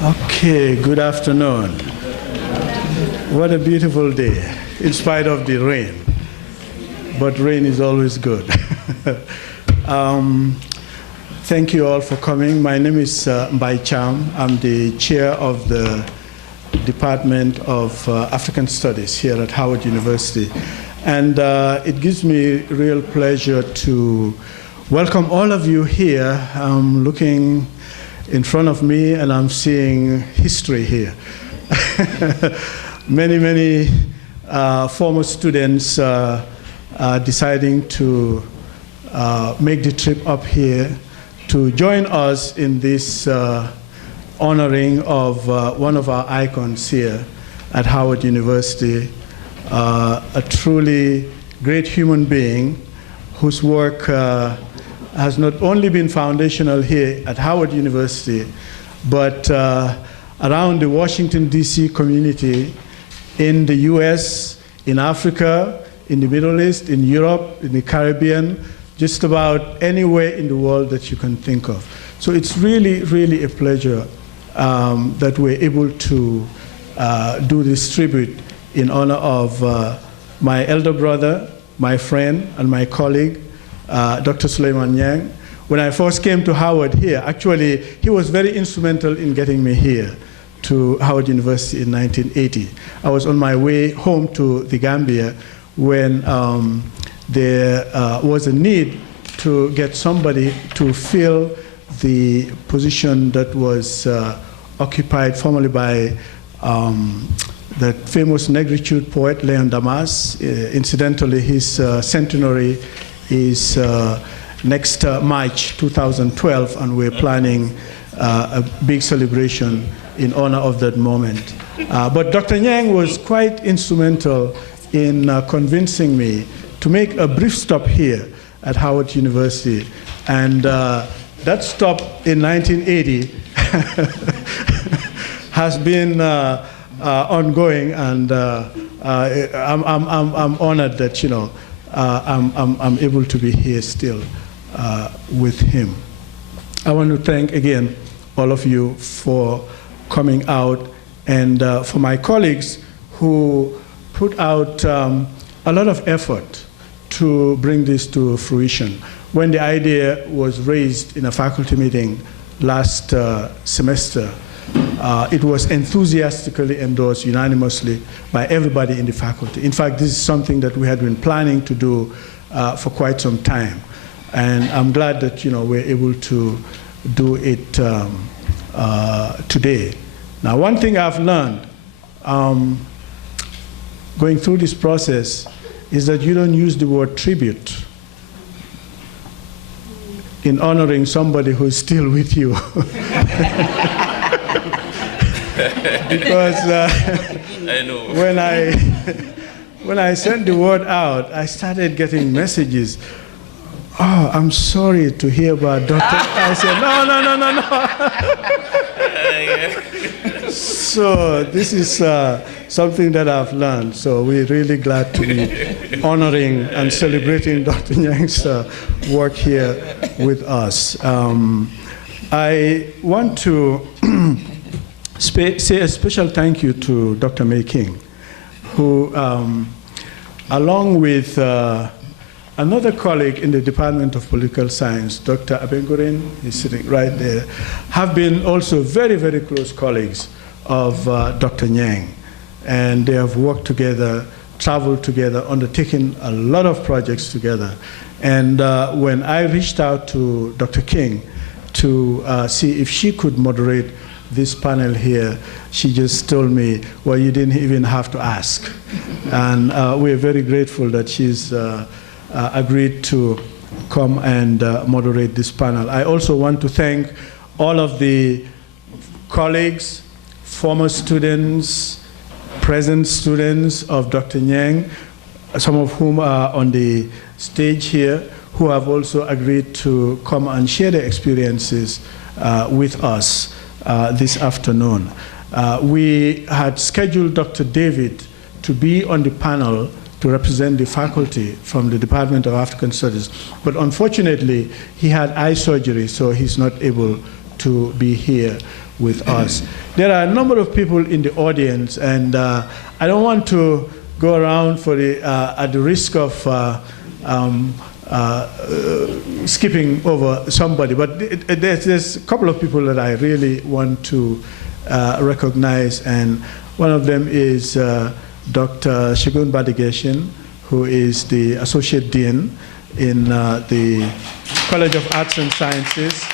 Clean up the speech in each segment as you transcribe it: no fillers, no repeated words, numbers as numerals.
Okay, good afternoon. What a beautiful day, in spite of the rain. But rain is always good. Thank you all for coming. My name is Mbai Cham. I'm the chair of the Department of African Studies here at Howard University. And it gives me real pleasure to welcome all of you here. I'm looking in front of me and I'm seeing history here. Many former students deciding to make the trip up here to join us in this honoring of one of our icons here at Howard University, a truly great human being whose work has not only been foundational here at Howard University, but around the Washington, D.C. community, in the US, in Africa, in the Middle East, in Europe, in the Caribbean, just about anywhere in the world that you can think of. So it's really, really a pleasure that we're able to do this tribute in honor of my elder brother, my friend, and my colleague, Dr. Sulayman Nyang. When I first came to Howard here, actually, he was very instrumental in getting me here to Howard University in 1980. I was on my way home to the Gambia when there was a need to get somebody to fill the position that was occupied formerly by the famous Negritude poet, Leon Damas. Incidentally, his centenary is next March 2012, and we're planning a big celebration in honor of that moment. But Dr. Nyang was quite instrumental in convincing me to make a brief stop here at Howard University. And that stop in 1980 has been ongoing, and I'm honored that, you know, I'm able to be here still with him. I want to thank again all of you for coming out, and for my colleagues who put out a lot of effort to bring this to fruition. When the idea was raised in a faculty meeting last semester, it was enthusiastically endorsed unanimously by everybody in the faculty. In fact, this is something that we had been planning to do for quite some time. And I'm glad that, you know, we're able to do it today. Now, one thing I've learned going through this process is that you don't use the word tribute in honoring somebody who's still with you. Because I know. when I sent the word out, I started getting messages. Oh, I'm sorry to hear about Dr. I said, no. So this is something that I've learned. So we're really glad to be honoring and celebrating Dr. Nyang's work here with us. I want to say a special thank you to Dr. May King, who, along with another colleague in the Department of Political Science, Dr. Abenguren, he's sitting right there, have been also very, very close colleagues of Dr. Nyang. And they have worked together, traveled together, undertaken a lot of projects together. And when I reached out to Dr. King to see if she could moderate this panel here, she just told me, well, you didn't even have to ask. And we're very grateful that she's agreed to come and moderate this panel. I also want to thank all of the colleagues, former students, present students of Dr. Nyang, some of whom are on the stage here, who have also agreed to come and share their experiences with us this afternoon. We had scheduled Dr. David to be on the panel to represent the faculty from the Department of African Studies, but unfortunately, he had eye surgery, so he's not able to be here with us. There are a number of people in the audience, and I don't want to go around for at the risk of skipping over somebody, but there's a couple of people that I really want to recognize, and one of them is Dr. Shigun Badigeshin, who is the Associate Dean in the College of Arts and Sciences,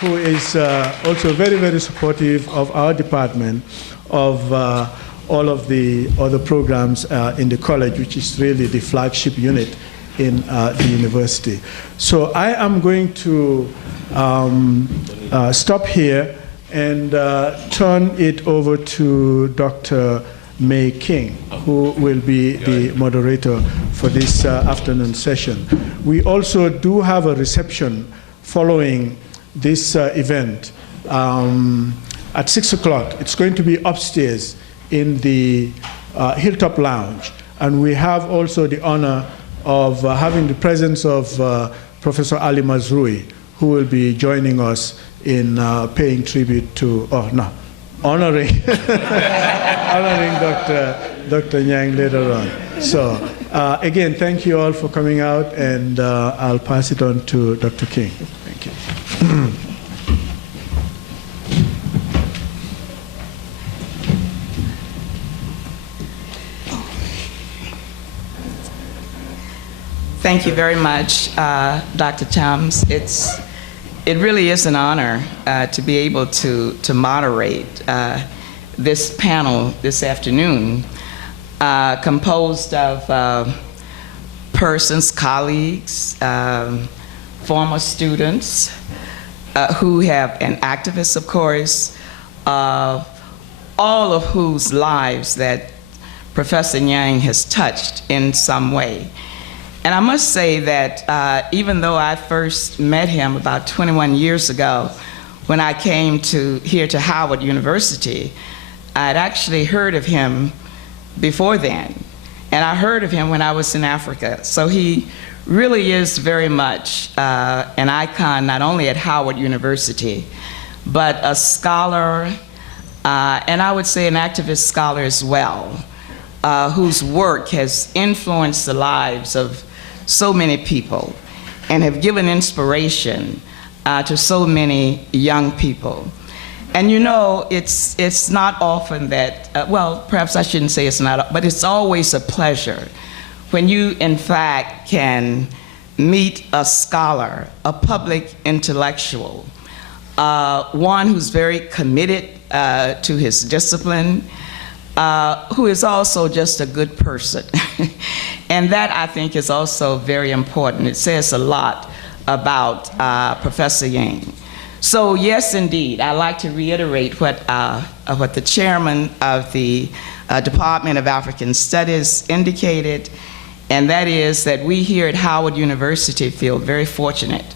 who is also very, very supportive of our department, of all of the other programs in the college, which is really the flagship unit in the university. So I am going to stop here and turn it over to Dr. May King, who will be the moderator for this afternoon session. We also do have a reception following this event at 6 o'clock. It's going to be upstairs in the Hilltop Lounge. And we have also the honor of having the presence of Professor Ali Mazrui, who will be joining us in paying tribute to, honoring, honoring Dr. Nyang later on. So again, thank you all for coming out, and I'll pass it on to Dr. King. Thank you. Thank you very much, Dr. Chums. It really is an honor to be able to moderate this panel this afternoon, composed of persons, colleagues, former students who have, and activists, of course, all of whose lives that Professor Nyang has touched in some way. And I must say that even though I first met him about 21 years ago when I came here to Howard University, I'd actually heard of him before then. And I heard of him when I was in Africa. So he really is very much an icon, not only at Howard University, but a scholar, and I would say an activist scholar as well, whose work has influenced the lives of so many people and have given inspiration to so many young people. And you know, it's not often that, well, perhaps I shouldn't say it's not, but it's always a pleasure when you, in fact, can meet a scholar, a public intellectual, one who's very committed to his discipline, who is also just a good person. And that, I think, is also very important. It says a lot about Professor Yang. So yes, indeed, I'd like to reiterate what the chairman of the Department of African Studies indicated, and that is that we here at Howard University feel very fortunate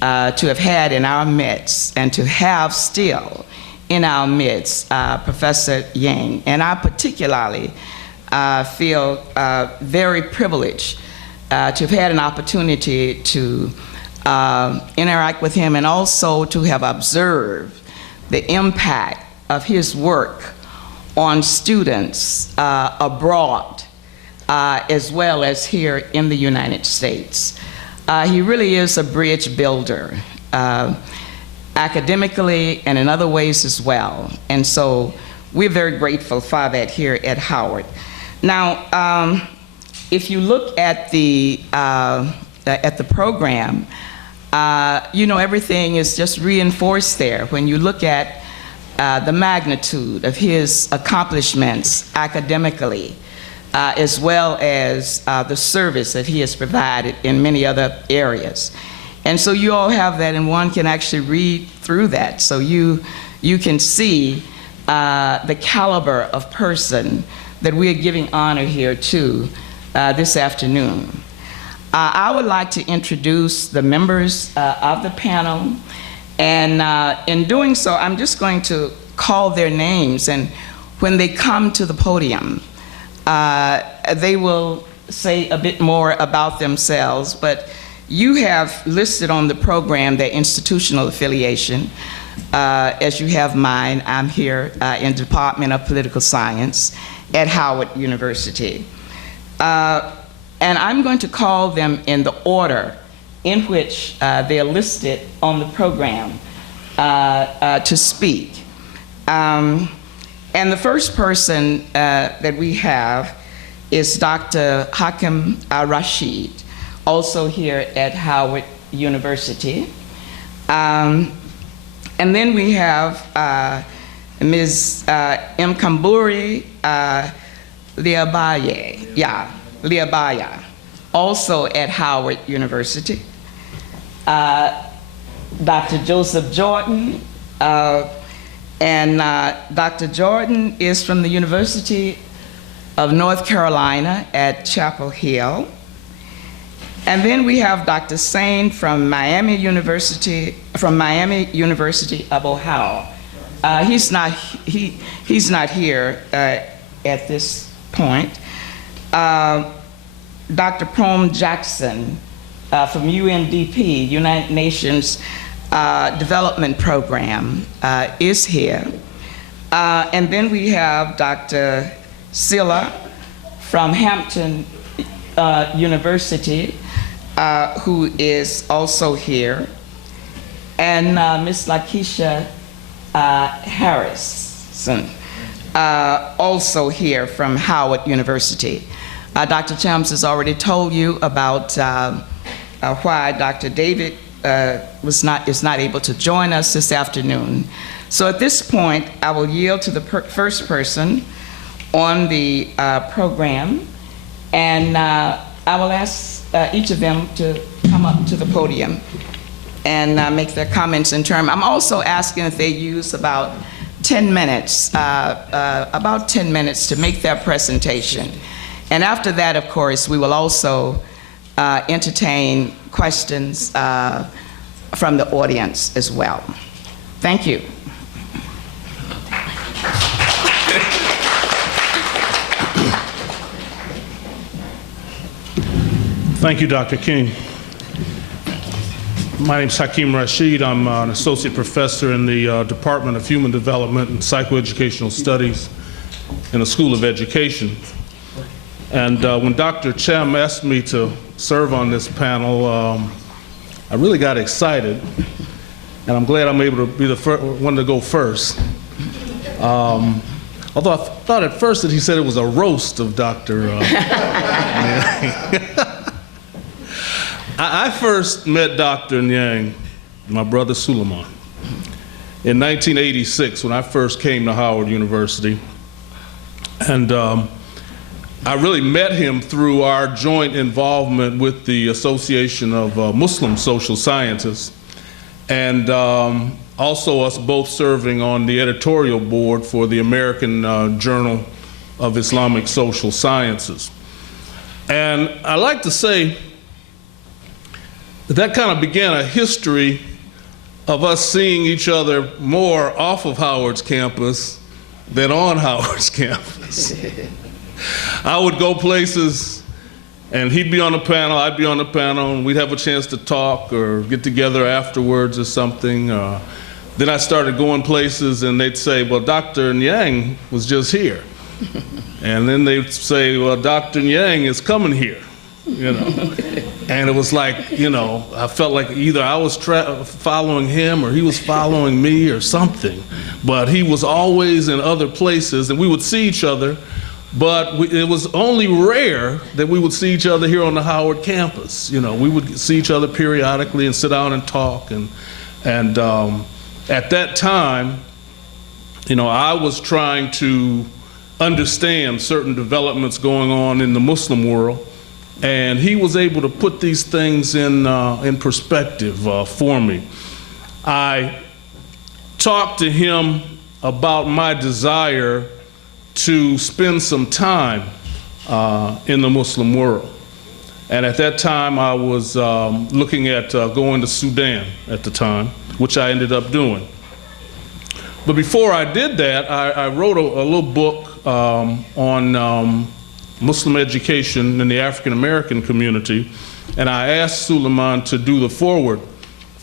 to have had in our midst, and to have still in our midst, Professor Yang. And I particularly feel very privileged to have had an opportunity to interact with him, and also to have observed the impact of his work on students abroad, as well as here in the United States. He really is a bridge builder, academically and in other ways as well. And so we're very grateful for that here at Howard. Now, if you look at the program, you know, everything is just reinforced there. When you look at the magnitude of his accomplishments academically, as well as the service that he has provided in many other areas. And so you all have that, and one can actually read through that. So you can see the caliber of person that we are giving honor here to this afternoon. I would like to introduce the members of the panel, and in doing so, I'm just going to call their names, and when they come to the podium, they will say a bit more about themselves, but you have listed on the program their institutional affiliation. As you have mine, I'm here in the Department of Political Science at Howard University. And I'm going to call them in the order in which they are listed on the program to speak. And the first person that we have is Dr. Hakim Rashid, also here at Howard University. And then we have Ms. Mkamburi Liabaya, also at Howard University. Dr. Joseph Jordan, and Dr. Jordan is from the University of North Carolina at Chapel Hill. And then we have Dr. Sain from Miami University of Ohio. He's not here at this point. Dr. Prom Jackson from UNDP, United Nations Development Program, is here. And then we have Dr. Silla from Hampton University, who is also here, and Ms. Lakeisha Harrison, also here from Howard University. Dr. Chams has already told you about why Dr. David is not able to join us this afternoon. So at this point, I will yield to the first person on the program, and I will ask each of them to come up to the podium and make their comments in turn. I'm also asking if they use about 10 minutes to make their presentation. And after that, of course, we will also entertain questions from the audience as well. Thank you. Thank you, Dr. King. My name is Hakim Rashid. I'm an associate professor in the Department of Human Development and Psychoeducational Studies in the School of Education. And when Dr. Cham asked me to serve on this panel, I really got excited, and I'm glad I'm able to be the one to go first. Although I thought at first that he said it was a roast of Dr. I first met Dr. Nyang, my brother Sulayman, in 1986 when I first came to Howard University. And I really met him through our joint involvement with the Association of Muslim Social Scientists, and also us both serving on the editorial board for the American Journal of Islamic Social Sciences. And I like to say that kind of began a history of us seeing each other more off of Howard's campus than on Howard's campus. I would go places and he'd be on the panel, I'd be on the panel, and we'd have a chance to talk or get together afterwards or something. Then I started going places and they'd say, well, Dr. Nyang was just here. And then they'd say, well, Dr. Nyang is coming here. You know, and it was like, you know, I felt like either I was following him or he was following me or something, but he was always in other places and we would see each other, but it was only rare that we would see each other here on the Howard campus. You know, we would see each other periodically and sit down and talk, and at that time, you know, I was trying to understand certain developments going on in the Muslim world. And he was able to put these things in perspective for me. I talked to him about my desire to spend some time in the Muslim world. And at that time, I was looking at going to Sudan at the time, which I ended up doing. But before I did that, I wrote a little book on Muslim education in the African American community, and I asked Sulayman to do the foreword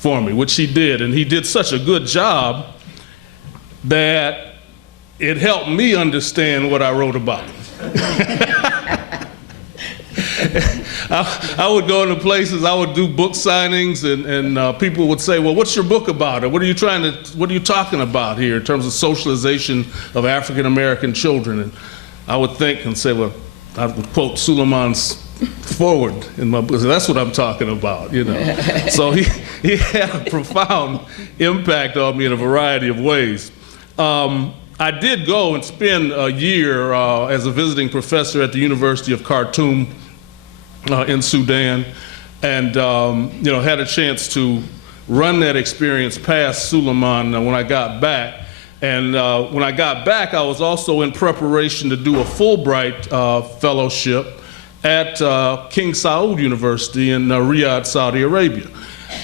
for me, which he did. And he did such a good job that it helped me understand what I wrote about. I would go into places, I would do book signings, and people would say, well, what's your book about? Or what are you talking about here in terms of socialization of African American children? And I would think and say, well, I would quote Sulayman's forward in my book. That's what I'm talking about, you know. So he had a profound impact on me in a variety of ways. I did go and spend a year as a visiting professor at the University of Khartoum in Sudan, and you know, had a chance to run that experience past Sulayman when I got back. And when I got back, I was also in preparation to do a Fulbright fellowship at King Saud University in Riyadh, Saudi Arabia.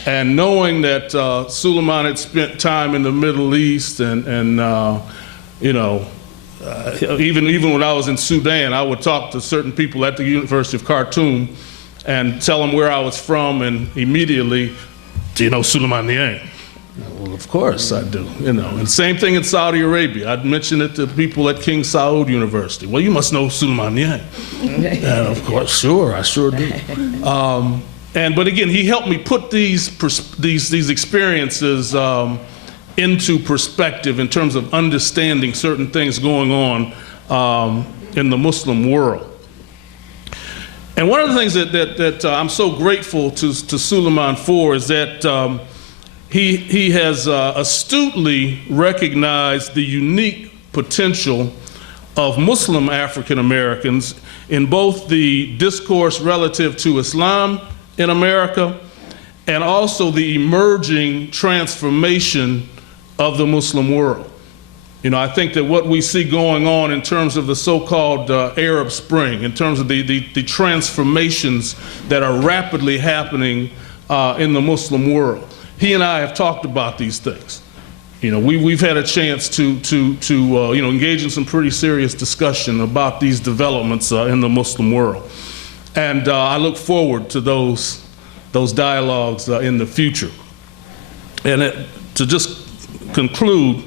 And knowing that Sulayman had spent time in the Middle East, and you know, even when I was in Sudan, I would talk to certain people at the University of Khartoum and tell them where I was from, and immediately, do you know Sulayman Nyang? Well, of course I do, you know. And same thing in Saudi Arabia. I'd mention it to people at King Saud University. Well, you must know Sulayman Nyang. And of course, sure, I sure do. But again, he helped me put these experiences into perspective in terms of understanding certain things going on in the Muslim world. And one of the things that I'm so grateful to Sulayman for is that he has astutely recognized the unique potential of Muslim African Americans in both the discourse relative to Islam in America and also the emerging transformation of the Muslim world. You know, I think that what we see going on in terms of the so-called Arab Spring, in terms of the transformations that are rapidly happening in the Muslim world, he and I have talked about these things. You know, we've had a chance to you know, engage in some pretty serious discussion about these developments in the Muslim world. And I look forward to those dialogues in the future. And to just conclude,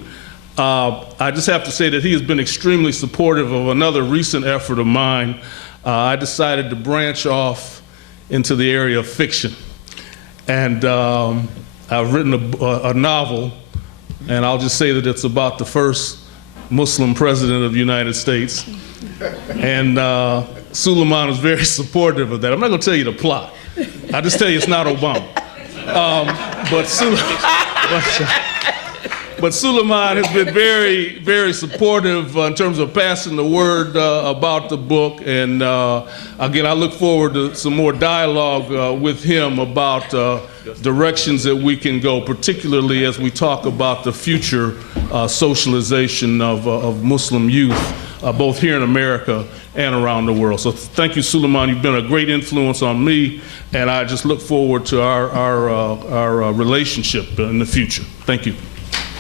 I just have to say that he has been extremely supportive of another recent effort of mine. I decided to branch off into the area of fiction. And I've written a novel, and I'll just say that it's about the first Muslim president of the United States. And Sulayman was very supportive of that. I'm not going to tell you the plot. I'll just tell you it's not Obama. But Sulayman has been very, very supportive in terms of passing the word about the book. And again, I look forward to some more dialogue with him about directions that we can go, particularly as we talk about the future socialization of Muslim youth, both here in America and around the world. So thank you, Sulayman. You've been a great influence on me, and I just look forward to our relationship in the future. Thank you.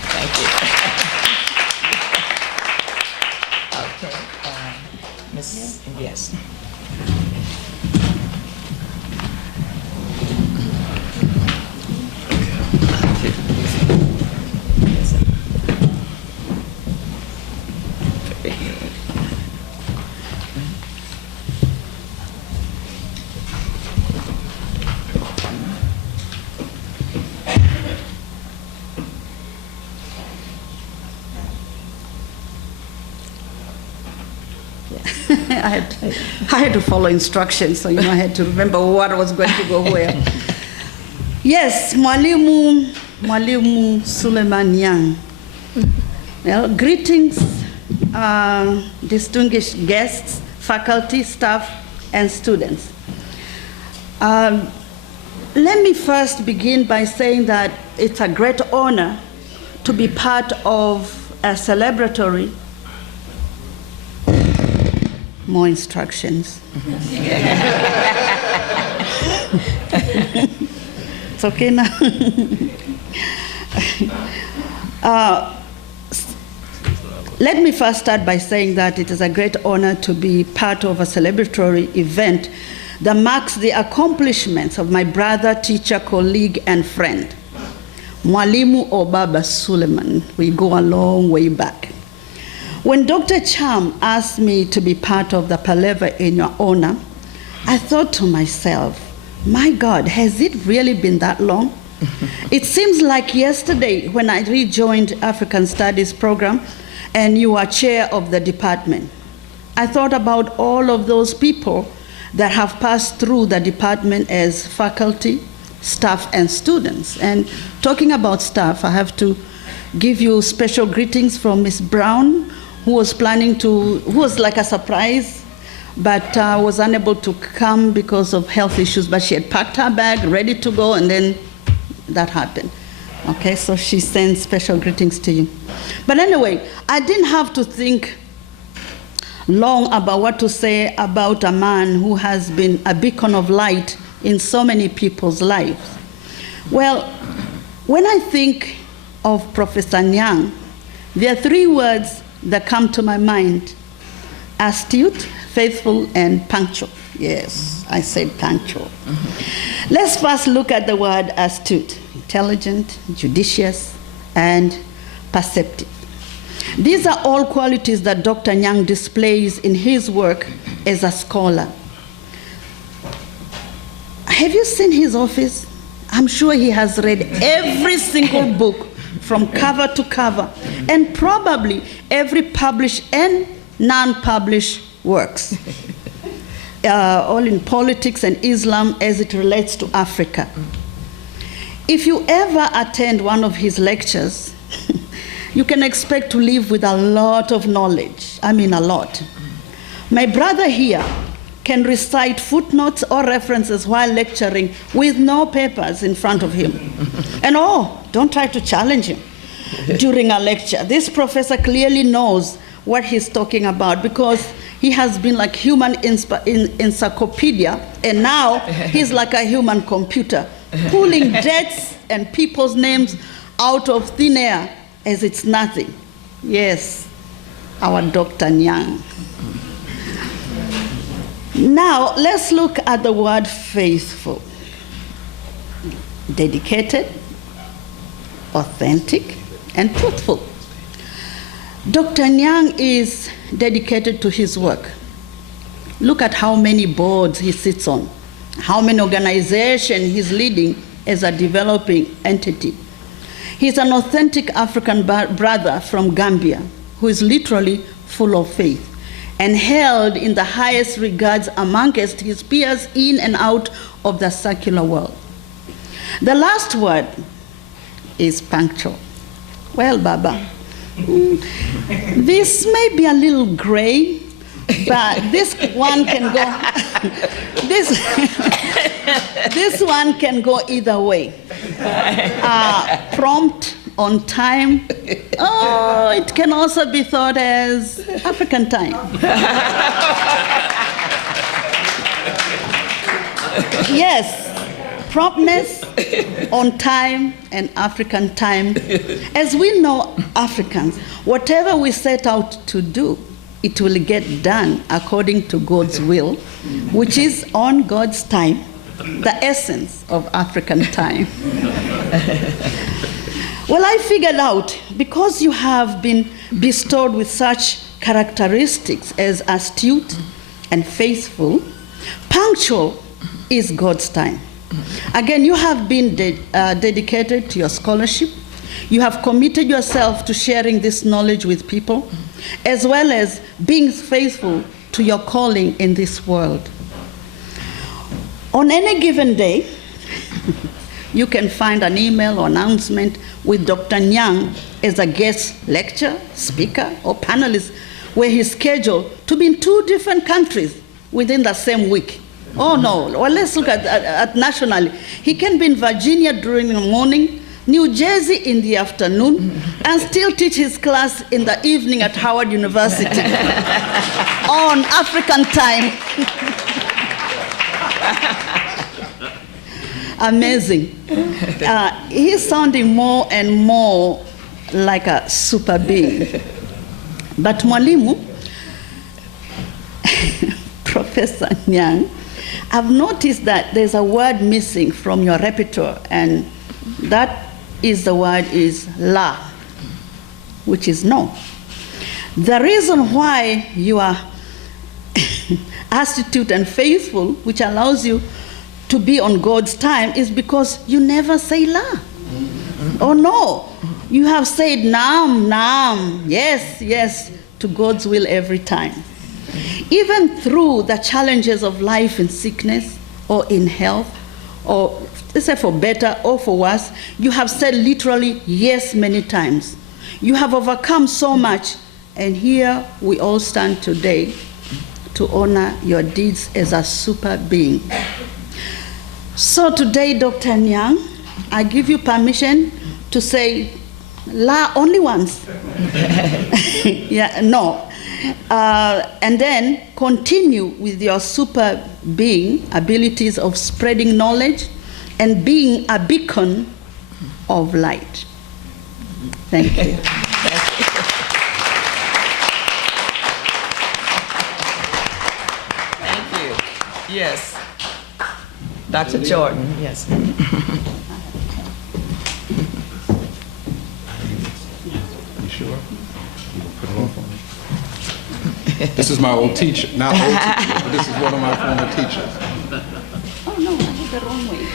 Thank you. Okay, Ms. Yes. I had to follow instructions, so you know I had to remember what was going to go where. Yes, Mwalimu Sulayman Nyang. Well, greetings, distinguished guests, faculty, staff, and students. Let me first begin by saying that it's a great honor to be part of a celebratory. More instructions. It's okay now. Let me first start by saying that it is a great honor to be part of a celebratory event that marks the accomplishments of my brother, teacher, colleague, and friend, Mwalimu or Baba Sulayman. We go a long way back. When Dr. Cham asked me to be part of the Palaver in your honor, I thought to myself, my God, has it really been that long? It seems like yesterday when I rejoined African Studies program and you are chair of the department. I thought about all of those people that have passed through the department as faculty, staff, and students. And talking about staff, I have to give you special greetings from Ms. Brown, who was who was like a surprise, but was unable to come because of health issues, but she had packed her bag, ready to go, and then that happened. Okay, so she sends special greetings to you. But anyway, I didn't have to think long about what to say about a man who has been a beacon of light in so many people's lives. Well, when I think of Professor Nyang, there are three words that come to my mind: astute, faithful, and punctual. Yes, I said punctual. Mm-hmm. Let's first look at the word astute: intelligent, judicious, and perceptive. These are all qualities that Dr. Nyang displays in his work as a scholar. Have you seen his office? I'm sure he has read every single book from cover to cover, and probably every published and non-published works, all in politics and Islam as it relates to Africa. If you ever attend one of his lectures, you can expect to leave with a lot of knowledge. I mean, a lot. My brother here can recite footnotes or references while lecturing with no papers in front of him. And don't try to challenge him during a lecture. This professor clearly knows what he's talking about because he has been like human encyclopedia, and now he's like a human computer, pulling dates and people's names out of thin air as it's nothing. Yes, our Dr. Nyang. Now, let's look at the word faithful. Dedicated, authentic, and truthful. Dr. Nyang is dedicated to his work. Look at how many boards he sits on, how many organizations he's leading as a developing entity. He's an authentic African brother from Gambia who is literally full of faith and held in the highest regards amongst his peers in and out of the secular world. The last word is punctual. Well, Baba, this may be a little gray, but this one can go, this one can go either way. Prompt, on time. It can also be thought as African time. Yes, promptness, on time, and African time. As we know, Africans, whatever we set out to do, it will get done according to God's will, which is on God's time, the essence of African time. Well, I figured out, because you have been bestowed with such characteristics as astute and faithful, punctual is God's time. Again, you have been dedicated to your scholarship. You have committed yourself to sharing this knowledge with people, as well as being faithful to your calling in this world. On any given day, you can find an email or announcement with Dr. Nyang as a guest lecturer, speaker, or panelist, where he's scheduled to be in 2 different countries within the same week. Oh no, well, let's look at nationally. He can be in Virginia during the morning, New Jersey in the afternoon, and still teach his class in the evening at Howard University on African time. Amazing. He's sounding more and more like a super being. But Mwalimu, Professor Nyang, I've noticed that there's a word missing from your repertoire, and that is the word is la, which is no. The reason why you are astute and faithful, which allows you to be on God's time, is because you never say la or no. You have said naam, naam, yes, yes, to God's will every time. Even through the challenges of life in sickness or in health, or let's say for better or for worse, you have said literally yes many times. You have overcome so much, and here we all stand today to honor your deeds as a super being. So today, Dr. Nyang, I give you permission to say la only once. Yeah, no. And then continue with your super being abilities of spreading knowledge and being a beacon of light. Thank you. Thank you. Yes. Dr. Jordan, yes. This is my old teacher, not old teacher, but this is one of my former teachers. Oh no, I did the wrong way.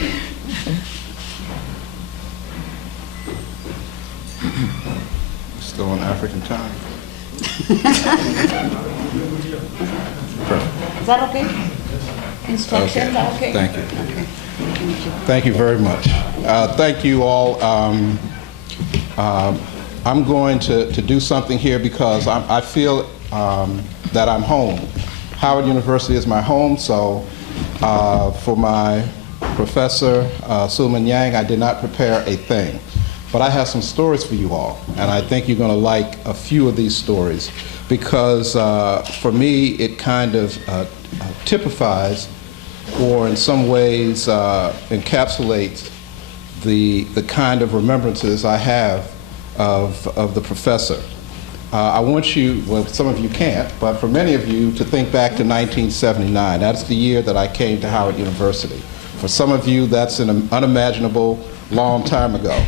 Still on African time. Is that okay? Instructions are okay? Thank you. Okay. Thank you. Thank you very much. Thank you all. I'm going to do something here because I feel that I'm home. Howard University is my home, so for my professor, Sulayman Nyang, I did not prepare a thing. But I have some stories for you all, and I think you're going to like a few of these stories because for me it kind of typifies or in some ways encapsulates the kind of remembrances I have of the professor. I want you, well, some of you can't, but for many of you to think back to 1979. That's the year that I came to Howard University. For some of you, that's an unimaginable long time ago.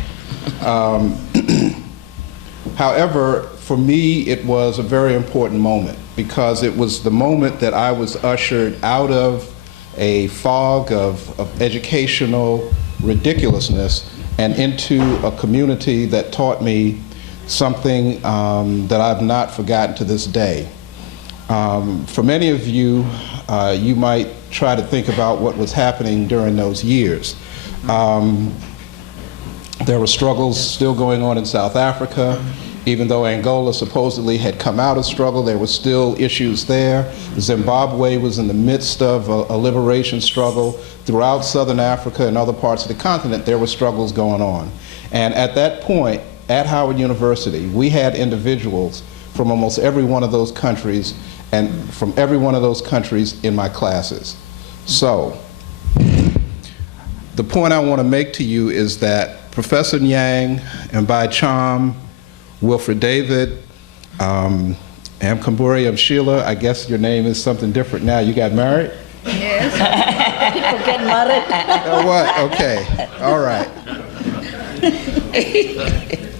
However, for me, it was a very important moment because it was the moment that I was ushered out of a fog of educational ridiculousness and into a community that taught me something that I've not forgotten to this day. For many of you, you might try to think about what was happening during those years. There were struggles still going on in South Africa. Even though Angola supposedly had come out of struggle, there were still issues there. Zimbabwe was in the midst of a liberation struggle. Throughout Southern Africa and other parts of the continent, there were struggles going on. And at that point, at Howard University, we had individuals from almost every one of those countries and from every one of those countries in my classes. So, the point I want to make to you is that Professor Nyang, Mbai Cham, Wilfred David, Amkamburi Sheila, I guess your name is something different now. You got married? Yes. People get married. Oh, what? Okay. All right.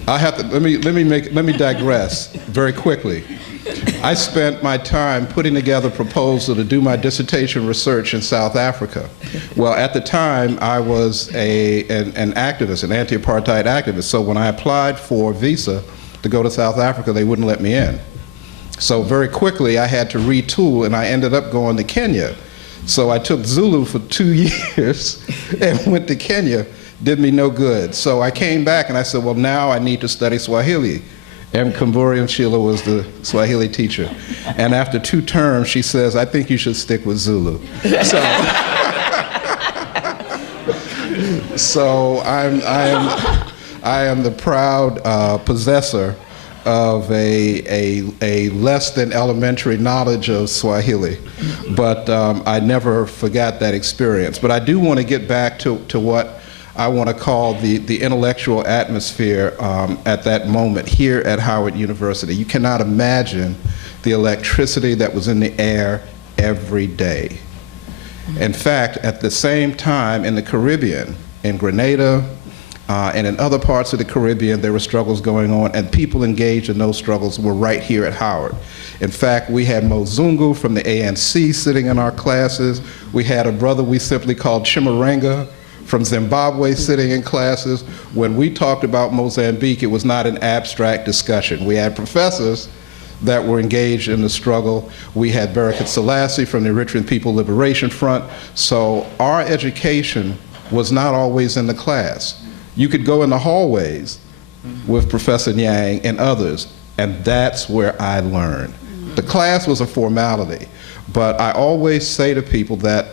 I have to let me digress very quickly. I spent my time putting together a proposal to do my dissertation research in South Africa. Well, at the time, I was an activist, an anti-apartheid activist. So when I applied for a visa to go to South Africa, they wouldn't let me in. So very quickly, I had to retool, and I ended up going to Kenya. So I took Zulu for 2 years and went to Kenya. Did me no good. So I came back and I said, well, now I need to study Swahili. Mkamburi Sheila was the Swahili teacher. And after 2 terms, she says, I think you should stick with Zulu. So I am the proud possessor of a less than elementary knowledge of Swahili, but I never forgot that experience. But I do want to get back to what I want to call the intellectual atmosphere at that moment here at Howard University. You cannot imagine the electricity that was in the air every day. In fact, at the same time in the Caribbean, in Grenada, and in other parts of the Caribbean, there were struggles going on, and people engaged in those struggles were right here at Howard. In fact, we had Mozungu from the ANC sitting in our classes. We had a brother we simply called Chimurenga from Zimbabwe sitting in classes. When we talked about Mozambique, it was not an abstract discussion. We had professors that were engaged in the struggle. We had Barakat Selassie from the Eritrean People Liberation Front. So our education was not always in the class. You could go in the hallways with Professor Nyang and others, and that's where I learned. The class was a formality, but I always say to people that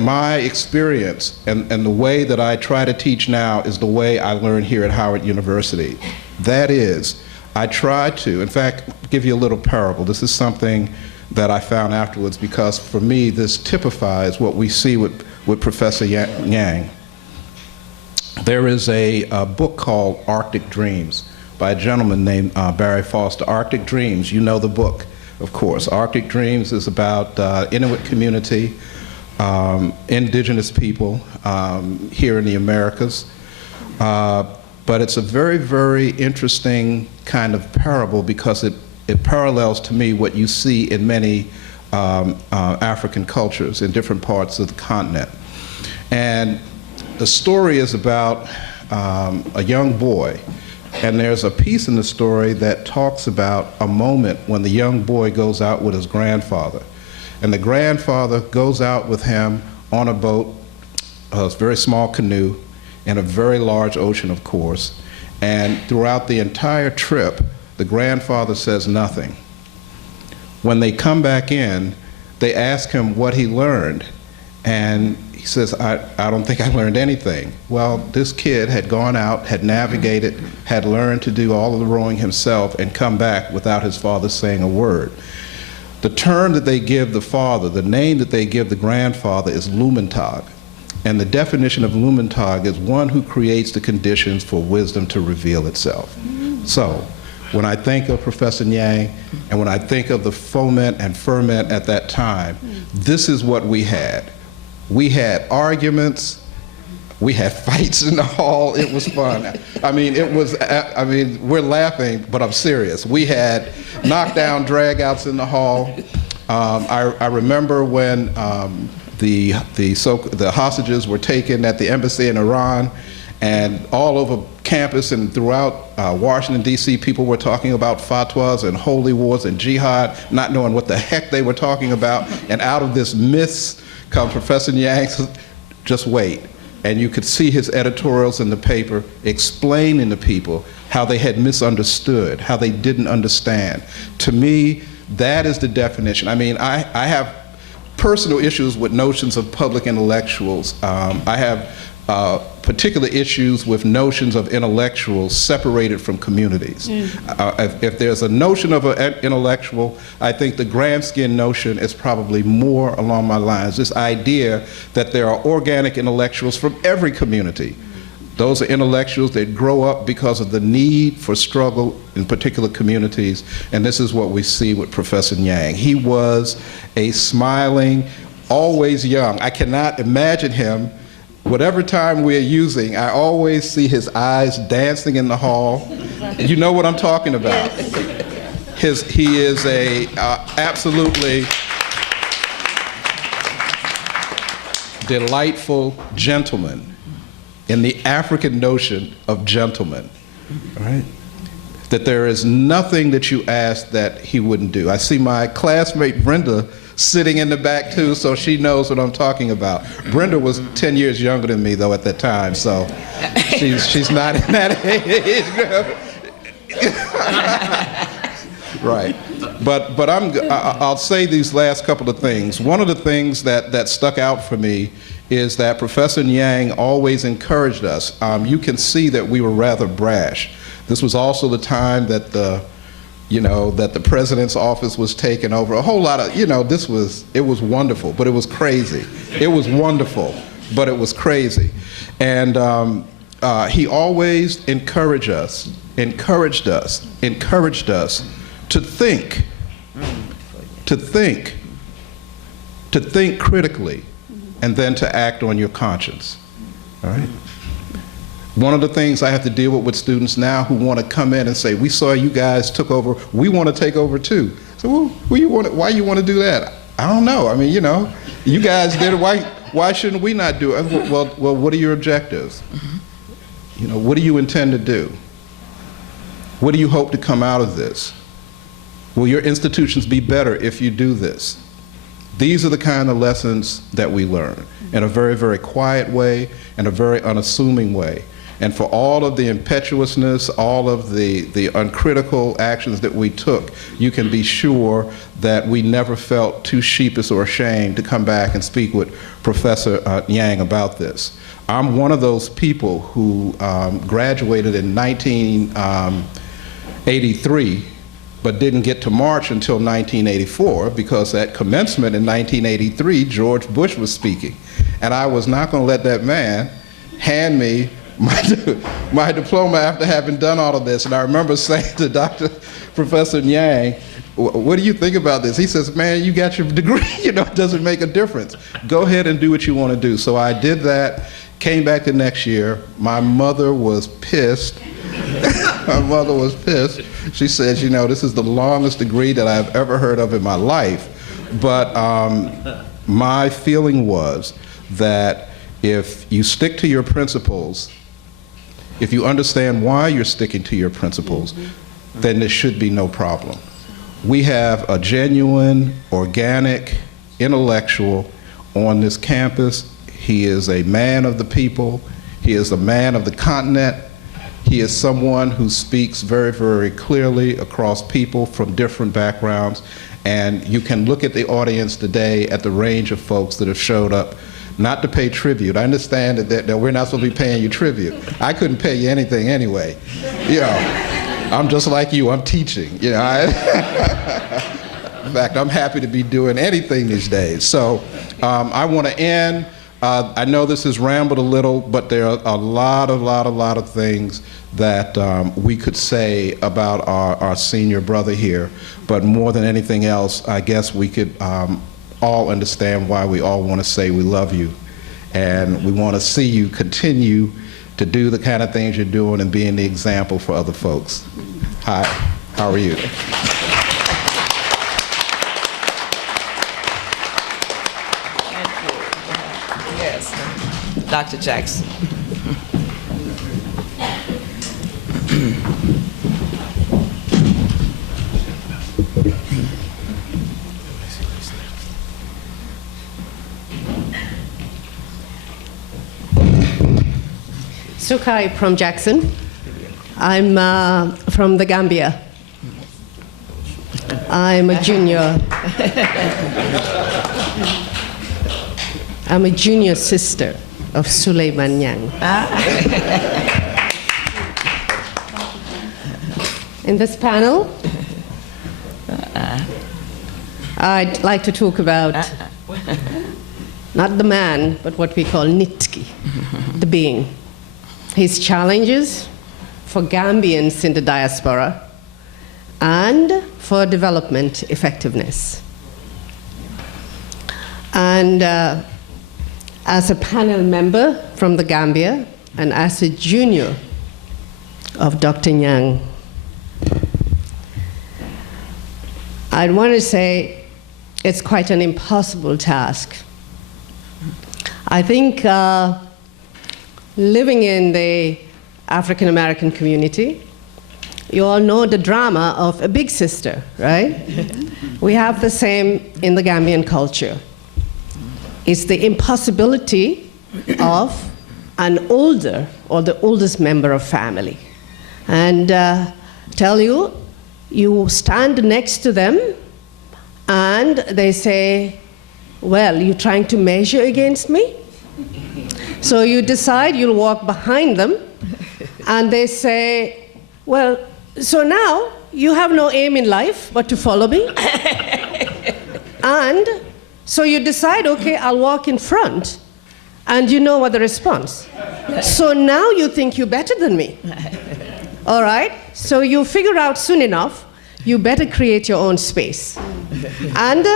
my experience and the way that I try to teach now is the way I learned here at Howard University. That is, I try to, in fact, give you a little parable. This is something that I found afterwards, because for me this typifies what we see with Professor Nyang. There is a book called Arctic Dreams by a gentleman named Barry Foster. Arctic Dreams, you know the book, of course. Arctic Dreams is about Inuit community, indigenous people here in the Americas. But it's a very, very interesting kind of parable, because it parallels to me what you see in many African cultures in different parts of the continent. And the story is about a young boy, and there's a piece in the story that talks about a moment when the young boy goes out with his grandfather. And the grandfather goes out with him on a boat, a very small canoe, in a very large ocean, of course. And throughout the entire trip, the grandfather says nothing. When they come back in, they ask him what he learned, and he says, I don't think I learned anything. Well, this kid had gone out, had navigated, had learned to do all of the rowing himself, and come back without his father saying a word. The term that they give the father, the name that they give the grandfather, is Lumentag. And the definition of Lumentag is one who creates the conditions for wisdom to reveal itself. So, when I think of Professor Nyang, and when I think of the foment and ferment at that time, this is what we had. We had arguments, we had fights in the hall. It was fun. I mean, we're laughing, but I'm serious. We had knockdown drag-outs in the hall. I remember when the hostages were taken at the embassy in Iran, and all over campus and throughout Washington, D.C., people were talking about fatwas and holy wars and jihad, not knowing what the heck they were talking about. And out of this mist comes Professor Nyang, says, just wait. And you could see his editorials in the paper explaining to people how they had misunderstood, how they didn't understand. To me, that is the definition. I mean, I have personal issues with notions of public intellectuals. I have particular issues with notions of intellectuals separated from communities. If there's a notion of an intellectual, I think the Gramscian notion is probably more along my lines. This idea that there are organic intellectuals from every community. Those are intellectuals that grow up because of the need for struggle in particular communities, and this is what we see with Professor Nyang. He was a smiling, always young. I cannot imagine him. Whatever time we're using, I always see his eyes dancing in the hall. You know what I'm talking about. He is a absolutely delightful gentleman in the African notion of gentleman, all right? That there is nothing that you ask that he wouldn't do. I see my classmate Brenda sitting in the back too, so she knows what I'm talking about. Brenda was 10 years younger than me though at that time, so she's not in that age group. Right, but I'll say these last couple of things. One of the things that stuck out for me is that Professor Nyang always encouraged us. You can see that we were rather brash. This was also the time that the president's office was taken over. A whole lot of, it was wonderful, but it was crazy. It was wonderful, but it was crazy. And he always encouraged us to think critically, and then to act on your conscience, all right? One of the things I have to deal with students now who want to come in and say, we saw you guys took over, we want to take over too. So why you want to do that? I don't know. I mean, you know, you guys did it, why shouldn't we not do it? Well, what are your objectives? You know, what do you intend to do? What do you hope to come out of this? Will your institutions be better if you do this? These are the kind of lessons that we learn in a very, very quiet way, in a very unassuming way. And for all of the impetuousness, all of the uncritical actions that we took, you can be sure that we never felt too sheepish or ashamed to come back and speak with Professor Nyang about this. I'm one of those people who graduated in 1983, but didn't get to march until 1984, because at commencement in 1983, George Bush was speaking. And I was not going to let that man hand me my diploma after having done all of this. And I remember saying to Professor Nyang, what do you think about this? He says, man, you got your degree, you know, it doesn't make a difference. Go ahead and do what you want to do. So I did that, came back the next year. My mother was pissed. My mother was pissed. She says, you know, this is the longest degree that I've ever heard of in my life. But my feeling was that if you stick to your principles, if you understand why you're sticking to your principles, then there should be no problem. We have a genuine, organic intellectual on this campus. He is a man of the people. He is a man of the continent. He is someone who speaks very, very clearly across people from different backgrounds. And you can look at the audience today at the range of folks that have showed up, not to pay tribute. I understand that we're not supposed to be paying you tribute. I couldn't pay you anything anyway. You know, I'm just like you, I'm teaching. You know, in fact, I'm happy to be doing anything these days. So I want to end. I know this has rambled a little, but there are a lot of things that we could say about our senior brother here. But more than anything else, I guess we could all understand why we all want to say we love you. And we want to see you continue to do the kind of things you're doing and being the example for other folks. Hi, how are you? Yes, Dr. Jackson. Sukai from Jackson. I'm from the Gambia. I'm a junior. I'm a junior sister of Sulayman Nyang. In this panel, I'd like to talk about not the man, but what we call Nitki, the being. His challenges for Gambians in the diaspora and for development effectiveness. And as a panel member from the Gambia and as a junior of Dr. Nyang, I'd want to say it's quite an impossible task. I think living in the African American community, you all know the drama of a big sister, right? We have the same in the Gambian culture. It's the impossibility of an older or the oldest member of family. And tell you, you stand next to them and they say, well, you're trying to measure against me? So you decide you'll walk behind them, and they say, well, so now you have no aim in life but to follow me? And so you decide, okay, I'll walk in front, and you know what the response. So now you think you're better than me. All right? So you figure out soon enough, you better create your own space. And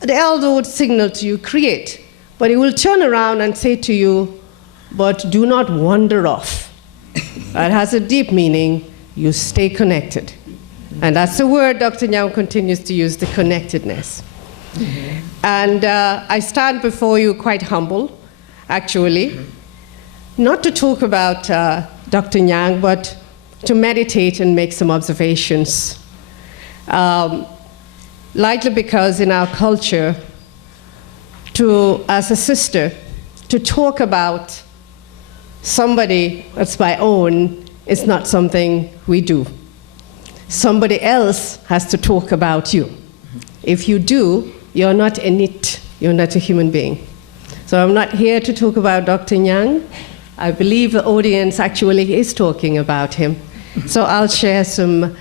the elder would signal to you, create. But he will turn around and say to you, but do not wander off. It has a deep meaning. You stay connected. And that's the word Dr. Nyang continues to use, the connectedness. And I stand before you quite humble, actually, not to talk about Dr. Nyang, but to meditate and make some observations. Likely because in our culture, as a sister, to talk about somebody that's my own is not something we do. Somebody else has to talk about you. If you do, you're not a nit, you're not a human being. So I'm not here to talk about Dr. Nyang. I believe the audience actually is talking about him. So I'll share some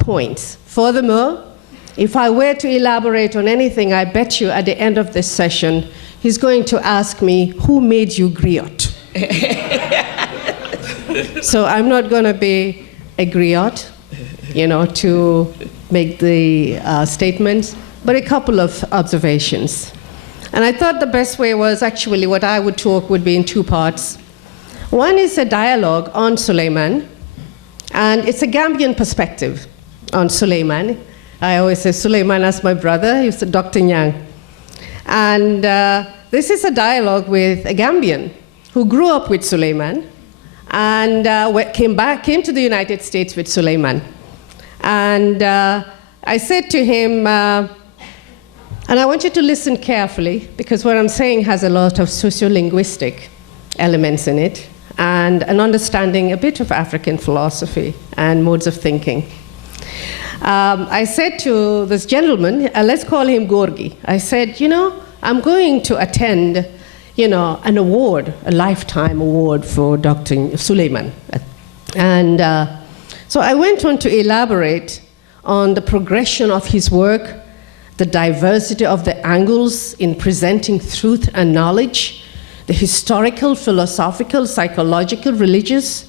points. Furthermore, if I were to elaborate on anything, I bet you at the end of this session, he's going to ask me, who made you griot? So I'm not going to be a griot, to make the statements, but a couple of observations. And I thought the best way was actually what I would talk would be in two parts. One is a dialogue on Sulayman, and it's a Gambian perspective on Sulayman. I always say Sulayman as my brother, he's Dr. Nyang. And this is a dialogue with a Gambian who grew up with Sulayman and came to the United States with Sulayman. And I said to him, and I want you to listen carefully, because what I'm saying has a lot of sociolinguistic elements in it, and an understanding a bit of African philosophy and modes of thinking. I said to this gentleman, let's call him Gorgi. I said, I'm going to attend, an award, a lifetime award for Dr. Sulayman. And so I went on to elaborate on the progression of his work, the diversity of the angles in presenting truth and knowledge, the historical, philosophical, psychological, religious.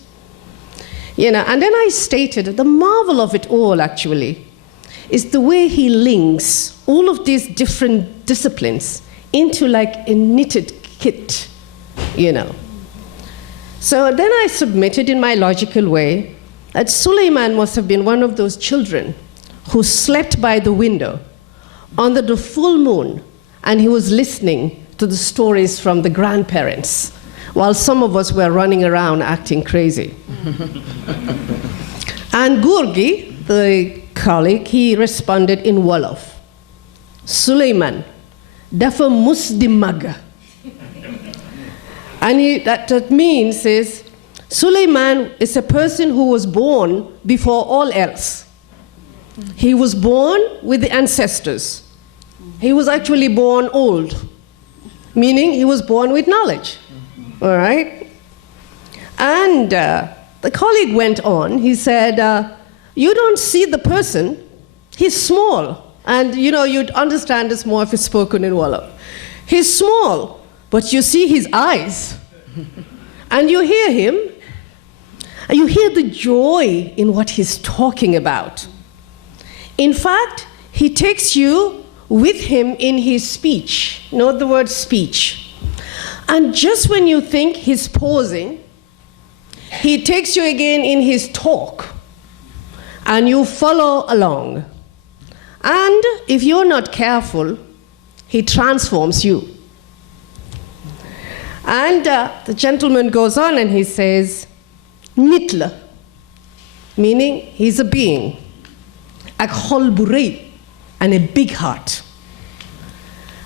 And then I stated that the marvel of it all, actually, is the way he links all of these different disciplines into like a knitted kit, So then I submitted in my logical way that Sulayman must have been one of those children who slept by the window under the full moon, and he was listening to the stories from the grandparents, while some of us were running around acting crazy. And Gurgi, the colleague, he responded in Wolof, Sulayman, dafa musdimaga. And that means is, Sulayman is a person who was born before all else. He was born with the ancestors. He was actually born old, meaning he was born with knowledge. All right? And the colleague went on. He said, you don't see the person. He's small. And, you'd understand this more if it's spoken in Wolof. He's small, but you see his eyes. And you hear him. And you hear the joy in what he's talking about. In fact, he takes you with him in his speech. Note the word speech. And just when you think he's pausing, he takes you again in his talk, and you follow along. And if you're not careful, he transforms you. And the gentleman goes on and he says, Nitla, meaning he's a being, ak xol bu rëy, and a big heart.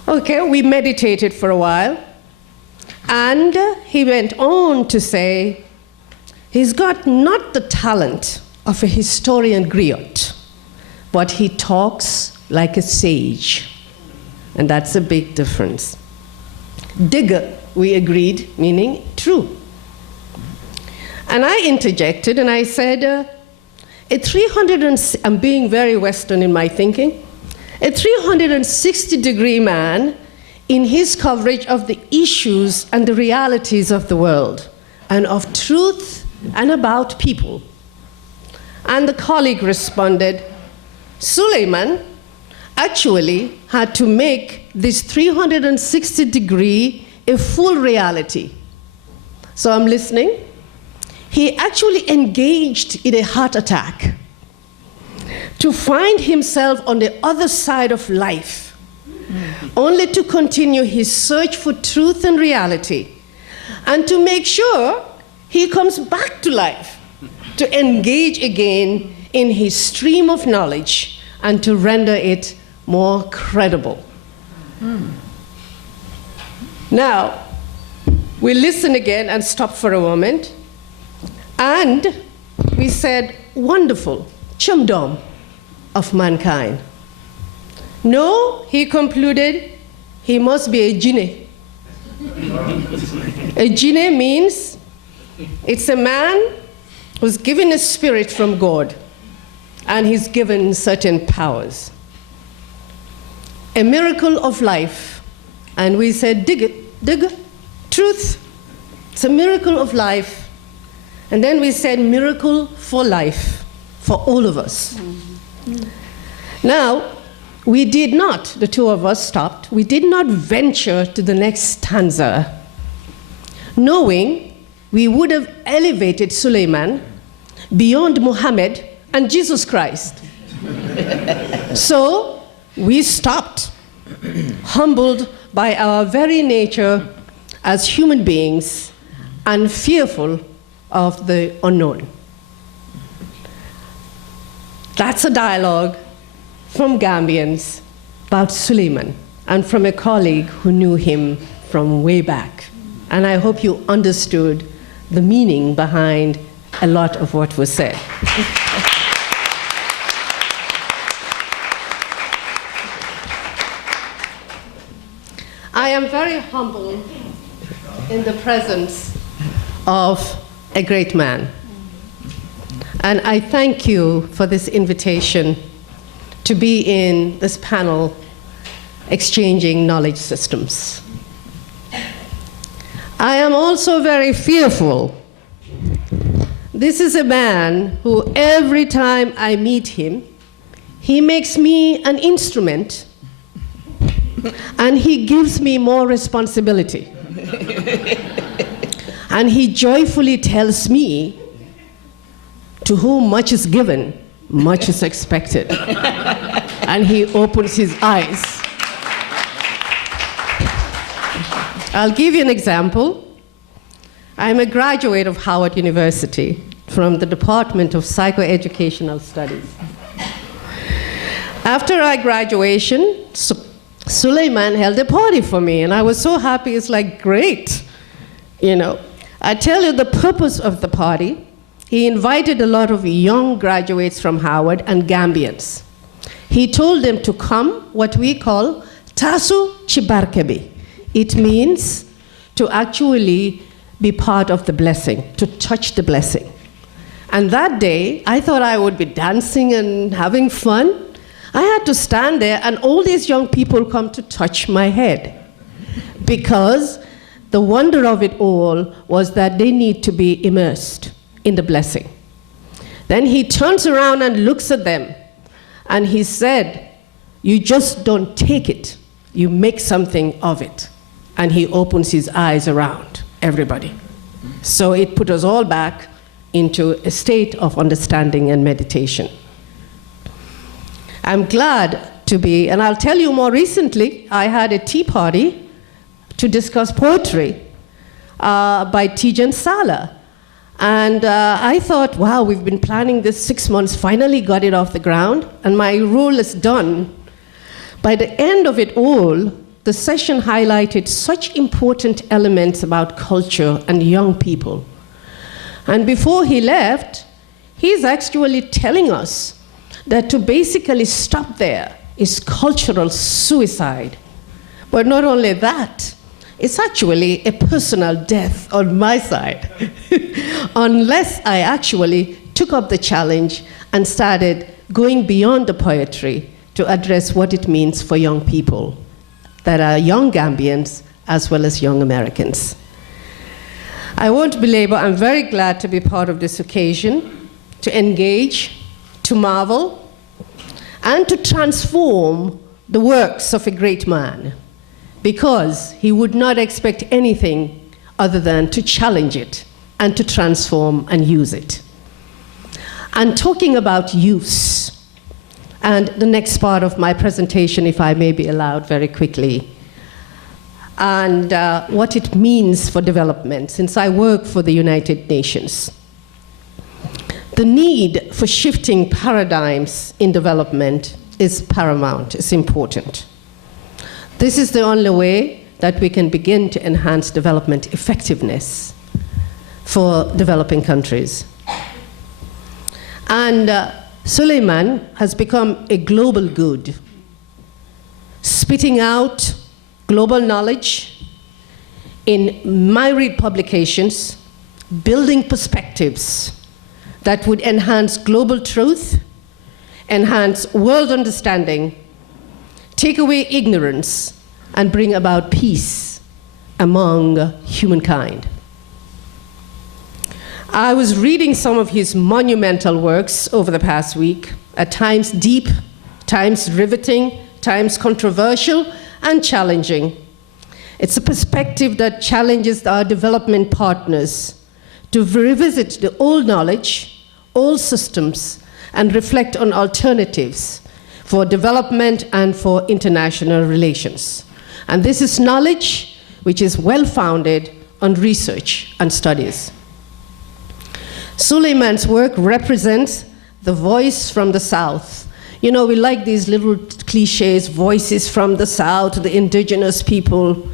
Okay, we meditated for a while. And he went on to say, he's got not the talent of a historian griot, but he talks like a sage. And that's a big difference. Digger, we agreed, meaning true. And I interjected and I said, I'm being very Western in my thinking, a 360-degree man in his coverage of the issues and the realities of the world, and of truth and about people. And the colleague responded, Sulayman actually had to make this 360-degree a full reality. So I'm listening. he actually engaged in a heart attack to find himself on the other side of life, only to continue his search for truth and reality, and to make sure he comes back to life, to engage again in his stream of knowledge and to render it more credible. Now, we listen again and stop for a moment, and we said, wonderful, chumdom of mankind. No, he concluded, he must be a jinni. A jinni means it's a man who's given a spirit from God, and he's given certain powers. A miracle of life. And we said, dig it, truth. It's a miracle of life. And then we said, miracle for life, for all of us. Now, we did not, the two of us stopped, we did not venture to the next stanza, knowing we would have elevated Sulayman beyond Muhammad and Jesus Christ. So we stopped, humbled by our very nature as human beings and fearful of the unknown. That's a dialogue from Gambians about Sulayman and from a colleague who knew him from way back. And I hope you understood the meaning behind a lot of what was said. I am very humble in the presence of a great man. And I thank you for this invitation to be in this panel exchanging knowledge systems. I am also very fearful. This is a man who every time I meet him, he makes me an instrument and he gives me more responsibility. And he joyfully tells me, to whom much is given, much is expected. And he opens his eyes. I'll give you an example. I'm a graduate of Howard University from the Department of Psychoeducational Studies. After our graduation, Sulayman held a party for me, and I was so happy. It's like, great. You know, I tell you the purpose of the party. He invited a lot of young graduates from Howard and Gambians. He told them to come, what we call Tasu Chibarkebi. It means to actually be part of the blessing, to touch the blessing. And that day, I thought I would be dancing and having fun. I had to stand there, and all these young people come to touch my head, because the wonder of it all was that they need to be immersed in the blessing. Then he turns around and looks at them, and he said, you just don't take it, you make something of it. And he opens his eyes around everybody. So it put us all back into a state of understanding and meditation. I'm glad to be, and I'll tell you more recently, I had a tea party to discuss poetry by Tijan Sala. And I thought, wow, we've been planning this 6 months, finally got it off the ground, and my role is done. By the end of it all, the session highlighted such important elements about culture and young people. And before he left, he's actually telling us that to basically stop there is cultural suicide. But not only that, it's actually a personal death on my side, unless I actually took up the challenge and started going beyond the poetry to address what it means for young people that are young Gambians as well as young Americans. I won't belabor, I'm very glad to be part of this occasion, to engage, to marvel, and to transform the works of a great man, because he would not expect anything other than to challenge it and to transform and use it. And talking about use, and the next part of my presentation, if I may be allowed very quickly, and what it means for development, since I work for the United Nations. The need for shifting paradigms in development is paramount, it's important. This is the only way that we can begin to enhance development effectiveness for developing countries. And Sulayman has become a global good, spitting out global knowledge in myriad publications, building perspectives that would enhance global truth, enhance world understanding, take away ignorance, and bring about peace among humankind. I was reading some of his monumental works over the past week, at times deep, times riveting, times controversial, and challenging. It's a perspective that challenges our development partners to revisit the old knowledge, old systems, and reflect on alternatives for development and for international relations. And this is knowledge which is well-founded on research and studies. Sulayman's work represents the voice from the South. You know, we like these little cliches, voices from the South, the indigenous people,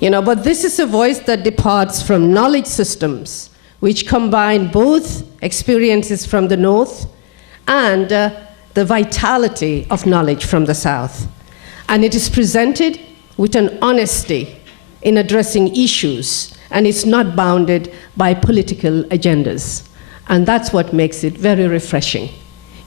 you know, but this is a voice that departs from knowledge systems, which combine both experiences from the North and the vitality of knowledge from the South. And it is presented with an honesty in addressing issues, and it's not bounded by political agendas. And that's what makes it very refreshing,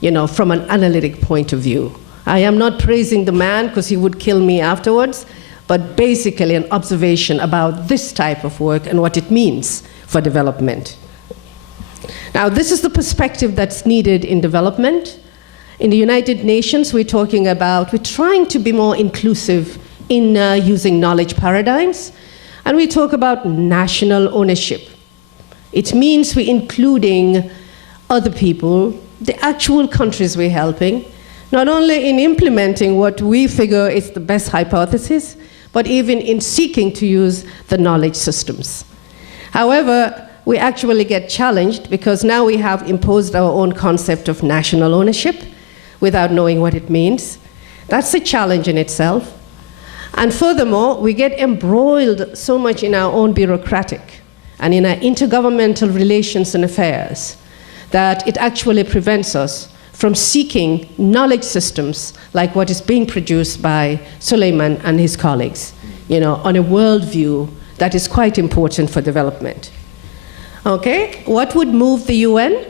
you know, from an analytic point of view. I am not praising the man because he would kill me afterwards, but basically an observation about this type of work and what it means for development. Now, this is the perspective that's needed in development. In the United Nations, we're trying to be more inclusive in using knowledge paradigms, and we talk about national ownership. It means we're including other people, the actual countries we're helping, not only in implementing what we figure is the best hypothesis, but even in seeking to use the knowledge systems. However, we actually get challenged because now we have imposed our own concept of national ownership without knowing what it means. That's a challenge in itself. And furthermore, we get embroiled so much in our own bureaucratic and in our intergovernmental relations and affairs that it actually prevents us from seeking knowledge systems like what is being produced by Sulayman and his colleagues, you know, on a worldview that is quite important for development. Okay, what would move the UN?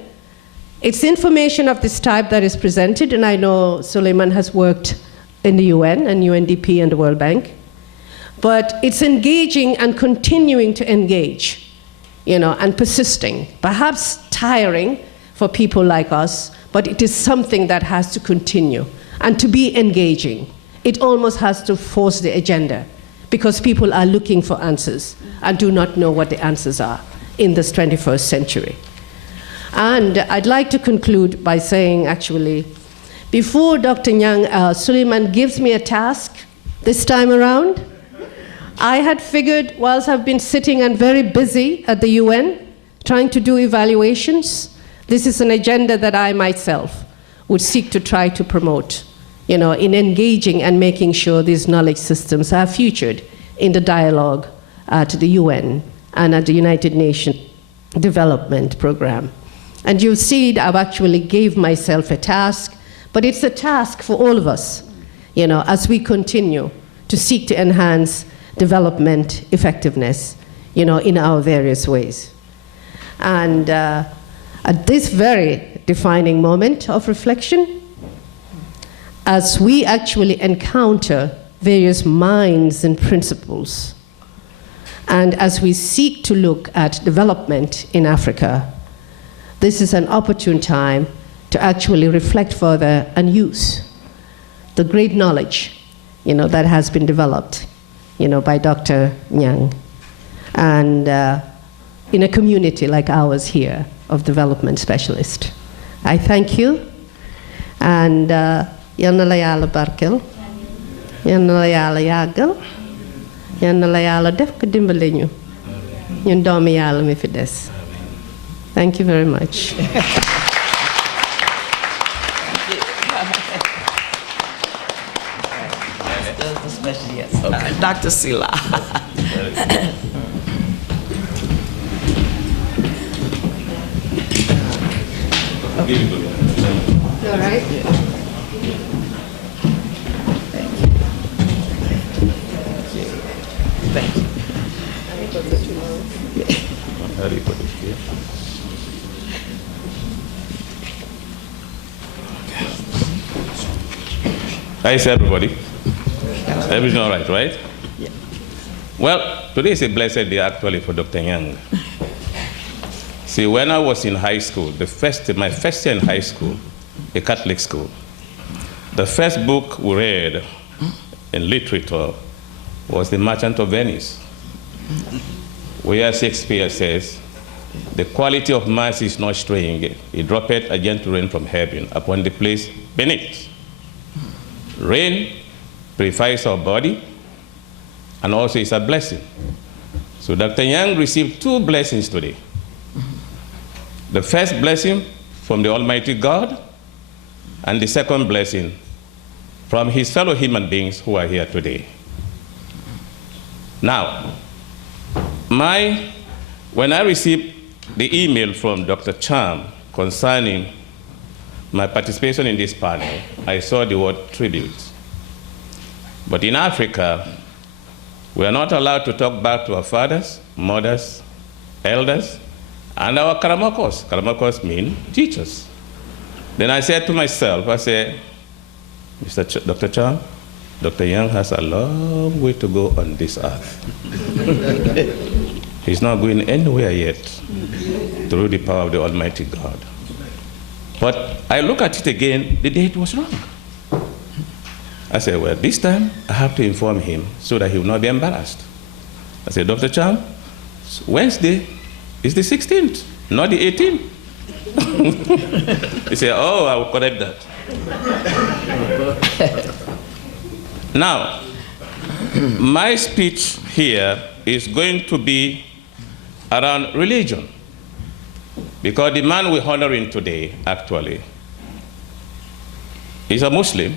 It's information of this type that is presented, and I know Sulayman has worked in the UN and UNDP and the World Bank, but it's engaging and continuing to engage, you know, and persisting, perhaps tiring for people like us, but it is something that has to continue and to be engaging. It almost has to force the agenda because people are looking for answers and do not know what the answers are in this 21st century. And I'd like to conclude by saying, actually, before Dr. Nyang, Sulayman gives me a task this time around, I had figured, whilst I've been sitting and very busy at the UN, trying to do evaluations, this is an agenda that I myself would seek to try to promote, you know, in engaging and making sure these knowledge systems are featured in the dialogue to the UN and at the United Nations Development Program. And you'll see I've actually gave myself a task, but it's a task for all of us, you know, as we continue to seek to enhance development effectiveness, you know, in our various ways. And at this very defining moment of reflection, as we actually encounter various minds and principles, and as we seek to look at development in Africa, this is an opportune time to actually reflect further and use the great knowledge, you know, that has been developed, you know, by Dr. Nyang. And in a community like ours here of development specialists. I thank you, and yal na la Yàlla barkel, yal na la Yàlla yàggal, yal na la Yàlla def ko dimbale ñu ñun doomi Yàlla mi fi des. Thank you very much. Dr. Sila. All right. Thank you. Hi, everybody. Everything all right, right? Yeah. Well, today is a blessed day actually for Dr. Nyang. See, when I was in high school, my first year in high school, a Catholic school, the first book we read in literature was The Merchant of Venice, where Shakespeare says, "The quality of mercy is not strange. It droppeth a gentle rain from heaven upon the place beneath." Rain purifies our body and also is a blessing. So Dr. Nyang received two blessings today. The first blessing from the Almighty God, and the second blessing from his fellow human beings who are here today. Now, when I received the email from Dr. Cham concerning my participation in this panel, I saw the word tribute. But in Africa, we are not allowed to talk back to our fathers, mothers, elders, and our karamokos. Karamokos mean teachers. Then I said to myself, I said, Dr. Cham, Dr. Nyang has a long way to go on this earth. He's not going anywhere yet through the power of the Almighty God. But I look at it again, the date was wrong. I said, well, this time I have to inform him so that he will not be embarrassed. I said, Dr. Cham, Wednesday is the 16th, not the 18th. He said, oh, I will correct that. Now, my speech here is going to be around religion, because the man we're honoring today, actually, is a Muslim,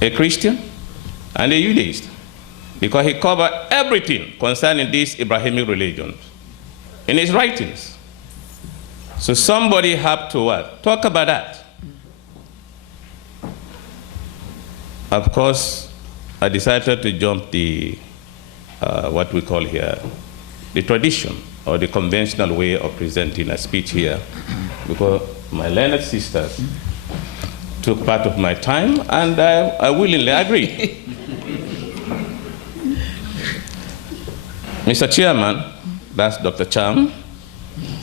a Christian, and a Judaist, because he covered everything concerning these Abrahamic religions in his writings. So somebody have to what? Talk about that. Of course, I decided to jump the, what we call here, the tradition or the conventional way of presenting a speech here, because my learned sisters took part of my time, and I willingly agreed. Mr. Chairman, that's Dr. Cham.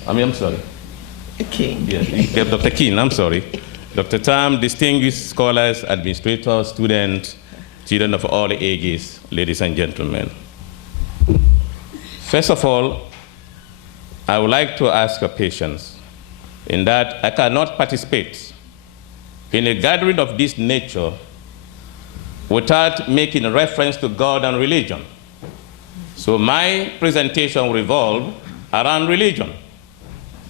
I'm sorry. King. Yeah, Dr. King, I'm sorry. Dr. Cham, distinguished scholars, administrators, students, children of all ages, ladies and gentlemen. First of all, I would like to ask your patience in that I cannot participate in a gathering of this nature without making a reference to God and religion. So my presentation will revolve around religion,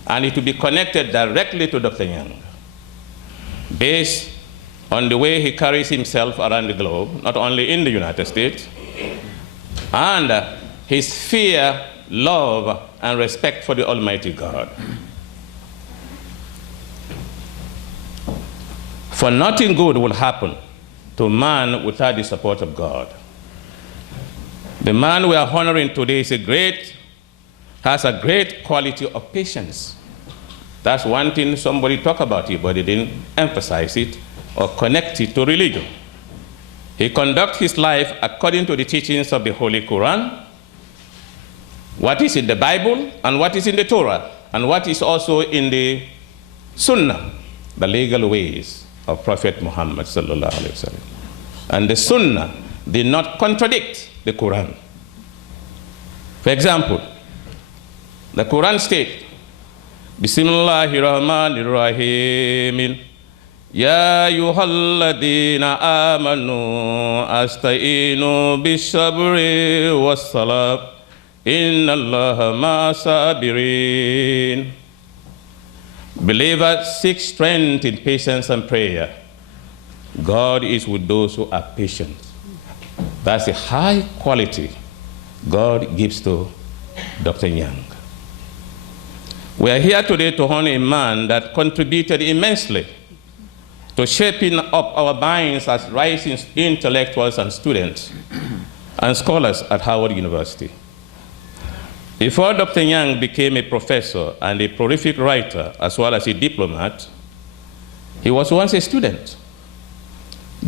and it will be connected directly to Dr. Nyang, based on the way he carries himself around the globe, not only in the United States, and his fear, love, and respect for the Almighty God. For nothing good will happen to man without the support of God. The man we are honoring today has a great quality of patience. That's one thing somebody talked about it, but they didn't emphasize it or connect it to religion. He conducts his life according to the teachings of the Holy Quran, what is in the Bible, and what is in the Torah, and what is also in the Sunnah, the legal ways of Prophet Muhammad sallallahu alaihi wasallam. And the Sunnah did not contradict the Quran. For example, The Quran states, Bismillahirrahmanirrahim. Ya ayyuhalladhina amanu asta'inu bis-sabri was-salah. Inna Allaha ma'as-sabirin. Believers seek strength in patience and prayer. God is with those who are patient. That's a high quality God gives to Dr. Nyang. We are here today to honor a man that contributed immensely to shaping up our minds as rising intellectuals and students and scholars at Howard University. Before Dr. Nyang became a professor and a prolific writer as well as a diplomat, he was once a student.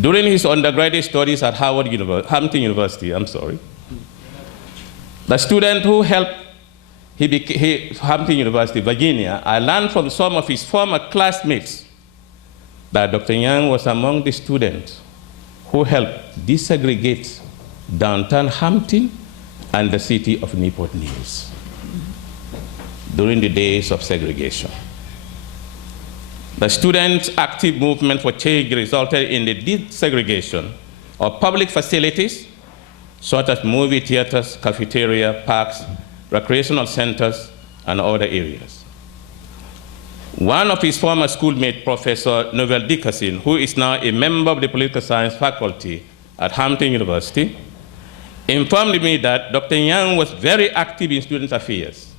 During his undergraduate studies at Hampton University, the student who helped Hampton University, Virginia, I learned from some of his former classmates that Dr. Nyang was among the students who helped desegregate downtown Hampton and the city of Newport News during the days of segregation. The students' active movement for change resulted in the desegregation of public facilities such as movie theaters, cafeteria, parks, recreational centers, and other areas. One of his former schoolmates, Professor Noel Dickerson, who is now a member of the political science faculty at Hampton University, informed me that Dr. Nyang was very active in student affairs.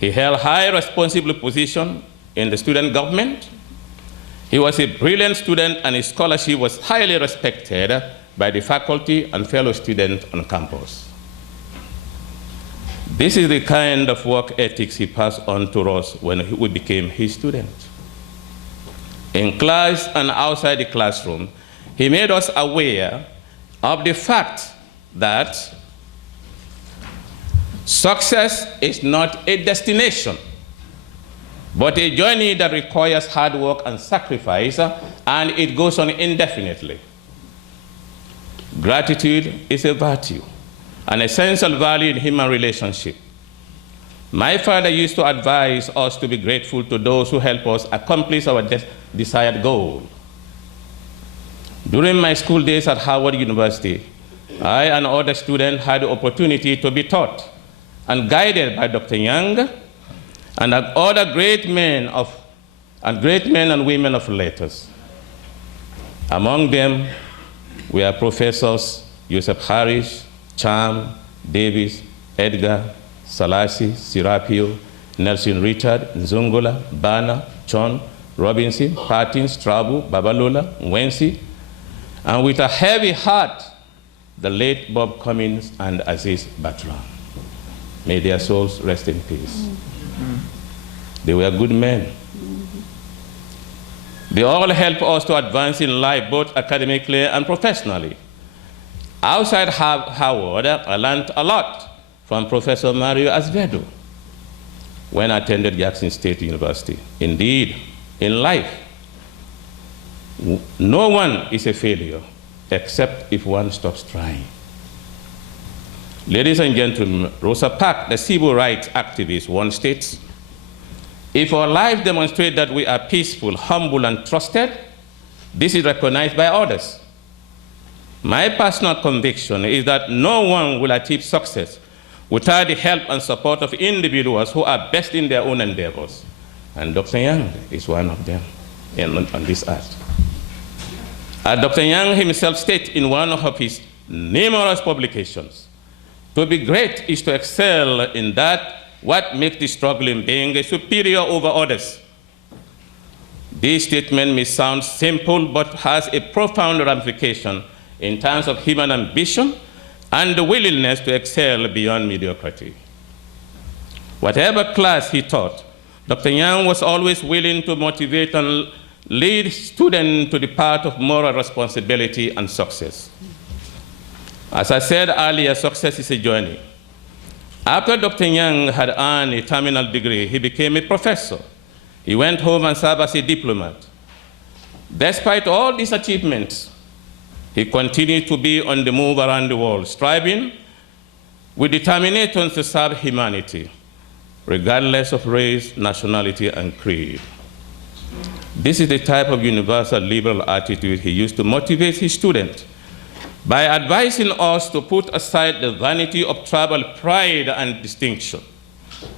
He held high responsible positions in the student government. He was a brilliant student, and his scholarship was highly respected by the faculty and fellow students on campus. This is the kind of work ethics he passed on to us when we became his students. In class and outside the classroom, he made us aware of the fact that success is not a destination, but a journey that requires hard work and sacrifice, and it goes on indefinitely. Gratitude is a virtue, an essential value in human relationship. My father used to advise us to be grateful to those who help us accomplish our desired goal. During my school days at Howard University, I and other students had the opportunity to be taught and guided by Dr. Nyang and other great men and women of letters. Among them were Professors Joseph Harris, Cham, Davis, Edgar, Salasi, Serapio, Nelson Richard, Nzongola, Bana, Chon, Robinson, Patins, Trabu, Babalola, Wensi, and with a heavy heart, the late Bob Cummings and Aziz Batran. May their souls rest in peace. They were good men. They all helped us to advance in life, both academically and professionally. Outside Howard, I learned a lot from Professor Mario Azevedo when I attended Jackson State University. Indeed, in life, no one is a failure except if one stops trying. Ladies and gentlemen, Rosa Parks, the civil rights activist, once states, if our life demonstrates that we are peaceful, humble, and trusted, this is recognized by others. My personal conviction is that no one will achieve success without the help and support of individuals who are best in their own endeavors. And Dr. Nyang is one of them on this earth. As Dr. Nyang himself states in one of his numerous publications, to be great is to excel in that what makes the struggling being superior over others. This statement may sound simple, but has a profound ramification in terms of human ambition and the willingness to excel beyond mediocrity. Whatever class he taught, Dr. Nyang was always willing to motivate and lead students to the path of moral responsibility and success. As I said earlier, success is a journey. After Dr. Nyang had earned a terminal degree, he became a professor. He went home and served as a diplomat. Despite all these achievements, he continued to be on the move around the world, striving with determination to serve humanity. regardless of race, nationality, and creed. This is the type of universal liberal attitude he used to motivate his students by advising us to put aside the vanity of tribal pride and distinction.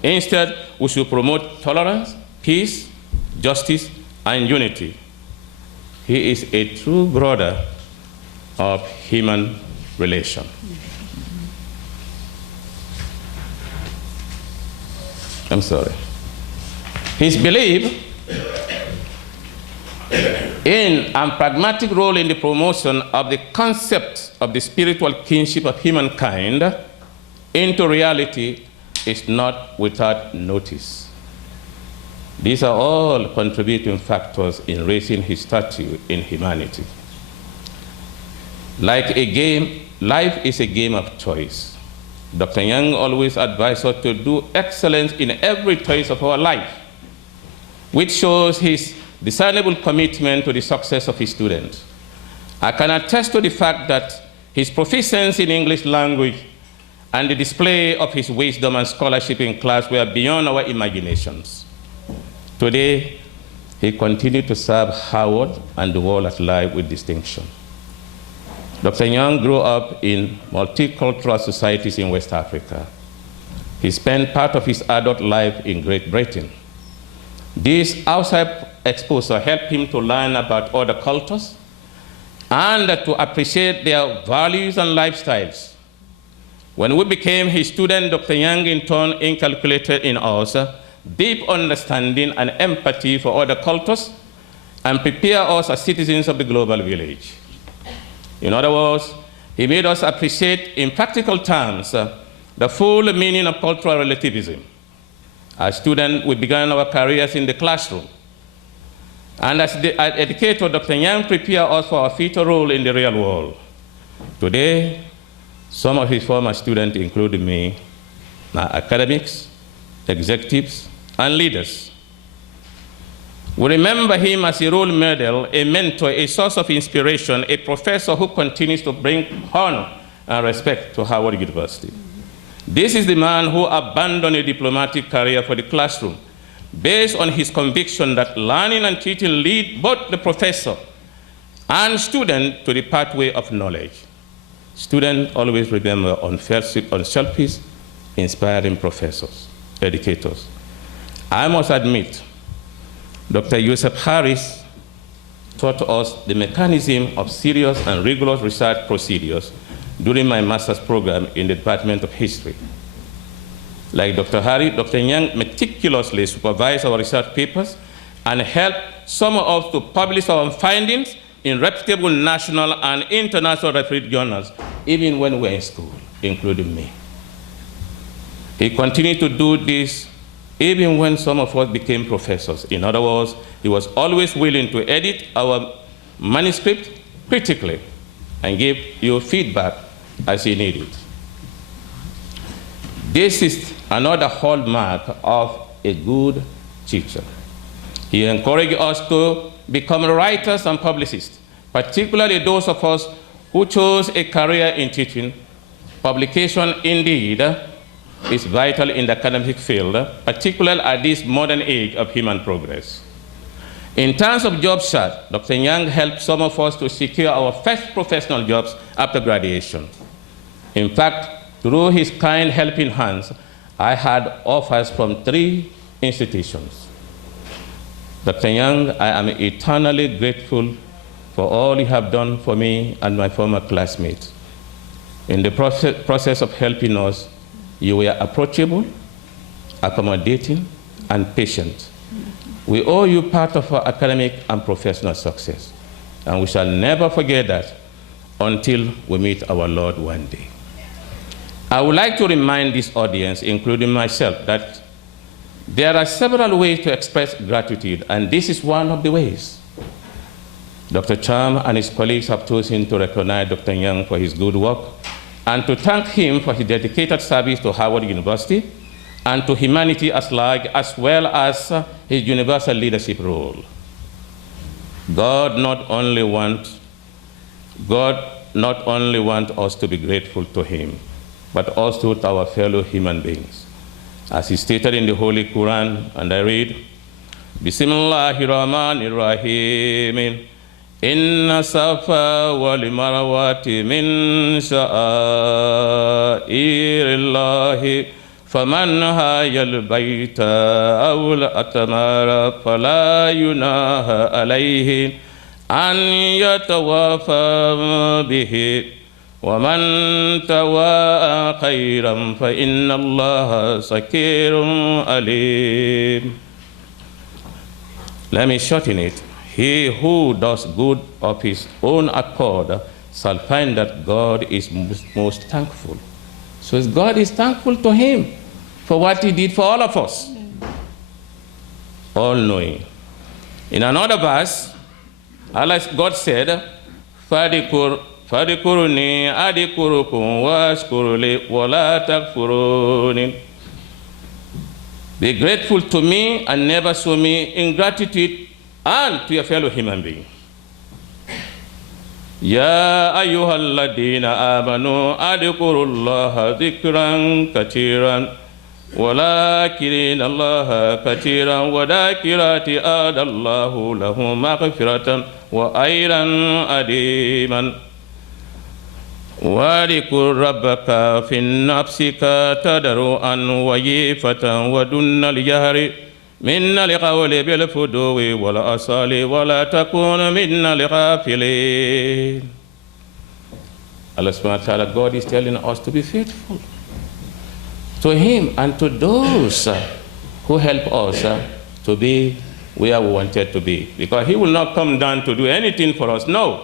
Instead, we should promote tolerance, peace, justice, and unity. He is a true brother of human relation. I'm sorry. His belief in and pragmatic role in the promotion of the concept of the spiritual kinship of humankind into reality is not without notice. These are all contributing factors in raising his stature in humanity. Like a game, life is a game of choice. Dr. Nyang always advised us to do excellence in every choice of our life, which shows his discernible commitment to the success of his students. I can attest to the fact that his proficiency in English language and the display of his wisdom and scholarship in class were beyond our imaginations. Today, he continued to serve Howard and the world at large with distinction. Dr. Nyang grew up in multicultural societies in West Africa. He spent part of his adult life in Great Britain. This outside exposure helped him to learn about other cultures and to appreciate their values and lifestyles. When we became his student, Dr. Nyang in turn inculcated in us deep understanding and empathy for other cultures and prepared us as citizens of the global village. In other words, he made us appreciate in practical terms the full meaning of cultural relativism. As students, we began our careers in the classroom. And as the educator, Dr. Nyang prepared us for our future role in the real world. Today, some of his former students, including me, are academics, executives, and leaders. We remember him as a role model, a mentor, a source of inspiration, a professor who continues to bring honor and respect to Howard University. This is the man who abandoned a diplomatic career for the classroom based on his conviction that learning and teaching lead both the professor and student to the pathway of knowledge. Students always remember unselfish, inspiring professors, educators. I must admit, Dr. Yusuf Harris taught us the mechanism of serious and rigorous research procedures during my master's program in the Department of History. Like Dr. Harris, Dr. Nyang meticulously supervised our research papers and helped some of us to publish our findings in reputable national and international refereed journals, even when we were in school, including me. He continued to do this even when some of us became professors. In other words, he was always willing to edit our manuscript critically and give you feedback as he needed. This is another hallmark of a good teacher. He encouraged us to become writers and publicists, particularly those of us who chose a career in teaching. Publication, indeed, is vital in the academic field, particularly at this modern age of human progress. In terms of job search, Dr. Nyang helped some of us to secure our first professional jobs after graduation. In fact, through his kind helping hands, I had offers from 3 institutions. Dr. Nyang, I am eternally grateful for all you have done for me and my former classmates. In the process of helping us, you were approachable, accommodating, and patient. We owe you part of our academic and professional success, and we shall never forget that until we meet our Lord one day. I would like to remind this audience, including myself, that there are several ways to express gratitude, and this is one of the ways. Dr. Cham and his colleagues have chosen to recognize Dr. Nyang for his good work and to thank him for his dedicated service to Howard University and to humanity as large, as well as his universal leadership role. God not only wants us to be grateful to him, but also to our fellow human beings. as is stated in the Holy Quran, and I read, Bismillahirrahmanirrahim. Inna safa wal marwati min sha'airillahi faman hayal bayta aw al-atmara fala yunaha alayhi an yatawafa bihi wa man tawa'a khayran fa inna Allaha sakirun alim. Let me shorten it. He who does good of his own accord shall find that God is most thankful. So God is thankful to him for what he did for all of us. All-knowing. In another verse, God said, Fadikuruni adikurukum washkuruli wala takfuruni. Be grateful to me and never show me ingratitude and to your fellow human being. Ya ayyuhalladina amanu adkurullaha dhikran katiran walakin allaha katiran wadakirati adallahu lahu maghfiratan wa ayran adiman. واذكر ربك في نفسك تضرعا وخيفة ودون الجهر من القول بالفدو والآصال ولا تكن من الغافلين. Allah subhanahu wa ta'ala, God is telling us to be faithful to him and to those who help us to be where we wanted to be. Because he will not come down to do anything for us. No.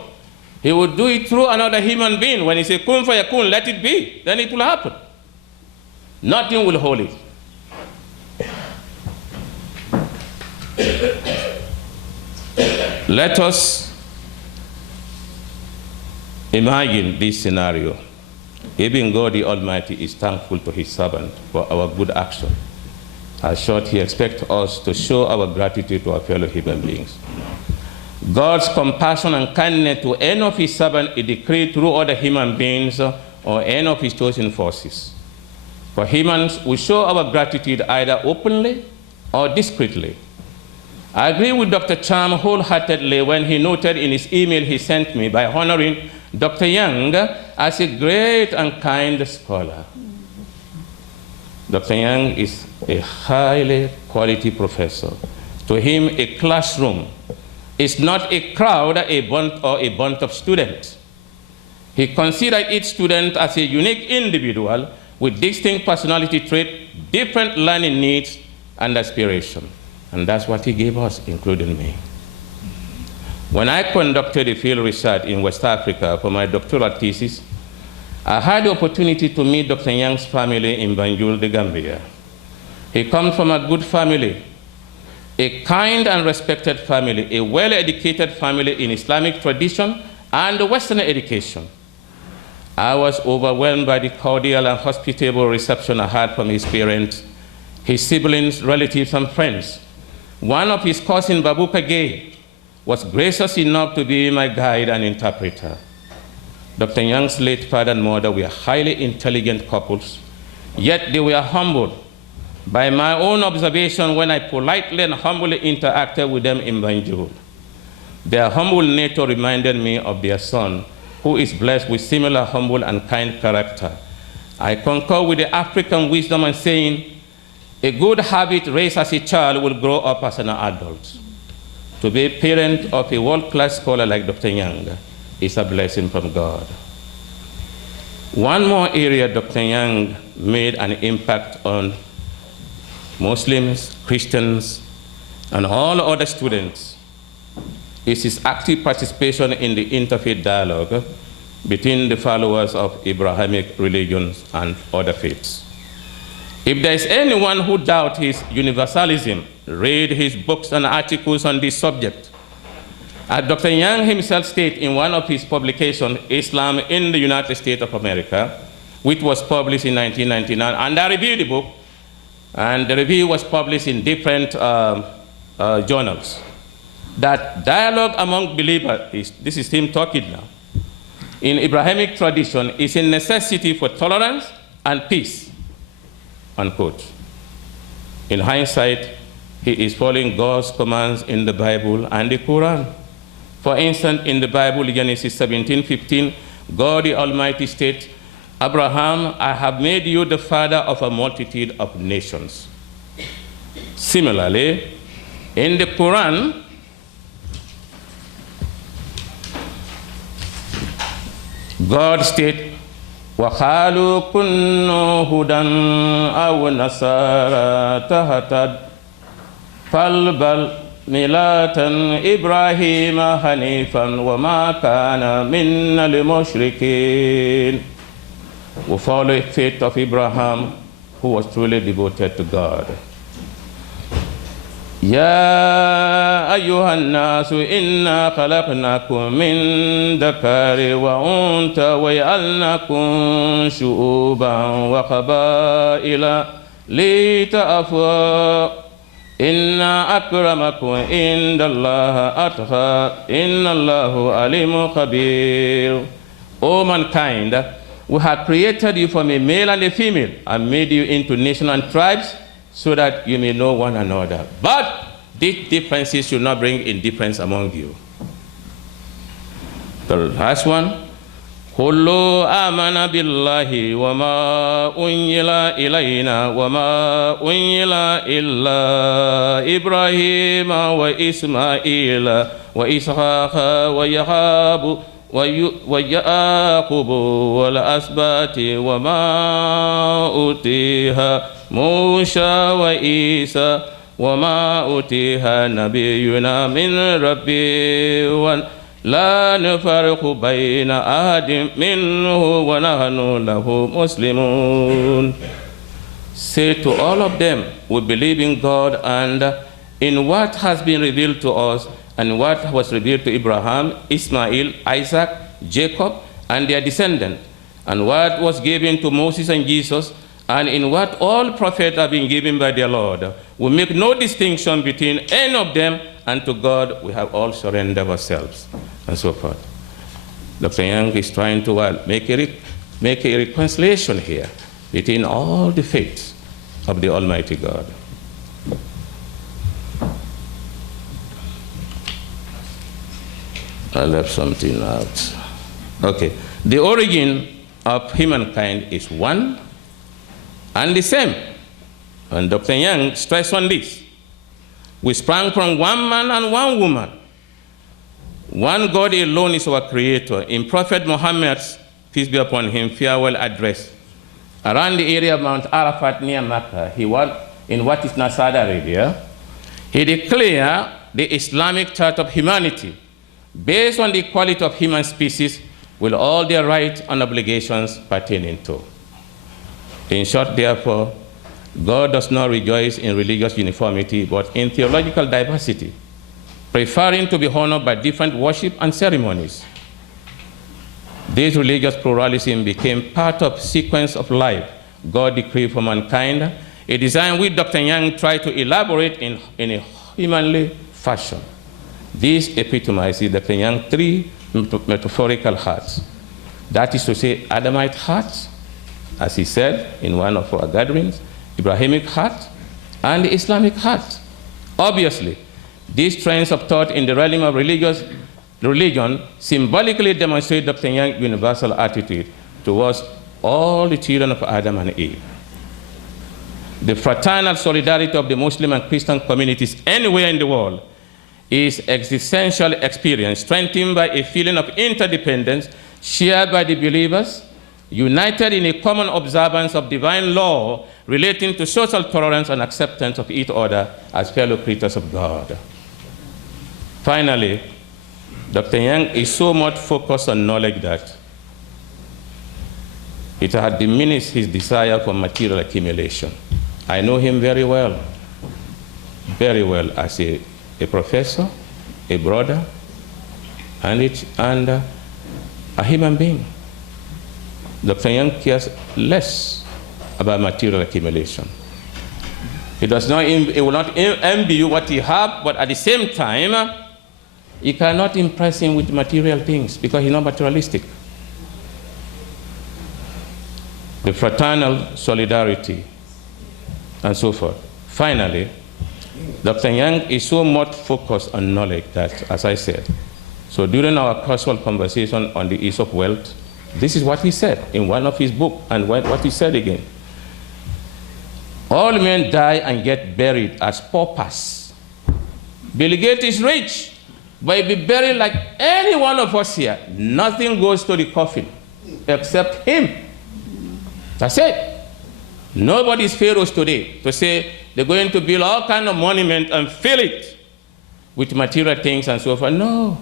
He would do it through another human being. When he says, kun fayakun, let it be, then it will happen. Nothing will hold it. Let us imagine this scenario. Even God the Almighty is thankful to his servant for our good action. As short, he expects us to show our gratitude to our fellow human beings. God's compassion and kindness to any of his servants is decreed through other human beings or any of his chosen forces. For humans, we show our gratitude either openly or discreetly. I agree with Dr. Cham wholeheartedly when he noted in his email he sent me by honoring Dr. Nyang as a great and kind scholar. Dr. Nyang is a highly quality professor. To him, a classroom is not a crowd, a bunch of students. He considered each student as a unique individual with distinct personality traits, different learning needs, and aspirations. And that's what he gave us, including me. When I conducted a field research in West Africa for my doctoral thesis, I had the opportunity to meet Dr. Nyang's family in Banjul, the Gambia. He comes from a good family, a kind and respected family, a well-educated family in Islamic tradition and Western education. I was overwhelmed by the cordial and hospitable reception I had from his parents, his siblings, relatives, and friends. One of his cousins, Babuka Gay, was gracious enough to be my guide and interpreter. Dr. Nyang's late father and mother were highly intelligent couples, yet they were humble. By my own observation, when I politely and humbly interacted with them in Banjul, their humble nature reminded me of their son, who is blessed with similar humble and kind character. I concur with the African wisdom and saying, a good habit raised as a child will grow up as an adult. To be a parent of a world-class scholar like Dr. Nyang is a blessing from God. One more area Dr. Nyang made an impact on Muslims, Christians, and all other students is his active participation in the interfaith dialogue between the followers of Abrahamic religions and other faiths. If there is anyone who doubts his universalism, read his books and articles on this subject. As Dr. Nyang himself stated in one of his publications, Islam in the United States of America, which was published in 1999, and I reviewed the book, and the review was published in different journals, that dialogue among believers, this is him talking now, in Abrahamic tradition is a necessity for tolerance and peace, unquote. In hindsight, he is following God's commands in the Bible and the Quran. For instance, in the Bible, Genesis 17:15, God the Almighty states, Abraham, I have made you the father of a multitude of nations. Similarly, in the Quran, God states, وَقَالُوا كُنُّوا هُدًى أَوْ نَصَارَى تَهْتَدُوا فَبَلْ مِلَّةَ إِبْرَاهِيمَ حَنِيفًا وَمَا كَانَ مِنَ الْمُشْرِكِينَ. We follow the faith of Abraham, who was truly devoted to God. يا أيها الناس إنا خلقناكم من ذكر وأنثى وجعلناكم شعوبا وقبائل لتعارفوا إن أكرمكم عند الله أتقاكم إن الله عليم خبير. O mankind, we have created you from a male and a female and made you into nations and tribes, so that you may know one another. But these differences should not bring indifference among you. The last one, كُلُّ آمَنَ بِاللَّهِ وَمَا أُنزِلَ إِلَيْنَا وَمَا أُنزِلَ إِلَّا إِبْرَاهِيمَ وَإِسْمَاعِيلَ وَإِسْحَاقَ وَيَعْقُوبَ وَالْأَسْبَاطِ وَمَا أُوتِيَ موسى وعيسى وما أوتيها نبينا من ربي لا نفرق بين أحد منه ونحن له مسلمون. Say to all of them, we believe in God and in what has been revealed to us and what was revealed to Abraham, Ismail, Isaac, Jacob, and their descendants, and what was given to Moses and Jesus, and in what all prophets have been given by their Lord. We make no distinction between any of them, and to God we have all surrendered ourselves, and so forth. Dr. Nyang is trying to make a reconciliation here between all the faiths of the Almighty God. I left something out. Okay. The origin of humankind is one and the same. And Dr. Nyang stressed on this. We sprang from one man and one woman. One God alone is our creator. In Prophet Muhammad's, peace be upon him, farewell address, around the area of Mount Arafat near Mecca, he was in what is now Saudi Arabia, he declared the Islamic chart of humanity based on the equality of human species with all their rights and obligations pertaining to. In short, therefore, God does not rejoice in religious uniformity, but in theological diversity, preferring to be honored by different worship and ceremonies. This religious pluralism became part of the sequence of life God decreed for mankind, a design which Dr. Nyang tried to elaborate in a humanly fashion. This epitomizes Dr. Nyang's three metaphorical hearts. That is to say, Adamite hearts, as he said in one of our gatherings, Abrahamic heart, and the Islamic heart. Obviously, these trends of thought in the realm of religion symbolically demonstrate Dr. Nyang's universal attitude towards all the children of Adam and Eve. The fraternal solidarity of the Muslim and Christian communities anywhere in the world is existential experience strengthened by a feeling of interdependence shared by the believers, united in a common observance of divine law relating to social tolerance and acceptance of each other as fellow creatures of God. Finally, Dr. Nyang is so much focused on knowledge that it had diminished his desire for material accumulation. I know him very well as a professor, a brother, and a human being. Dr. Nyang cares less about material accumulation. He will not envy you what you have, but at the same time, you cannot impress him with material things because he's not materialistic. The fraternal solidarity and so forth Finally, Dr. Nyang is so much focused on knowledge that, as I said, so during our casual conversation on the issue of wealth, this is what he said in one of his books, and what he said again. All men die and get buried as paupers. Bill Gates is rich, but he'll be buried like any one of us here. Nothing goes to the coffin except him. That's it. Nobody's pharaohs today to say they're going to build all kind of monument and fill it with material things and so forth. No,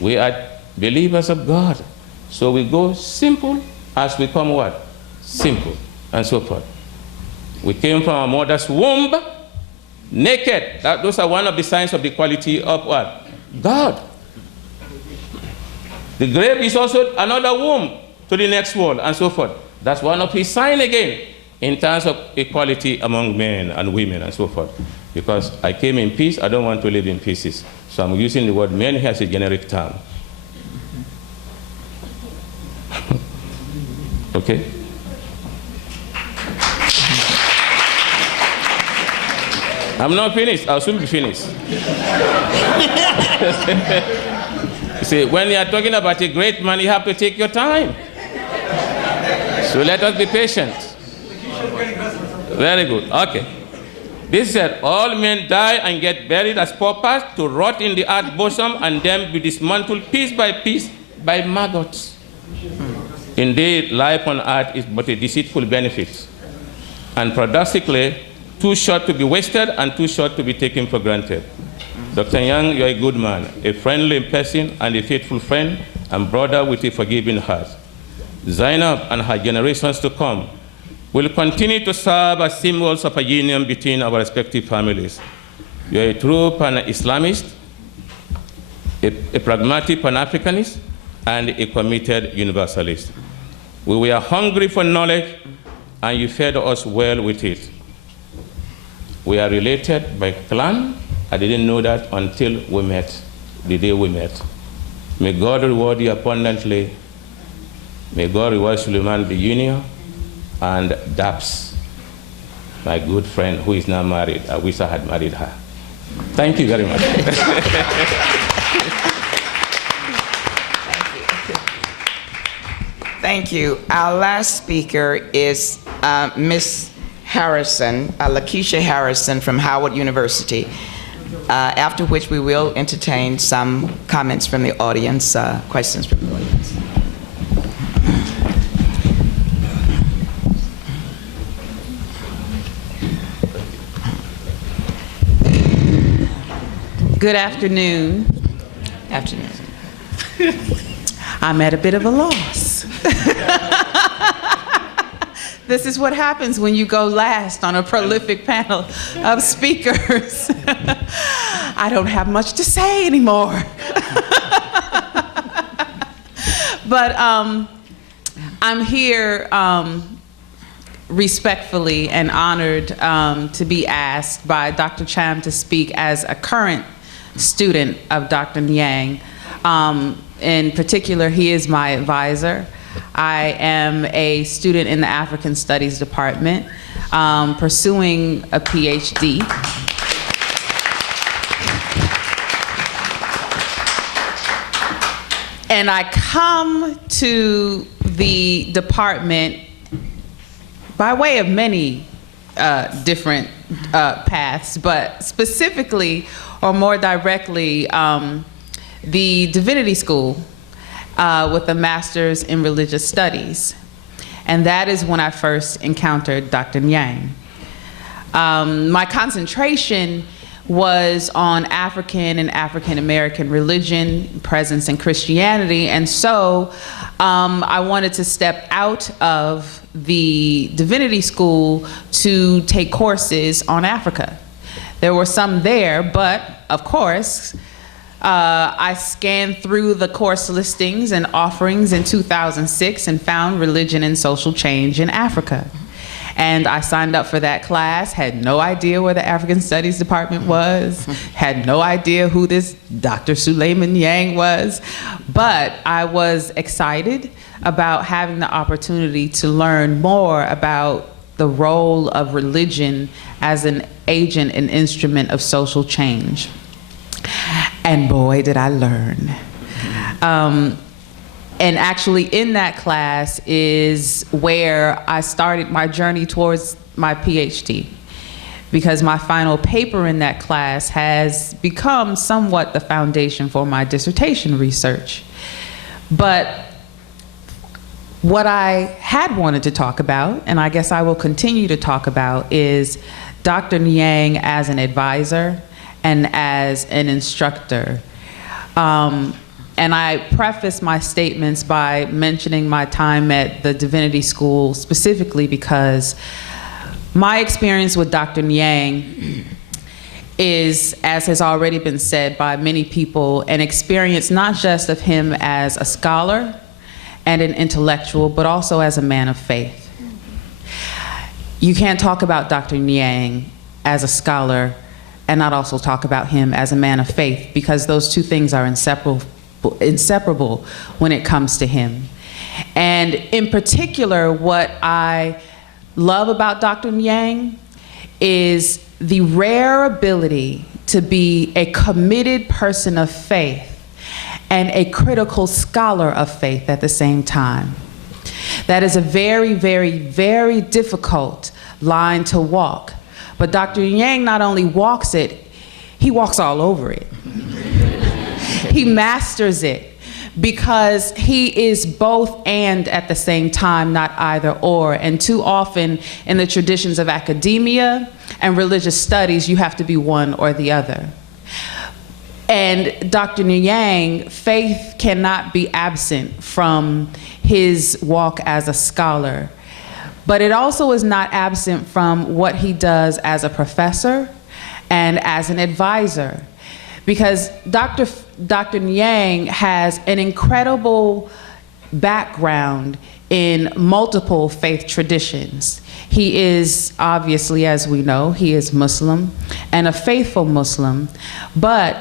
we are believers of God. So we go simple as we come what? Simple and so forth. We came from our mother's womb naked. Those are one of the signs of the quality of what? God. The grave is also another womb to the next world and so forth. That's one of his signs again in terms of equality among men and women and so forth. Because I came in peace, I don't want to live in pieces. So I'm using the word men here as a generic term. Okay? I'm not finished. I'll soon be finished. You see, when you are talking about a great man, you have to take your time. So let us be patient. Very good. Okay. This said, all men die and get buried as paupers to rot in the earth's bosom and then be dismantled piece by piece by maggots. Indeed, life on earth is but a deceitful benefit, and paradoxically, too short to be wasted and too short to be taken for granted. Dr. Nyang, you're a good man, a friendly person and a faithful friend and brother with a forgiving heart. Zainab and her generations to come will continue to serve as symbols of a union between our respective families. You're a true pan-Islamist, a pragmatic pan-Africanist, and a committed universalist. We were hungry for knowledge, and you fed us well with it. We are related by clan. I didn't know that until we met, the day we met. May God reward you abundantly. May God reward Sulayman the Junior and Daps, my good friend who is now married. I wish I had married her. Thank you very much. Thank you. Our last speaker is Ms. Harrison, Lakeisha Harrison from Howard University, after which we will entertain some comments from the audience, questions from the audience. Good afternoon. Afternoon. I'm at a bit of a loss. This is what happens when you go last on a prolific panel of speakers. I don't have much to say anymore. But I'm here respectfully and honored to be asked by Dr. Cham to speak as a current student of Dr. Nyang. In particular, he is my advisor. I am a student in the African Studies Department, pursuing a PhD. And I come to the department by way of many different paths, but specifically or more directly, the Divinity School with a master's in religious studies. And that is when I first encountered Dr. Nyang. My concentration was on African and African American religion, presence in Christianity, and so I wanted to step out of the Divinity School to take courses on Africa. There were some there, but of course, I scanned through the course listings and offerings in 2006 and found religion and social change in Africa. And I signed up for that class, had no idea where the African Studies Department was, had no idea who this Dr. Sulayman Nyang was, but I was excited about having the opportunity to learn more about the role of religion as an agent and instrument of social change. And boy, did I learn. And actually in that class is where I started my journey towards my PhD, because my final paper in that class has become somewhat the foundation for my dissertation research. But what I had wanted to talk about, and I guess I will continue to talk about, is Dr. Nyang as an advisor and as an instructor. And I preface my statements by mentioning my time at the Divinity School specifically because my experience with Dr. Nyang is, as has already been said by many people, an experience not just of him as a scholar and an intellectual, but also as a man of faith. You can't talk about Dr. Nyang as a scholar and not also talk about him as a man of faith, because those two things are inseparable when it comes to him. And in particular, what I love about Dr. Nyang is the rare ability to be a committed person of faith and a critical scholar of faith at the same time. That is a very, very, very difficult line to walk. But Dr. Nyang not only walks it, he walks all over it. He masters it because he is both and at the same time, not either or. And too often in the traditions of academia and religious studies, you have to be one or the other. And Dr. Nyang, faith cannot be absent from his walk as a scholar. But it also is not absent from what he does as a professor and as an advisor. Because Dr. Nyang has an incredible background in multiple faith traditions. He is, obviously, as we know, he is Muslim and a faithful Muslim. But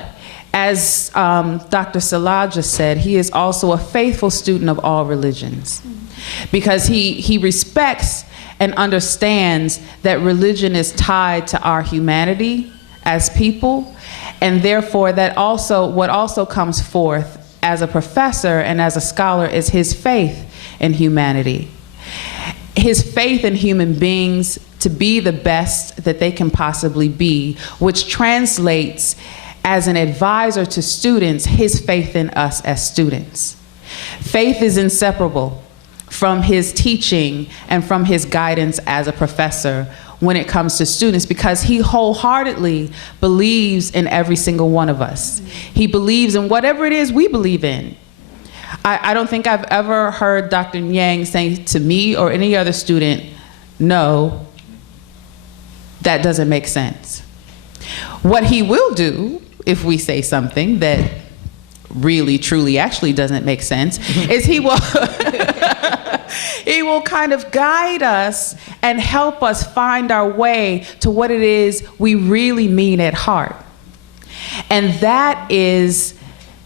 as Dr. Salah just said, he is also a faithful student of all religions. Because he respects and understands that religion is tied to our humanity as people, and therefore that also what also comes forth as a professor and as a scholar is his faith in humanity. His faith in human beings to be the best that they can possibly be, which translates as an advisor to students, his faith in us as students. Faith is inseparable from his teaching and from his guidance as a professor when it comes to students, because he wholeheartedly believes in every single one of us. He believes in whatever it is we believe in. I don't think I've ever heard Dr. Nyang say to me or any other student, no, that doesn't make sense. What he will do if we say something that really, truly, actually doesn't make sense, is he will he will kind of guide us and help us find our way to what it is we really mean at heart. And that is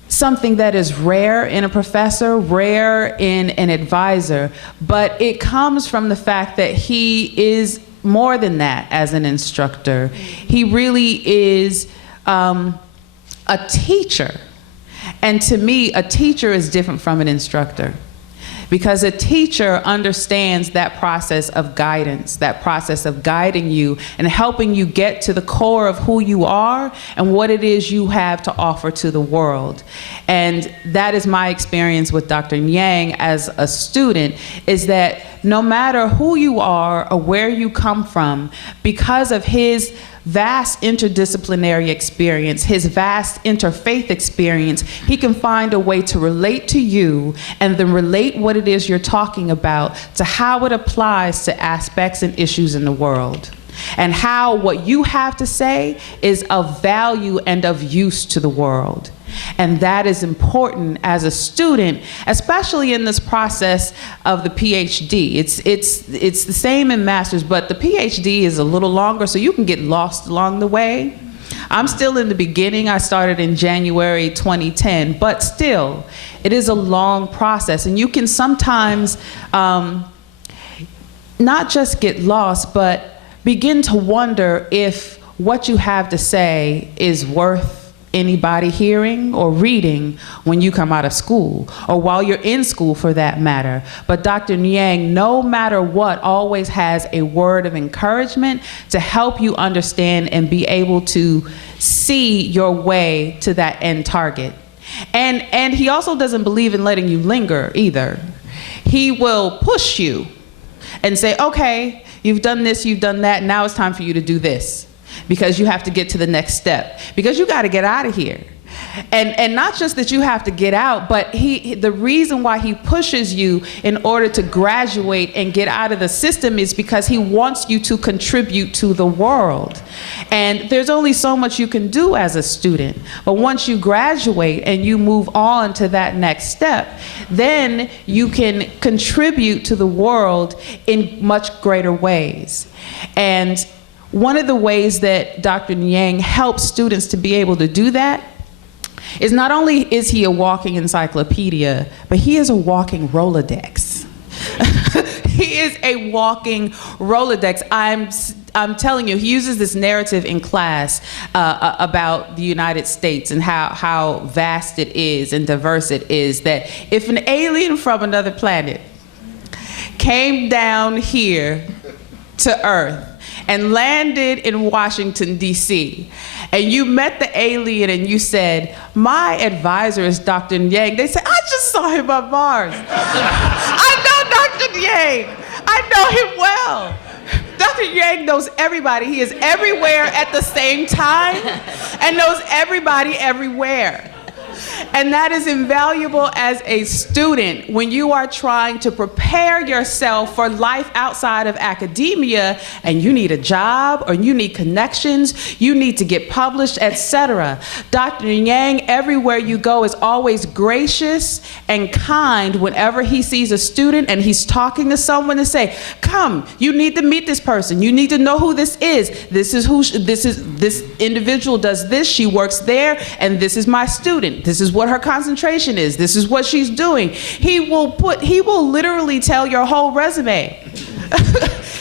something that is rare in a professor, rare in an advisor, but it comes from the fact that he is more than that as an instructor. He really is a teacher. And to me, a teacher is different from an instructor, because a teacher understands that process of guidance, that process of guiding you and helping you get to the core of who you are and what it is you have to offer to the world. And that is my experience with Dr. Nyang as a student, is that no matter who you are or where you come from, because of his vast interdisciplinary experience, his vast interfaith experience, he can find a way to relate to you and then relate what it is you're talking about to how it applies to aspects and issues in the world, and how what you have to say is of value and of use to the world. And that is important as a student, especially in this process of the PhD. It's the same in master's, but the PhD is a little longer, so you can get lost along the way. I'm still in the beginning. I started in January 2010, but still, it is a long process. And you can sometimes not just get lost, but begin to wonder if what you have to say is worth anybody hearing or reading when you come out of school, or while you're in school for that matter. But Dr. Nyang, no matter what, always has a word of encouragement to help you understand and be able to see your way to that end target. And he also doesn't believe in letting you linger either. He will push you and say, okay, you've done this, you've done that, now it's time for you to do this, because you have to get to the next step, because you got to get out of here. And not just that you have to get out, but the reason why he pushes you in order to graduate and get out of the system is because he wants you to contribute to the world. And there's only so much you can do as a student. But once you graduate and you move on to that next step, then you can contribute to the world in much greater ways. And one of the ways that Dr. Nyang helps students to be able to do that is not only is he a walking encyclopedia, but he is a walking Rolodex. He is a walking Rolodex. I'm telling you, he uses this narrative in class about the United States and how vast it is and diverse it is, that if an alien from another planet came down here to Earth and landed in Washington, D.C., and you met the alien and you said, my advisor is Dr. Nyang, they said, I just saw him on Mars. I know Dr. Nyang. I know him well. Dr. Nyang knows everybody. He is everywhere at the same time and knows everybody everywhere. And that is invaluable as a student when you are trying to prepare yourself for life outside of academia, and you need a job or you need connections, you need to get published, etc. Dr. Nyang, everywhere you go, is always gracious and kind whenever he sees a student and he's talking to someone to say, come, you need to meet this person. You need to know who this is. This individual does this, she works there, and this is my student. This is what her concentration is. This is what she's doing. He will literally tell your whole resume.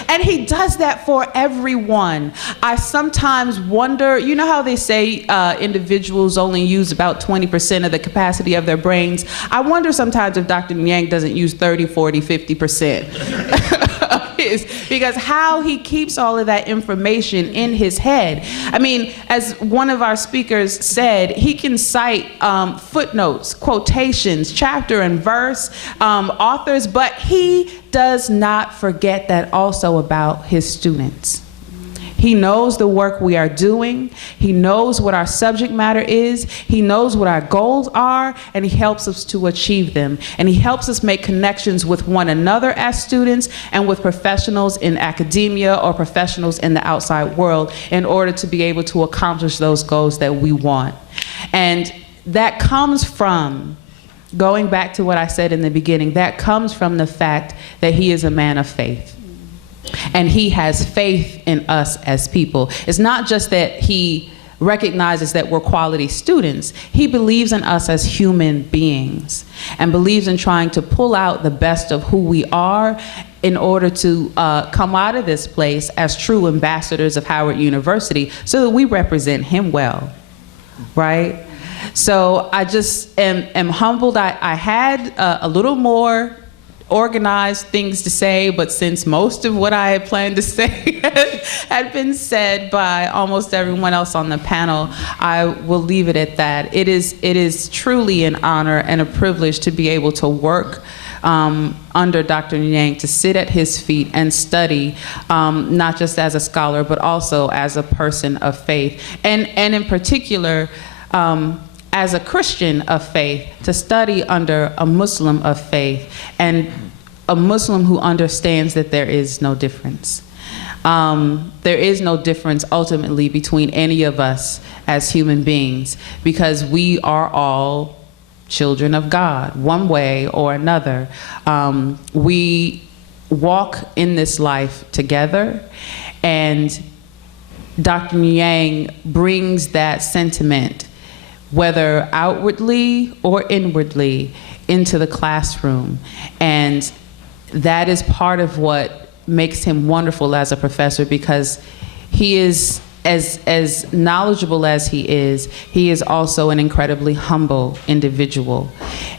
And he does that for everyone. I sometimes wonder, you know how they say individuals only use about 20% of the capacity of their brains? I wonder sometimes if Dr. Nyang doesn't use 30, 40, 50% of his, because how he keeps all of that information in his head. I mean, as one of our speakers said, he can cite footnotes, quotations, chapter and verse, authors, but he does not forget that also about his students. He knows the work we are doing. He knows what our subject matter is. He knows what our goals are, and he helps us to achieve them. And he helps us make connections with one another as students and with professionals in academia or professionals in the outside world in order to be able to accomplish those goals that we want. And that comes from, going back to what I said in the beginning, that comes from the fact that he is a man of faith. And he has faith in us as people. It's not just that he recognizes that we're quality students. He believes in us as human beings and believes in trying to pull out the best of who we are in order to come out of this place as true ambassadors of Howard University so that we represent him well, right? So I just am humbled. I had a little more organized things to say, but since most of what I had planned to say had been said by almost everyone else on the panel, I will leave it at that. It is truly an honor and a privilege to be able to work under Dr. Nyang, to sit at his feet and study, not just as a scholar, but also as a person of faith. And in particular, as a Christian of faith, to study under a Muslim of faith, and a Muslim who understands that there is no difference. There is no difference ultimately between any of us as human beings, because we are all children of God, one way or another. We walk in this life together, and Dr. Nyang brings that sentiment, whether outwardly or inwardly, into the classroom. And that is part of what makes him wonderful as a professor, because he is, as knowledgeable as he is also an incredibly humble individual.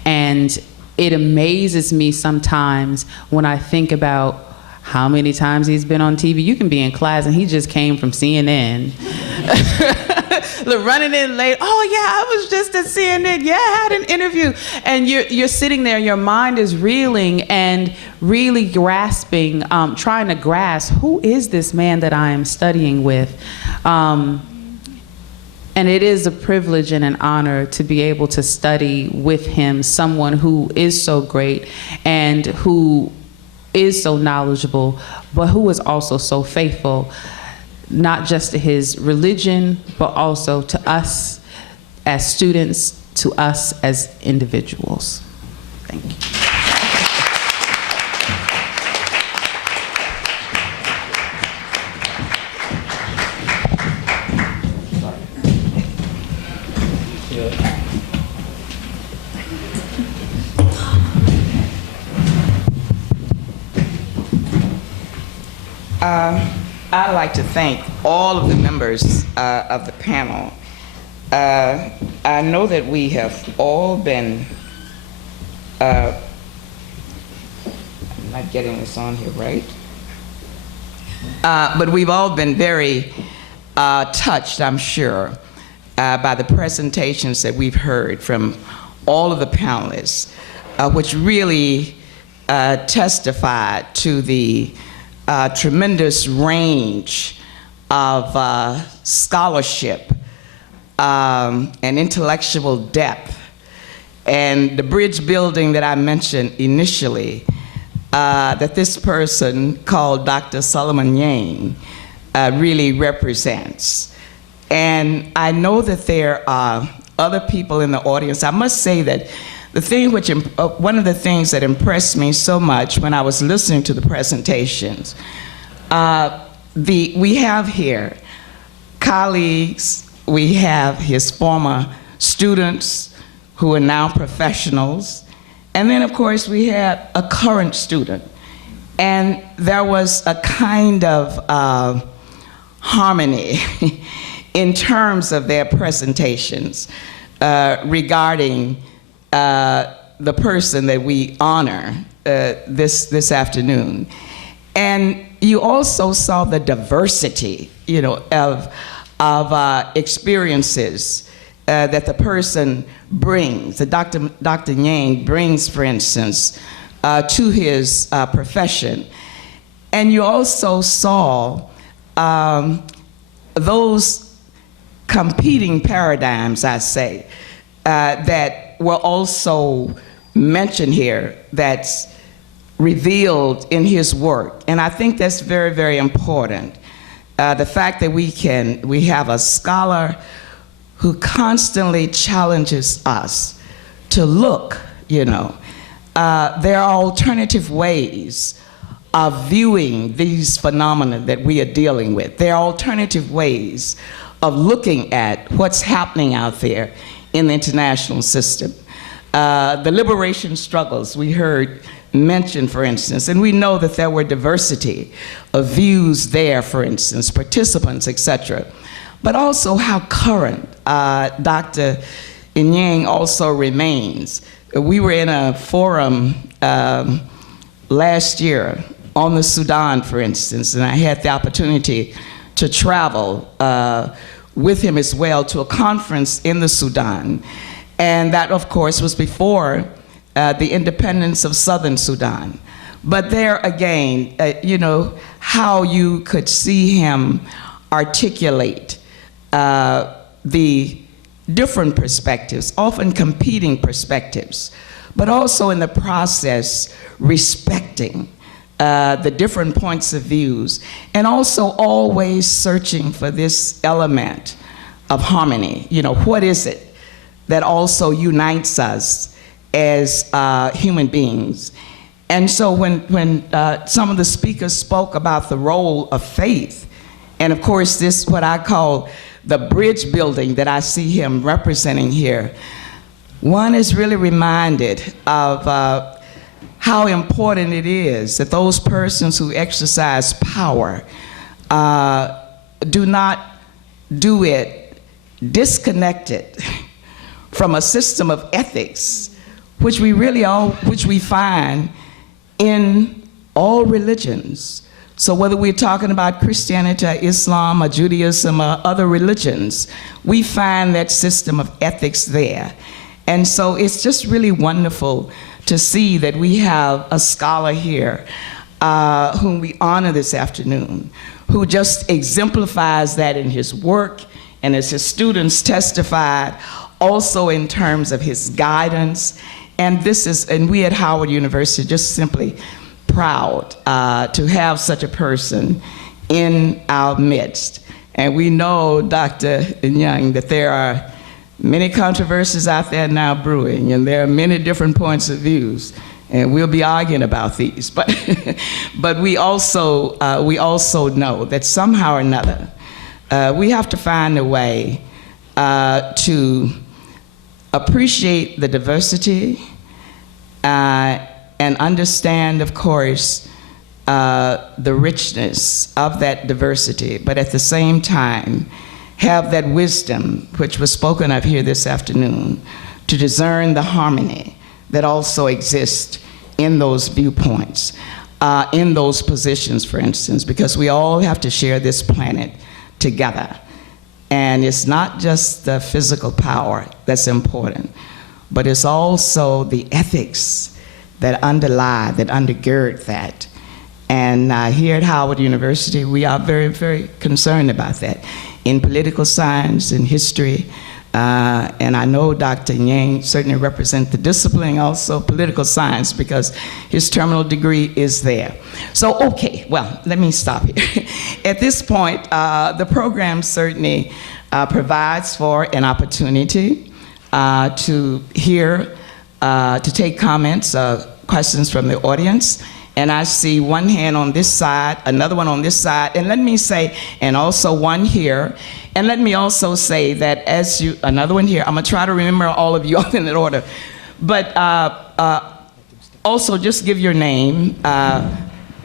And it amazes me sometimes when I think about how many times he's been on TV. You can be in class and he just came from CNN. Running in late, oh yeah, I was just at CNN, yeah, I had an interview. And you're sitting there, your mind is reeling and really grasping, trying to grasp, who is this man that I am studying with? And it is a privilege and an honor to be able to study with him, someone who is so great and who is so knowledgeable, but who is also so faithful, not just to his religion, but also to us as students, to us as individuals. Thank you. I'd like to thank all of the members of the panel. I know that we have all been, I'm not getting this on here right, but we've all been very touched, I'm sure, by the presentations that we've heard from all of the panelists, which really testified to the tremendous range of scholarship and intellectual depth, and the bridge building that I mentioned initially, that this person called Dr. Sulayman Nyang really represents. And I know that there are other people in the audience. I must say that the thing which, one of the things that impressed me so much when I was listening to the presentations, we have here colleagues, we have his former students who are now professionals, and then of course we have a current student. And there was a kind of harmony in terms of their presentations regarding the person that we honor this afternoon. And you also saw the diversity, you know, of experiences that the person brings, that Dr. Nyang brings, for instance, to his profession. And you also saw those competing paradigms, I say, that were also mentioned here, that's revealed in his work. And I think that's very, very important. The fact that we have a scholar who constantly challenges us to look, you know. There are alternative ways of viewing these phenomena that we are dealing with. There are alternative ways of looking at what's happening out there in the international system. The liberation struggles we heard mentioned, for instance, and we know that there were diversity of views there, for instance, participants, etc. But also how current Dr. Nyang also remains. We were in a forum last year on the Sudan, for instance, and I had the opportunity to travel with him as well to a conference in the Sudan. And that, of course, was before the independence of Southern Sudan. But there again, you know, how you could see him articulate the different perspectives, often competing perspectives, but also in the process respecting the different points of views, and also always searching for this element of harmony. You know, what is it that also unites us as human beings? And so when some of the speakers spoke about the role of faith, and of course this, what I call the bridge building that I see him representing here, one is really reminded of how important it is that those persons who exercise power do not do it disconnected from a system of ethics, which we find in all religions. So whether we're talking about Christianity, or Islam, or Judaism, or other religions, we find that system of ethics there. And so it's just really wonderful to see that we have a scholar here whom we honor this afternoon, who just exemplifies that in his work, and as his students testified, also in terms of his guidance. And we at Howard University just simply proud to have such a person in our midst. And we know, Dr. Nyang, that there are many controversies out there now brewing, and there are many different points of views, and we'll be arguing about these. But, but we also know that somehow or another, we have to find a way to appreciate the diversity and understand, of course, the richness of that diversity, but at the same time, have that wisdom, which was spoken of here this afternoon, to discern the harmony that also exists in those viewpoints, in those positions, for instance, because we all have to share this planet together. And it's not just the physical power that's important, but it's also the ethics that underlie, that undergird that. And here at Howard University, we are very, very concerned about that. In political science and history, and I know Dr. Nyang certainly represents the discipline, also political science, because his terminal degree is there. So, okay, well, let me stop here. At this point, the program certainly provides for an opportunity to hear, to take comments, questions from the audience. And I see one hand on this side, another one on this side, and let me say, and also one here. And let me also say that as you, another one here, I'm gonna try to remember all of you all in that order. But also just give your name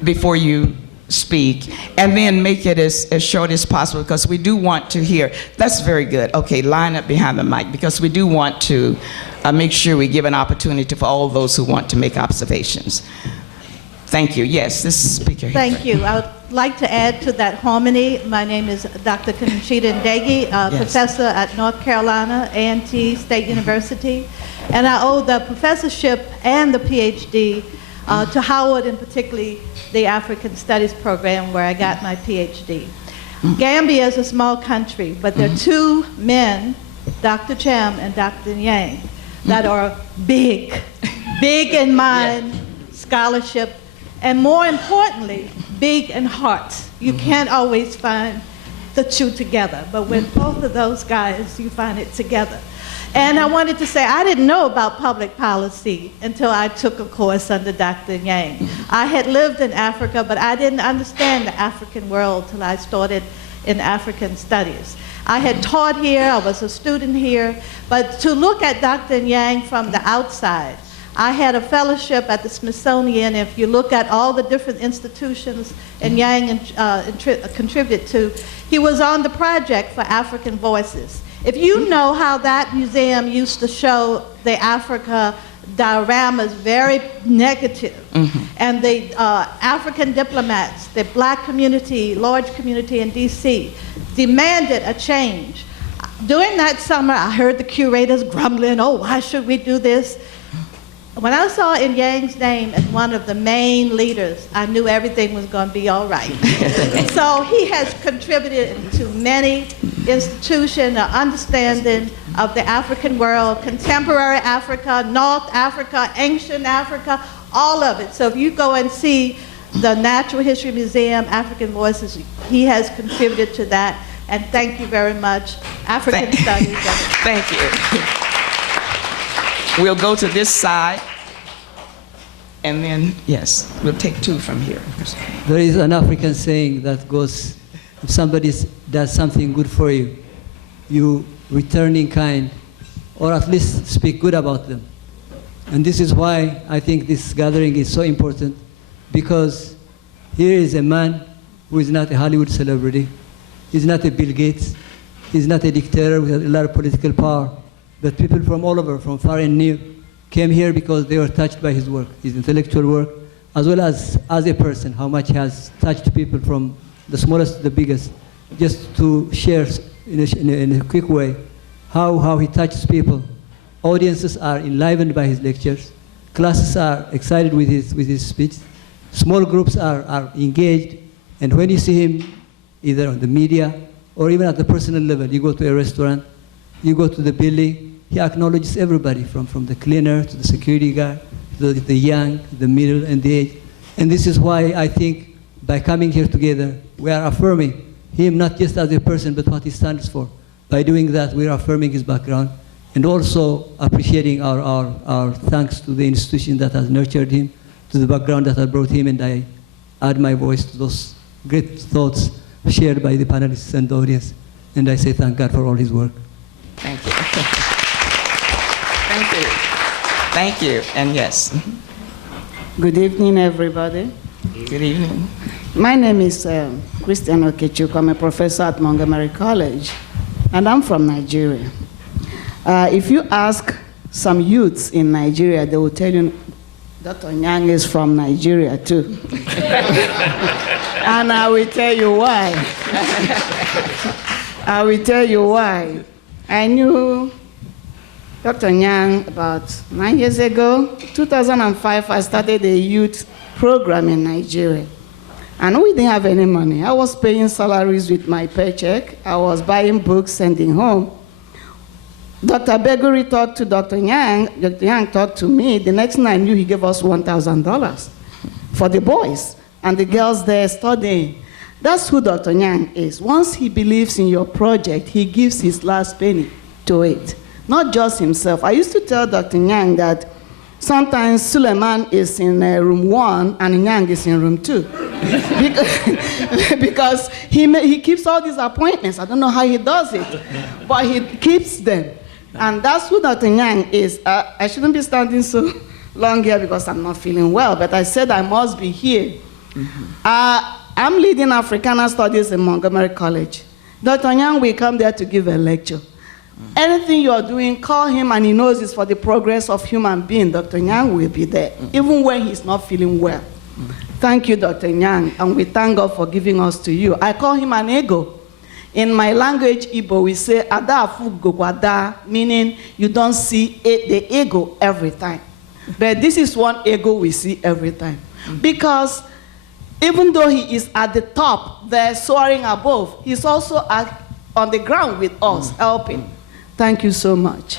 before you speak, and then make it as short as possible, because we do want to hear. That's very good. Okay, line up behind the mic, because we do want to make sure we give an opportunity for all those who want to make observations. Thank you. Yes, this speaker here. Thank you. I would like to add to that harmony. My name is Dr. Conchita Ndegi, professor at North Carolina A&T State University. And I owe the professorship and the PhD to Howard, and particularly the African Studies program where I got my PhD. Gambia is a small country, but there are two men, Dr. Cham and Dr. Nyang, that are big, big in mind, scholarship, and more importantly, big in heart. You can't always find the two together, but with both of those guys, you find it together. And I wanted to say, I didn't know about public policy until I took a course under Dr. Nyang. I had lived in Africa, but I didn't understand the African world till I started in African studies. I had taught here, I was a student here, but to look at Dr. Nyang from the outside, I had a fellowship at the Smithsonian. If you look at all the different institutions and Yang contributed to, he was on the project for African Voices. If you know how that museum used to show the Africa dioramas, very negative, and the African diplomats, the black community, large community in DC, demanded a change. During that summer, I heard the curators grumbling, oh, why should we do this? When I saw in Yang's name as one of the main leaders, I knew everything was going to be all right. So he has contributed to many institutions, an understanding of the African world, contemporary Africa, North Africa, ancient Africa, all of it. So if you go and see the Natural History Museum, African Voices, he has contributed to that. And thank you very much. African Studies. Thank you. We'll go to this side, and then, yes, we'll take two from here. There is an African saying that goes, if somebody does something good for you, you return in kind, or at least speak good about them. And this is why I think this gathering is so important, because here is a man who is not a Hollywood celebrity. He's not a Bill Gates. He's not a dictator with a lot of political power. But people from all over, from far and near, came here because they were touched by his work, his intellectual work, as well as a person, how much he has touched people from the smallest to the biggest. Just to share in a quick way how he touches people. Audiences are enlivened by his lectures. Classes are excited with his speech. Small groups are engaged. And when you see him either on the media or even at the personal level, you go to a restaurant, you go to the building, he acknowledges everybody from the cleaner to the security guard, to the young, the middle, and the age. And this is why I think by coming here together, we are affirming him not just as a person, but what he stands for. By doing that, we are affirming his background and also appreciating our thanks to the institution that has nurtured him, to the background that has brought him, and I add my voice to those great thoughts shared by the panelists and the audience. And I say thank God for all his work. Thank you. Thank you. Thank you, and yes. Good evening, everybody. Good evening. My name is Christian Okechukwu. I'm a professor at Montgomery College, and I'm from Nigeria. If you ask some youths in Nigeria, they will tell you Dr. Nyang is from Nigeria too. And I will tell you why. I will tell you why. I knew Dr. Nyang about 9 years ago. 2005, I started a youth program in Nigeria. And we didn't have any money. I was paying salaries with my paycheck. I was buying books, sending home. Dr. Beguri talked to Dr. Nyang. Dr. Nyang talked to me. The next thing I knew, he gave us $1,000 for the boys and the girls there studying. That's who Dr. Nyang is. Once he believes in your project, he gives his last penny to it, not just himself. I used to tell Dr. Nyang that sometimes Sulayman is in room 1 and Nyang is in room 2. because he keeps all these appointments. I don't know how he does it, but he keeps them. And that's who Dr. Nyang is. I shouldn't be standing so long here because I'm not feeling well, but I said I must be here. I'm leading Africana Studies in Montgomery College. Dr. Nyang will come there to give a lecture. Anything you're doing, call him, and he knows it's for the progress of human being. Dr. Nyang will be there, even when he's not feeling well. Thank you, Dr. Nyang, and we thank God for giving us to you. I call him an ego. In my language, Igbo, we say, Ada Fugokwada, meaning you don't see the ego every time. But this is one ego we see every time. Because even though he is at the top, there soaring above, he's also on the ground with us, helping. Thank you so much.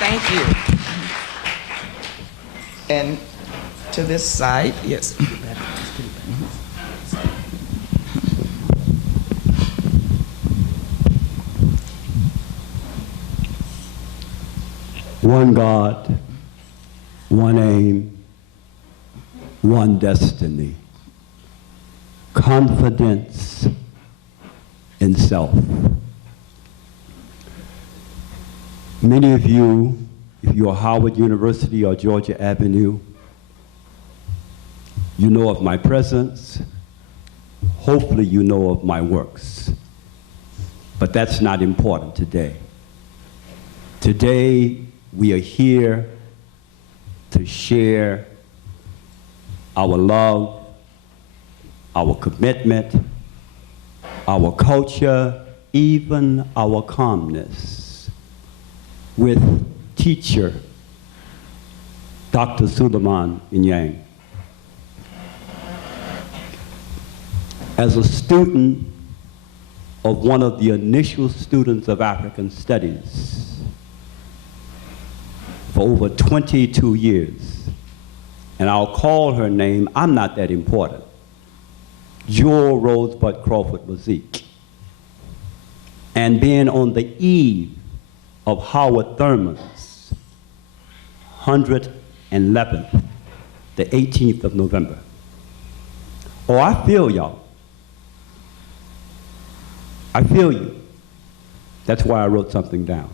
Thank you. And to this side, yes. One God, one aim, one destiny, confidence in self. Many of you, if you're Howard University or Georgia Avenue, you know of my presence. Hopefully you know of my works. But that's not important today. Today, we are here to share our love, our commitment, our culture, even our calmness with teacher Dr. Sulayman Nyang. As a student of one of the initial students of African Studies, for over 22 years, and I'll call her name, I'm not that important, Jewel Rosebud Crawford Mazik, and being on the eve of Howard Thurman's 111th, the 18th of November. Oh, I feel y'all. I feel you. That's why I wrote something down.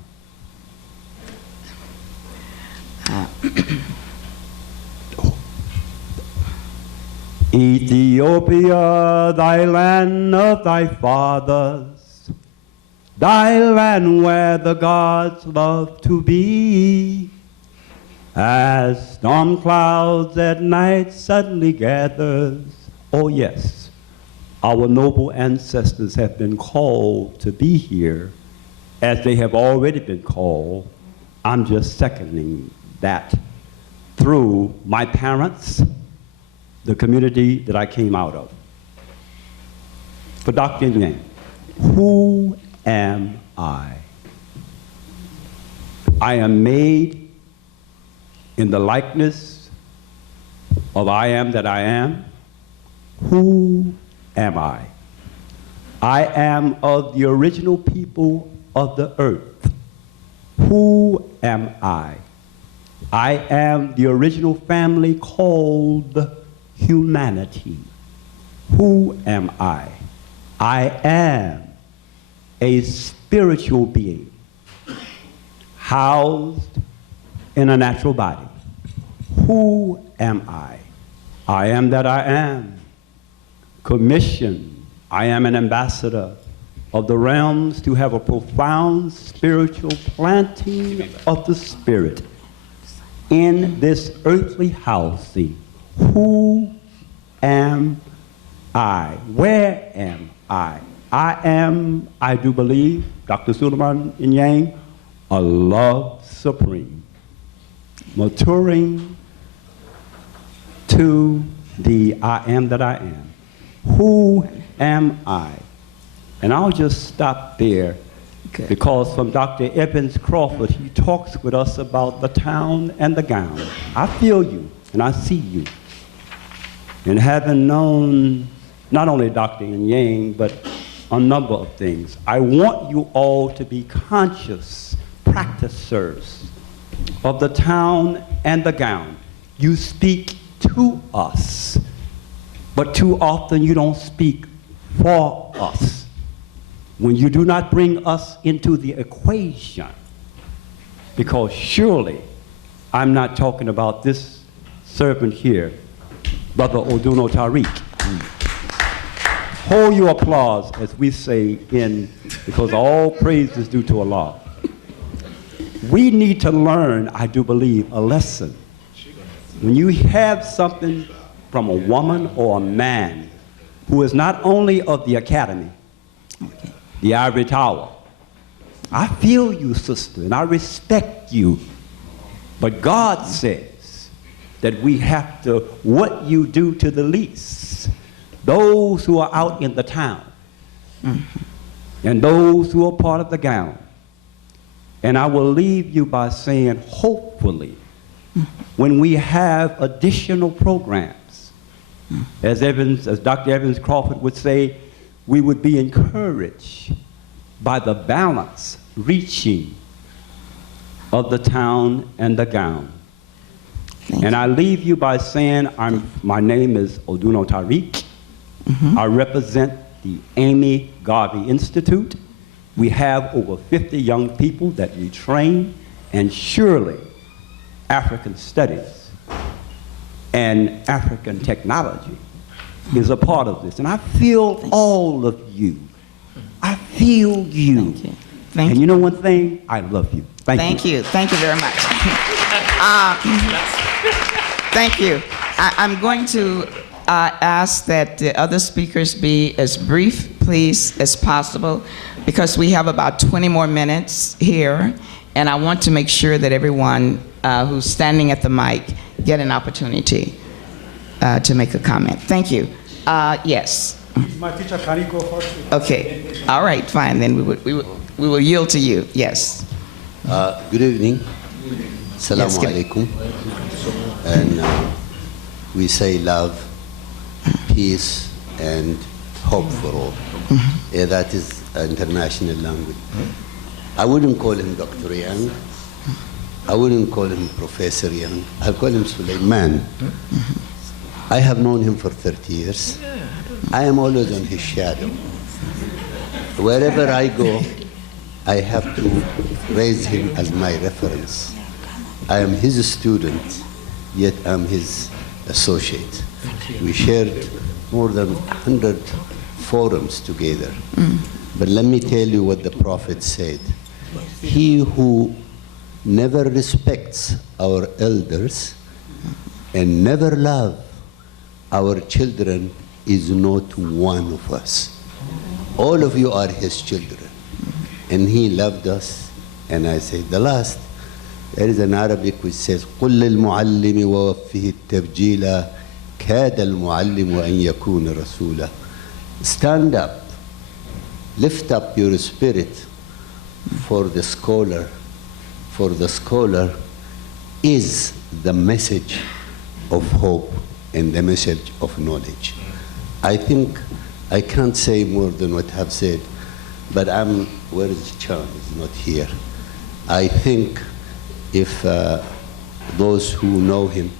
Ethiopia, thy land of thy fathers, thy land where the gods love to be. As storm clouds at night suddenly gathers, oh yes, our noble ancestors have been called to be here, as they have already been called. I'm just seconding that through my parents, the community that I came out of. For Dr. Nyang, who am I? I am made in the likeness of I am that I am. Who am I? I am of the original people of the earth. Who am I? I am the original family called humanity. Who am I? I am a spiritual being housed in a natural body. Who am I? I am that I am. Commissioned, I am an ambassador of the realms to have a profound spiritual planting of the spirit in this earthly housing. Who am I? Where am I? I am, I do believe, Dr. Sulayman Nyang, a love supreme, maturing to the I am that I am. Who am I? And I'll just stop there because from Dr. Evans Crawford, he talks with us about the town and the gown. I feel you and I see you. And having known not only Dr. Nyang, but a number of things, I want you all to be conscious practicers of the town and the gown. You speak to us, but too often you don't speak for us. When you do not bring us into the equation, because surely I'm not talking about this servant here, Brother Oduno Tariq. Hold your applause, as we say because all praise is due to Allah. We need to learn, I do believe, a lesson. When you have something from a woman or a man who is not only of the academy, the ivory tower, I feel you, sister, and I respect you. But God says that we have to, what you do to the least, those who are out in the town, and those who are part of the gown. And I will leave you by saying, hopefully, when we have additional programs, as Dr. Evans Crawford would say, we would be encouraged by the balance reaching of the town and the gown. And I leave you by saying, my name is Oduno Tariq. I represent the Amy Garvey Institute. We have over 50 young people that we train, and surely African studies and African technology is a part of this. And I feel all of you. I feel you. Thank you. And you know one thing? I love you. Thank you. Thank you very much. Thank you. I'm going to ask that the other speakers be as brief, please, as possible, because we have about 20 more minutes here, and I want to make sure that everyone who's standing at the mic get an opportunity to make a comment. Thank you. Yes. My teacher, can you go first? Okay. All right, fine. Then we will yield to you. Yes. Good evening. Assalamu alaikum. And we say love, peace, and hope for all. That is international language. I wouldn't call him Dr. Yang. I wouldn't call him Professor Yang. I'll call him Sulayman. I have known him for 30 years. I am always on his shadow. Wherever I go, I have to raise him as my reference. I am his student, yet I'm his associate. We shared more than 100 forums together. But let me tell you what the Prophet said. He who never respects our elders and never love our children is not one of us. All of you are his children. And he loved us. And I say the last, there is an Arabic which says, قُلْ لِلْمُعَلِّمِ وَوَفِّهِ التَّبْجِيلَ كَادَ الْمُعَلِّمُ أَنْ يَكُونَ رَسُولًا. Stand up, lift up your spirit for the scholar. For the scholar is the message of hope and the message of knowledge. I think I can't say more than what I've said, but where is Chan? He's not here. I think if those who know him,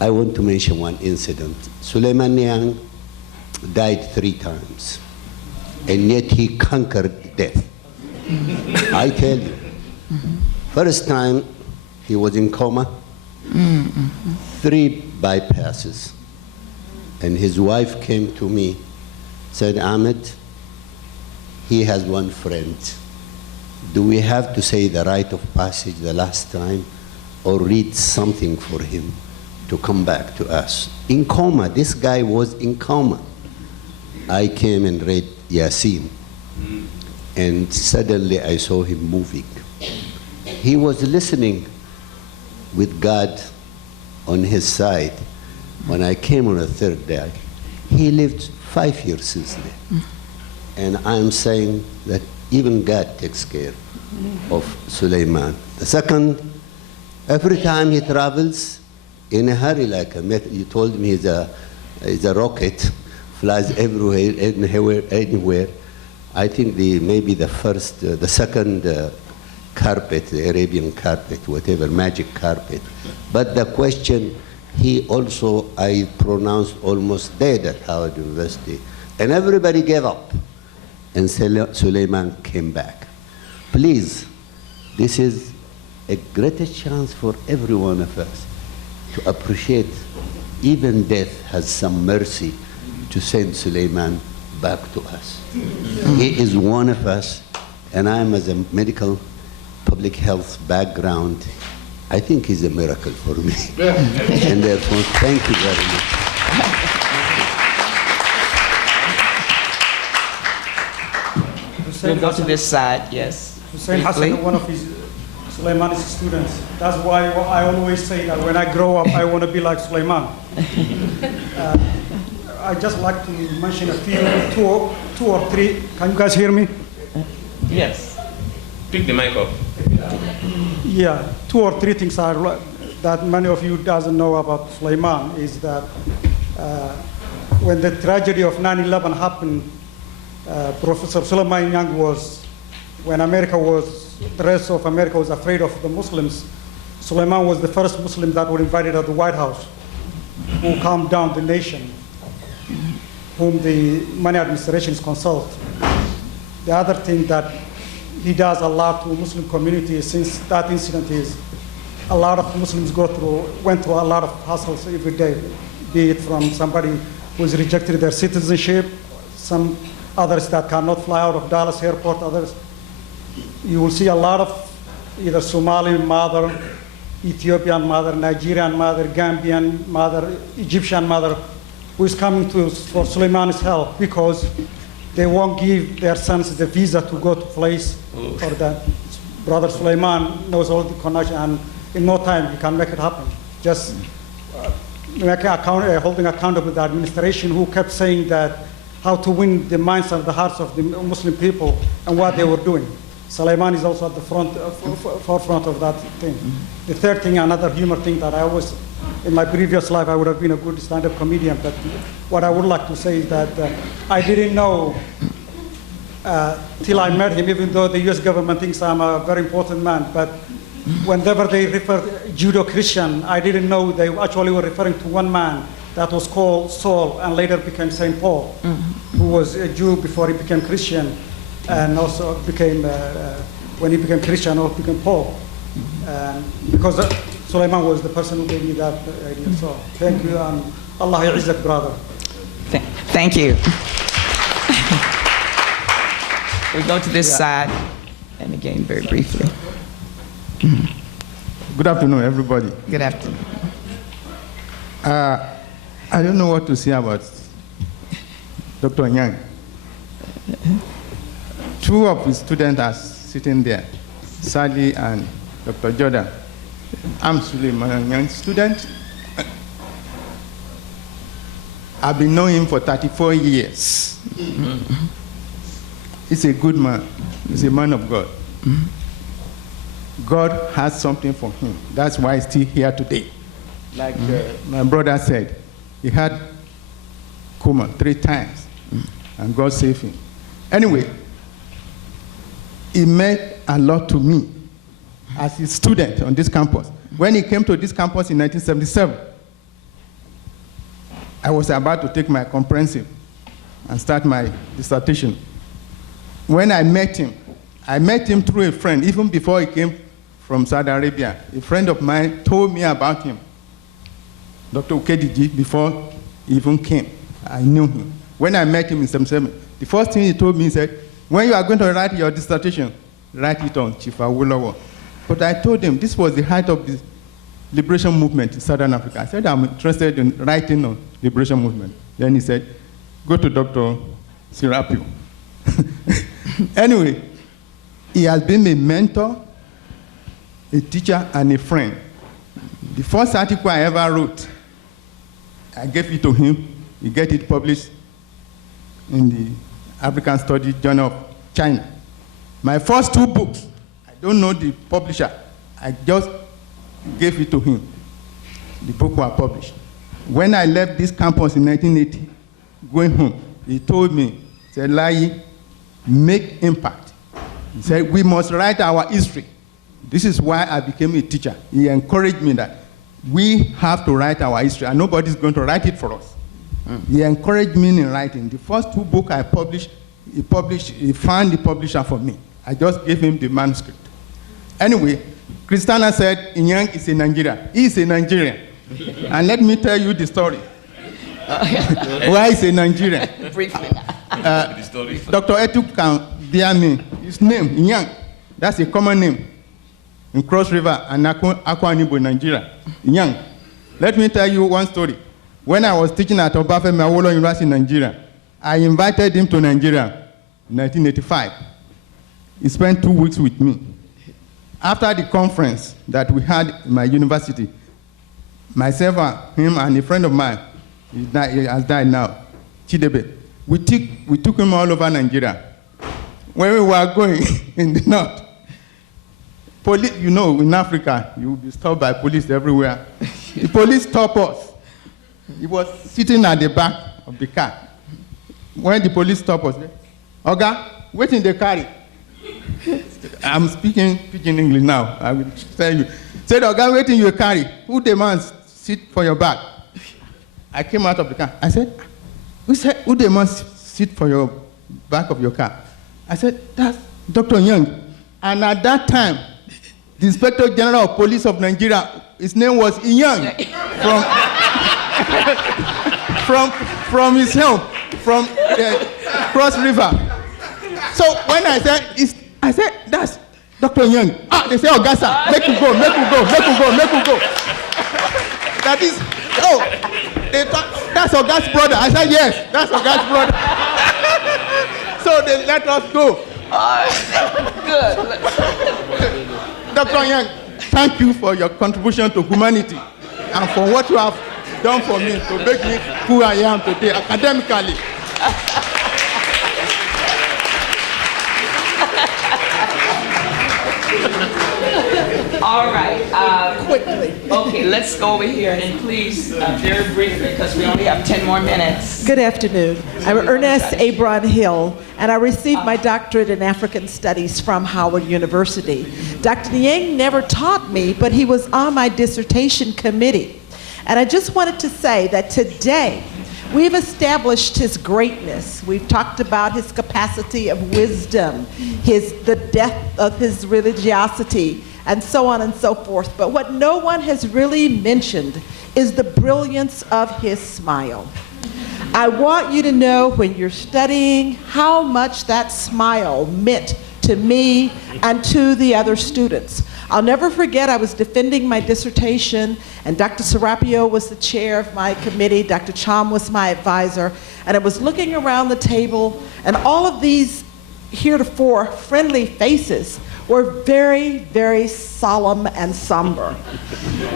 I want to mention one incident. Sulayman Nyang died 3 times, and yet he conquered death. I tell you. First time, he was in coma, 3 bypasses. And his wife came to me, said, Ahmed, he has one friend. Do we have to say the rite of passage the last time or read something for him to come back to us? In coma, this guy was in coma. I came and read Yasin, and suddenly I saw him moving. He was listening with God on his side. When I came on the 3rd day, he lived 5 years since then. And I'm saying that even God takes care of Sulayman. The second, every time he travels in a hurry, like you told me, he's a rocket, flies everywhere, anywhere. I think maybe the second carpet, the Arabian carpet, whatever, magic carpet. But the question, I pronounced almost dead at Howard University. And everybody gave up. And Sulayman came back. Please, this is a greater chance for every one of us to appreciate even death has some mercy to send Sulayman back to us. He is one of us, and I'm as a medical public health background, I think he's a miracle for me. And therefore, thank you very much. We'll go to this side, yes. Hussein Hassan, one of Sulayman's students. That's why I always say that when I grow up, I want to be like Sulayman. I just like to mention a few, two or three. Can you guys hear me? Yes. Pick the mic up. Yeah, 2 or 3 things that many of you doesn't know about Sulayman is that when the tragedy of 9/11 happened, Professor Sulayman Nyang when the rest of America was afraid of the Muslims, Sulayman was the first Muslim that were invited at the White House, who calmed down the nation, whom the money administrations consult. The other thing that he does a lot to Muslim community since that incident is a lot of Muslims went through a lot of hassles every day, be it from somebody who's rejected their citizenship, some others that cannot fly out of Dallas airport, others. You will see a lot of either Somali mother, Ethiopian mother, Nigerian mother, Gambian mother, Egyptian mother, who is coming for Sulayman's help because they won't give their sons the visa to go to place for that. Brother Sulayman knows all the connection, and in no time he can make it happen. Just holding accountable the administration who kept saying that how to win the minds and the hearts of the Muslim people and what they were doing. Sulayman is also at the forefront of that thing. The third thing, another humor thing that in my previous life, I would have been a good stand-up comedian, but what I would like to say is that I didn't know till I met him, even though the US government thinks I'm a very important man, but whenever they refer Judo-Christian, I didn't know they actually were referring to one man that was called Saul and later became St. Paul, who was a Jew before he became Christian, and also became, when he became Christian, also became Paul. And because Sulayman was the person who gave me that idea. So thank you, and Allah Ya'izak, brother. Thank you. We go to this side, and again, very briefly. Good afternoon, everybody. Good afternoon. I don't know what to say about Dr. Nyang. Two of his students are sitting there, Sally and Dr. Jordan. I'm Sulayman Nyang student. I've been knowing him for 34 years. He's a good man. He's a man of God. God has something for him. That's why he's still here today. Like my brother said, he had coma 3 times, and God saved him. Anyway, he meant a lot to me as a student on this campus. When he came to this campus in 1977, I was about to take my comprehensive and start my dissertation. When I met him through a friend, even before he came from Saudi Arabia. A friend of mine told me about him, Dr. Ukediji, before he even came. I knew him. When I met him in 1977, the first thing he told me, he said, when you are going to write your dissertation, write it on Chief Awolowo. But I told him this was the height of the liberation movement in Southern Africa. I said, I'm interested in writing on liberation movement. Then he said, go to Dr. Sirapio. Anyway, he has been a mentor, a teacher, and a friend. The first article I ever wrote, I gave it to him. He get it published in the African Studies Journal of China. My first 2 books, I don't know the publisher. I just gave it to him. The book was published. When I left this campus in 1980, going home, he told me, he said, Lai, make impact. He said, we must write our history. This is why I became a teacher. He encouraged me that we have to write our history, and nobody's going to write it for us. He encouraged me in writing. The first 2 books I published, he found the publisher for me. I just gave him the manuscript. Anyway, Christiana said, Nyang is a Nigerian. He is a Nigerian. And let me tell you the story. Why is a Nigerian? Briefly. Dr. Etuk can bear me. His name, Nyang, that's a common name in Cross River and Akwa Ibom, Nigeria. Nyang. Let me tell you one story. When I was teaching at Obafemi Awolowo University in Nigeria, I invited him to Nigeria in 1985. He spent 2 weeks with me. After the conference that we had in my university, myself, him, and a friend of mine, he has died now, Chidebe, we took him all over Nigeria. When we were going in the north, police, you know, in Africa, you will be stopped by police everywhere. The police stopped us. He was sitting at the back of the car. When the police stopped us, Oga, wait in the car. I'm speaking pidgin English now. I will tell you. Said, Oga, wait in your car. Who demands sit for your back? I came out of the car. I said, who demands sit for your back of your car? I said, that's Dr. Nyang. And at that time, the Inspector General of Police of Nigeria, his name was Nyang, from his home, from Cross River. So when I said, that's Dr. Nyang. They say, oh, Gasa, make him go. That is, they thought, that's Oga's brother. I said, yes, that's Oga's brother. So they let us go. Good. Dr. Nyang, thank you for your contribution to humanity and for what you have done for me to make me who I am today academically. All right. Quickly. Okay, let's go over here and please, very briefly, because we only have 10 more minutes. Good afternoon. I'm Ernest Abron Hill, and I received my doctorate in African Studies from Howard University. Dr. Nyang never taught me, but he was on my dissertation committee. And I just wanted to say that today, we've established his greatness. We've talked about his capacity of wisdom, the depth of his religiosity, and so on and so forth. But what no one has really mentioned is the brilliance of his smile. I want you to know when you're studying how much that smile meant to me and to the other students. I'll never forget, I was defending my dissertation, and Dr. Serapio was the chair of my committee, Dr. Cham was my advisor, and I was looking around the table, and all of these heretofore friendly faces were very, very solemn and somber.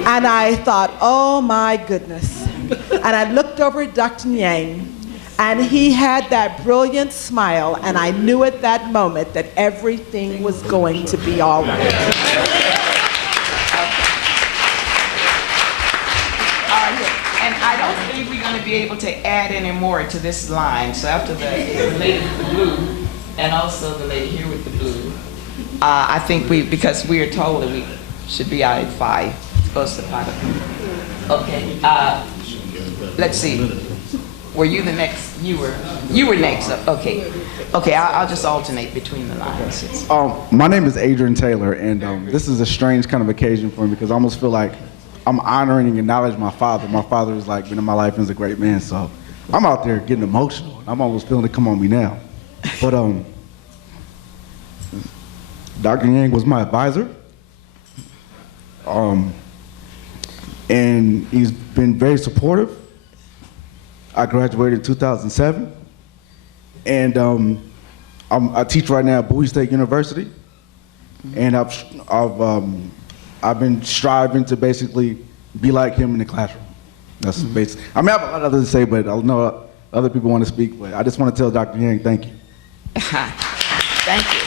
And I thought, oh my goodness. And I looked over at Dr. Nyang, and he had that brilliant smile, and I knew at that moment that everything was going to be all right. And I don't think we're going to be able to add any more to this line. So after the lady with the blue, and also the lady here with the blue, I think because we are told that we should be out at 5. Supposed to part of. Okay. Let's see. Were you the next? You were next. Okay. Okay. I'll just alternate between the lines. My name is Adrian Taylor, and this is a strange kind of occasion for me because I almost feel like I'm honoring and acknowledging my father. My father has been in my life and is a great man, so I'm out there getting emotional. I'm almost feeling it come on me now. But Dr. Nyang was my advisor, and he's been very supportive. I graduated in 2007, and I teach right now at Bowie State University, and I've been striving to basically be like him in the classroom. That's basic. I mean, I have a lot of others to say, but I know other people want to speak, but I just want to tell Dr. Nyang thank you. Thank you.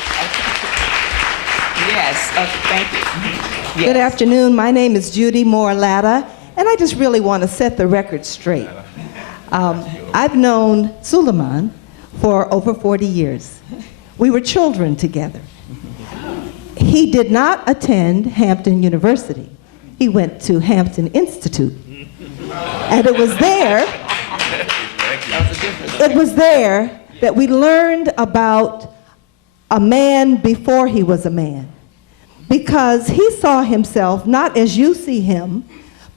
Yes, thank you. Yes. Good afternoon. My name is Judy Moore-Latta, and I just really want to set the record straight. I've known Sulayman for over 40 years. We were children together. He did not attend Hampton University. He went to Hampton Institute. And it was there that we learned about a man before he was a man. Because he saw himself not as you see him,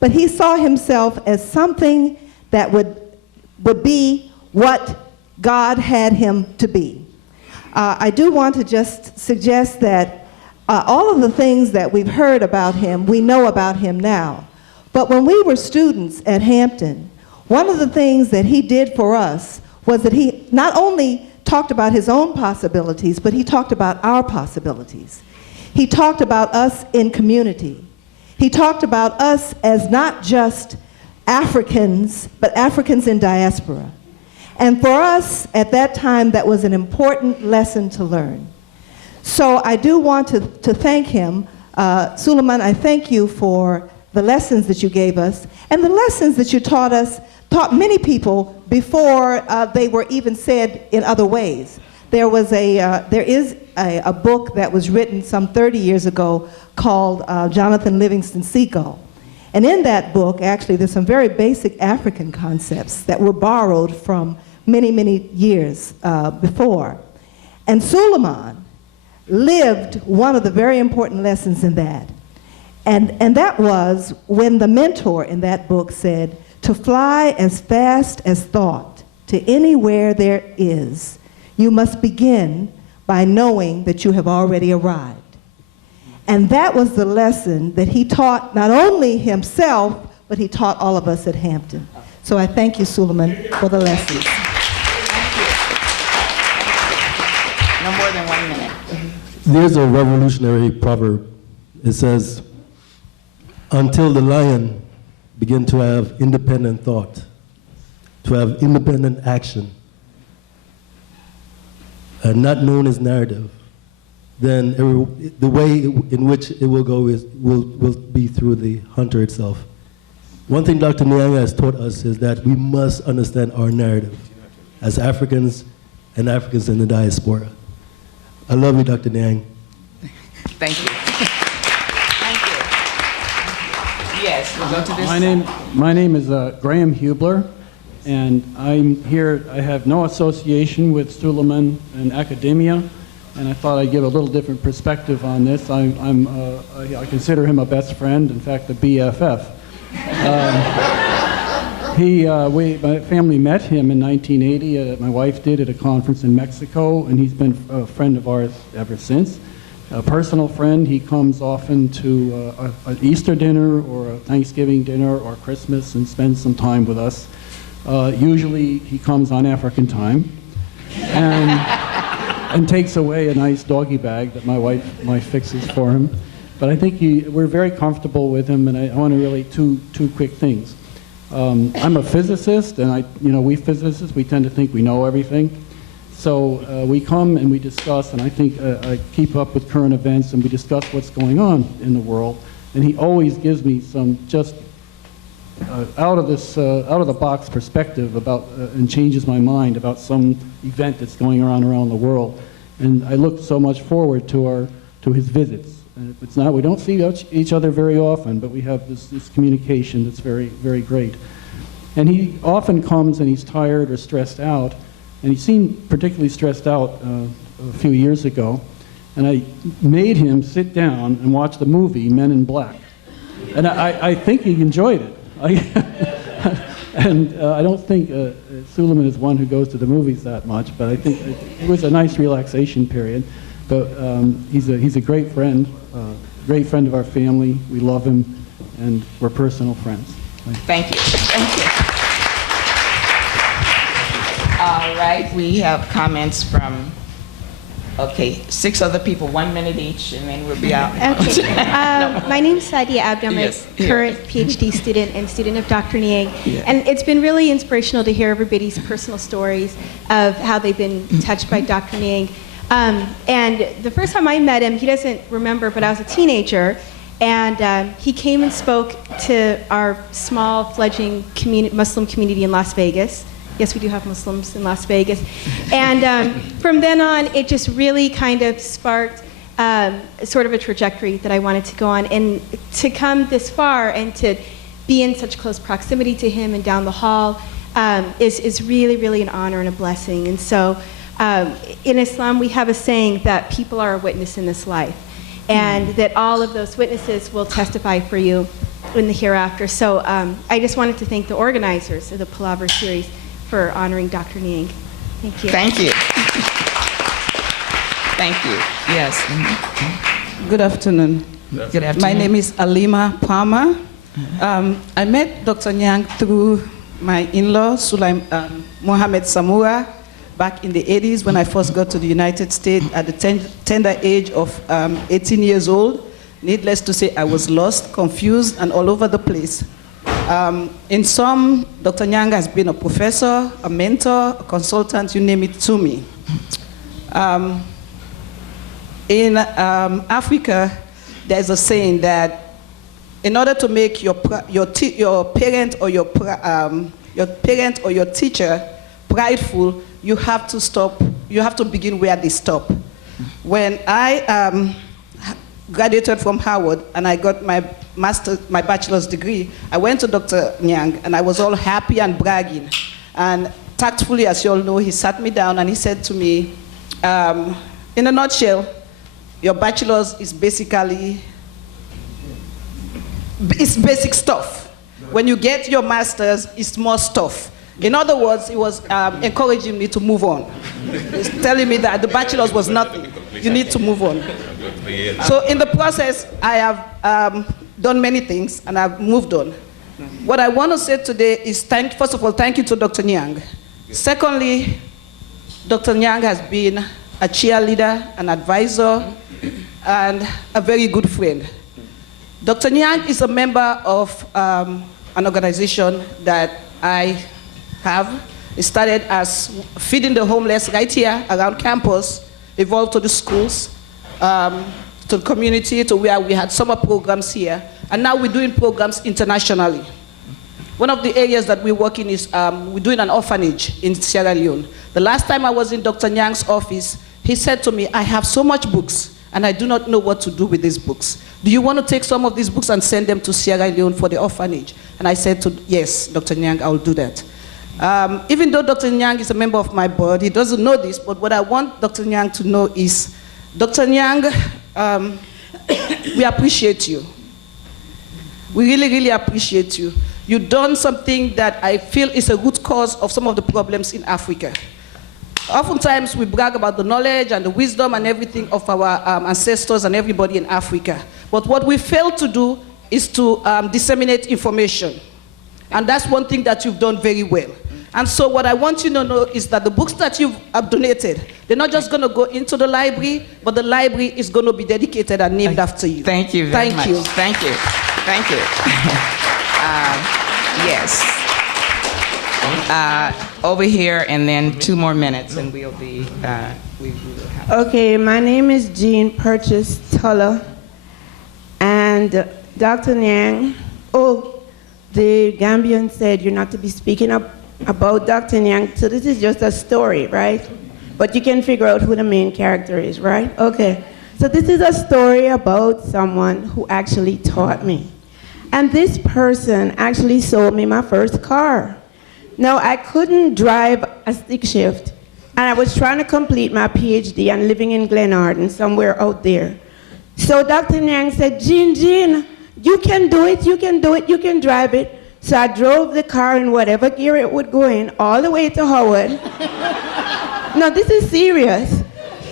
but he saw himself as something that would be what God had him to be. I do want to just suggest that all of the things that we've heard about him, we know about him now. But when we were students at Hampton, one of the things that he did for us was that he not only talked about his own possibilities, but he talked about our possibilities. He talked about us in community. He talked about us as not just Africans, but Africans in diaspora. And for us, at that time, that was an important lesson to learn. So I do want to thank him. Sulayman, I thank you for the lessons that you gave us, and the lessons that you taught many people before they were even said in other ways. There is a book that was written some 30 years ago called Jonathan Livingston Seagull. And in that book, actually, there's some very basic African concepts that were borrowed from many, many years before. And Sulayman lived one of the very important lessons in that. And that was when the mentor in that book said, to fly as fast as thought to anywhere there is, you must begin by knowing that you have already arrived. And that was the lesson that he taught not only himself, but he taught all of us at Hampton. So I thank you, Sulayman, for the lessons. No more than 1 minute. There's a revolutionary proverb. It says, until the lion begin to have independent thought, to have independent action, and not known as narrative, then the way in which it will go will be through the hunter itself. One thing Dr. Nyang has taught us is that we must understand our narrative as Africans and Africans in the diaspora. I love you, Dr. Nyang. Thank you. Thank you. Yes, we'll go to this. My name is Graham Hubler, and I'm here. I have no association with Sulayman and academia, and I thought I'd give a little different perspective on this. I consider him a best friend, in fact, a BFF. My family met him in 1980. My wife did at a conference in Mexico, and he's been a friend of ours ever since. A personal friend. He comes often to an Easter dinner or a Thanksgiving dinner or Christmas and spends some time with us. Usually he comes on African time and takes away a nice doggy bag that my wife fixes for him. But I think we're very comfortable with him, and I want to really two quick things. I'm a physicist, and we physicists, we tend to think we know everything. So we come and we discuss, and I think I keep up with current events, and we discuss what's going on in the world. And he always gives me some just out of the box perspective about, and changes my mind about some event that's going around the world. And I look so much forward to his visits. And if it's not, we don't see each other very often, but we have this communication that's very, very great. And he often comes and he's tired or stressed out, and he seemed particularly stressed out a few years ago, and I made him sit down and watch the movie Men in Black. And I think he enjoyed it. And I don't think Sulayman is one who goes to the movies that much, but I think it was a nice relaxation period. But he's a great friend of our family. We love him, and we're personal friends. Thank you. Thank you. All right, we have comments from, 6 other people, 1 minute each, and then we'll be out. Okay. No. My name is Sadia Abdi. I'm Yes. a current PhD student and student of Dr. Nyang. Yeah. And it's been really inspirational to hear everybody's personal stories of how they've been touched by Dr. Nyang. And the first time I met him, he doesn't remember, but I was a teenager, and he came and spoke to our small fledgling Muslim community in Las Vegas. Yes, we do have Muslims in Las Vegas. And from then on, it just really kind of sparked sort of a trajectory that I wanted to go on. And to come this far and to be in such close proximity to him and down the hall is really, really an honor and a blessing. And so in Islam, we have a saying that people are a witness in this life, and that all of those witnesses will testify for you in the hereafter. So I just wanted to thank the organizers of the Palaver Series for honoring Dr. Nyang. Thank you. Thank you. Thank you. Yes. Good afternoon. Good afternoon. My name is Alima Palmer. I met Dr. Nyang through my in-law, Mohammed Samura, back in the 80s when I first got to the United States at the tender age of 18 years old. Needless to say, I was lost, confused, and all over the place. In sum, Dr. Nyang has been a professor, a mentor, a consultant, you name it, to me. In Africa, there's a saying that in order to make your parent or your teacher prideful, you have to begin where they stop. When I graduated from Howard and I got my bachelor's degree, I went to Dr. Nyang and I was all happy and bragging. And tactfully, as you all know, he sat me down and he said to me, in a nutshell, your bachelor's is basically, it's basic stuff. When you get your master's, it's more stuff. In other words, he was encouraging me to move on. He's telling me that the bachelor's was nothing. You need to move on. So in the process, I have done many things and I've moved on. What I want to say today is, first of all, thank you to Dr. Nyang. Secondly, Dr. Nyang has been a cheerleader, an advisor, and a very good friend. Dr. Nyang is a member of an organization that I have. It started as feeding the homeless right here around campus, evolved to the schools, to the community, to where we had summer programs here, and now we're doing programs internationally. One of the areas that we work in is we're doing an orphanage in Sierra Leone. The last time I was in Dr. Nyang's office, he said to me, I have so much books, and I do not know what to do with these books. Do you want to take some of these books and send them to Sierra Leone for the orphanage? And I said, yes, Dr. Nyang, I will do that. Even though Dr. Nyang is a member of my board, he doesn't know this, but what I want Dr. Nyang to know is Dr. Nyang, we appreciate you. We really, really appreciate you. You've done something that I feel is a root cause of some of the problems in Africa. Oftentimes we brag about the knowledge and the wisdom and everything of our ancestors and everybody in Africa. But what we fail to do is to disseminate information. And that's one thing that you've done very well. And so what I want you to know is that the books that you have donated, they're not just going to go into the library, but the library is going to be dedicated and named after you. Thank you very much. Thank you. Thank you. Thank you. Yes. Over here, and then 2 more minutes, and we'll be, we will have... Okay, my name is Jean Purchase Tuller, and Dr. Nyang, the Gambian said you're not to be speaking about Dr. Nyang, so this is just a story, right? But you can figure out who the main character is, right? Okay, so this is a story about someone who actually taught me. And this person actually sold me my first car. Now, I couldn't drive a stick shift, and I was trying to complete my PhD and living in Glenarden, somewhere out there. So Dr. Nyang said, Jean, you can do it, you can do it, you can drive it. So I drove the car in whatever gear it would go in, all the way to Howard. No, this is serious.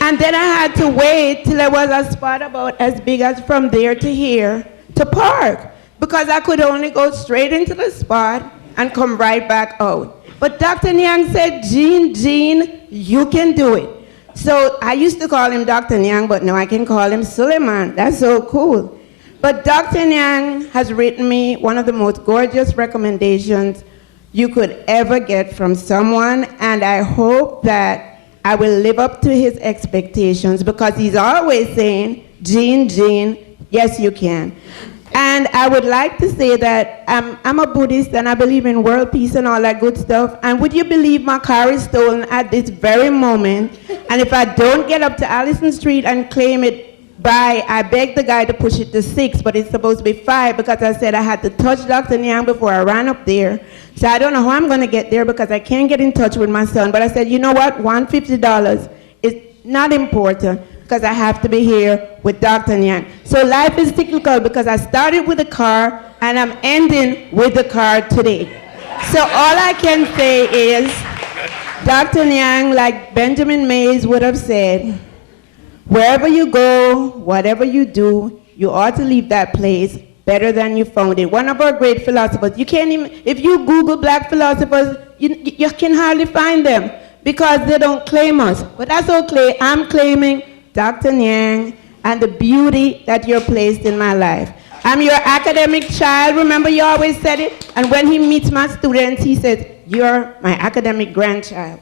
And then I had to wait till there was a spot about as big as from there to here to park, because I could only go straight into the spot and come right back out. But Dr. Nyang said, Jean, you can do it. So I used to call him Dr. Nyang, but now I can call him Sulayman. That's so cool. But Dr. Nyang has written me one of the most gorgeous recommendations you could ever get from someone, and I hope that I will live up to his expectations, because he's always saying, Jean, yes, you can. And I would like to say that I'm a Buddhist and I believe in world peace and all that good stuff. And would you believe my car is stolen at this very moment? And if I don't get up to Allison Street and claim it by, I begged the guy to push it to 6, but it's supposed to be 5, because I said I had to touch Dr. Nyang before I ran up there. So I don't know how I'm going to get there, because I can't get in touch with my son. But I said, you know what, $150 is not important, because I have to be here with Dr. Nyang. So life is cyclical, because I started with a car and I'm ending with the car today. So all I can say is, Dr. Nyang, like Benjamin Mays would have said, wherever you go, whatever you do, you ought to leave that place better than you found it. One of our great philosophers, you can't even, if you Google black philosophers, you can hardly find them, because they don't claim us. But that's okay, I'm claiming Dr. Nyang and the beauty that you're placed in my life. I'm your academic child, remember you always said it? And when he meets my students, he says, you're my academic grandchild.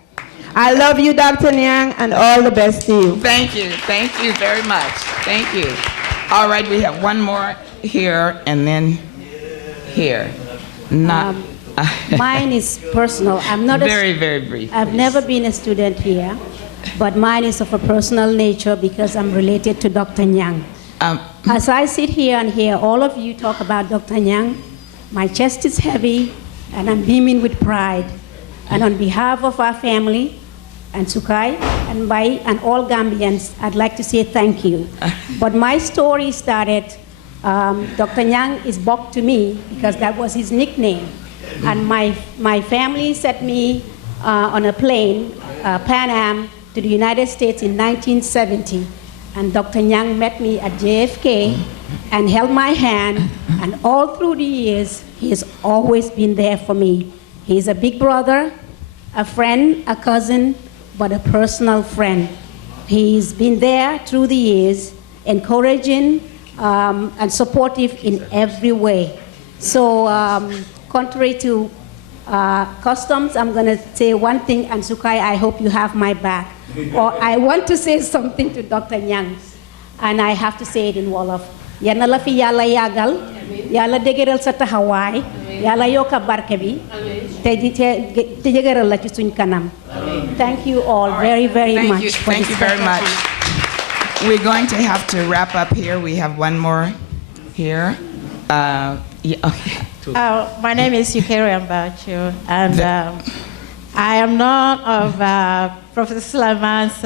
I love you, Dr. Nyang, and all the best to you. Thank you very much. Thank you. All right, we have one more here, and then here. Mine is personal. I'm not very brief. I've never been a student here, but mine is of a personal nature because I'm related to Dr. Nyang. As I sit here and hear all of you talk about Dr. Nyang, my chest is heavy and I'm beaming with pride. And on behalf of our family and Sukai and Bai and all Gambians, I'd like to say thank you. But my story started, Dr. Nyang is Bok to me because that was his nickname. And my family set me on a plane, Pan Am, to the United States in 1970. And Dr. Nyang met me at JFK and held my hand. And all through the years, he has always been there for me. He's a big brother, a friend, a cousin, but a personal friend. He's been there through the years, encouraging and supportive in every way. So contrary to customs, I'm going to say one thing, and Sukai, I hope you have my back. Or I want to say something to Dr. Nyang, and I have to say it in Wolof. Yana la fi yalla yagal, yalla degeral sa taxaway, yalla yoka barke bi, te jegeral la ci suñ kanam. Thank you all very, very much. Thank you very much. We're going to have to wrap up here. We have one more here. Yeah, okay. My name is Yukeri Ambachu, and I am not of Professor Sulayman's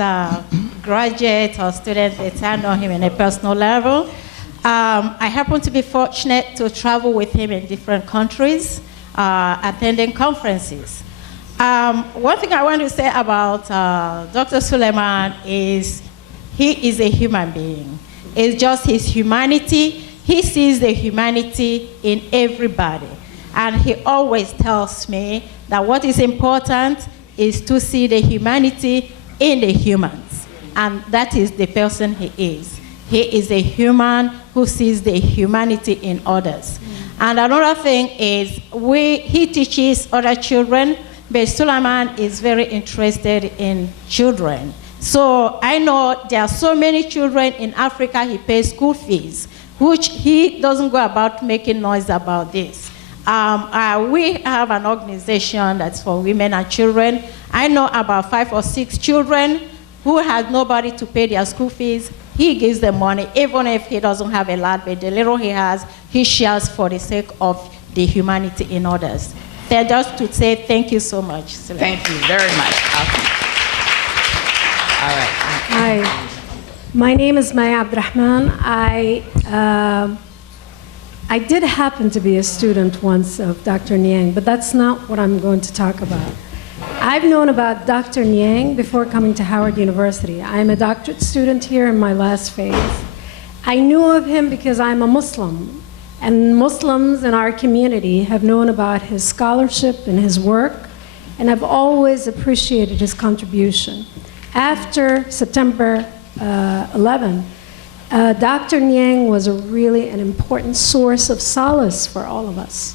graduates or students, I know him on a personal level. I happen to be fortunate to travel with him in different countries, attending conferences. One thing I want to say about Dr. Sulayman is he is a human being. It's just his humanity. He sees the humanity in everybody. And he always tells me that what is important is to see the humanity in the humans. And that is the person he is. He is a human who sees the humanity in others. And another thing is he teaches other children, but Sulayman is very interested in children. So I know there are so many children in Africa he pays school fees, which he doesn't go about making noise about this. We have an organization that's for women and children. I know about 5 or 6 children who has nobody to pay their school fees. He gives them money, even if he doesn't have a lot, but the little he has, he shares for the sake of the humanity in others. So just to say thank you so much. Thank you very much. All right. Hi, my name is Maya Abdurrahman. I did happen to be a student once of Dr. Nyang, but that's not what I'm going to talk about. I've known about Dr. Nyang before coming to Howard University. I'm a doctorate student here in my last phase. I knew of him because I'm a Muslim, and Muslims in our community have known about his scholarship and his work, and I've always appreciated his contribution. After September 11, Dr. Nyang was really an important source of solace for all of us.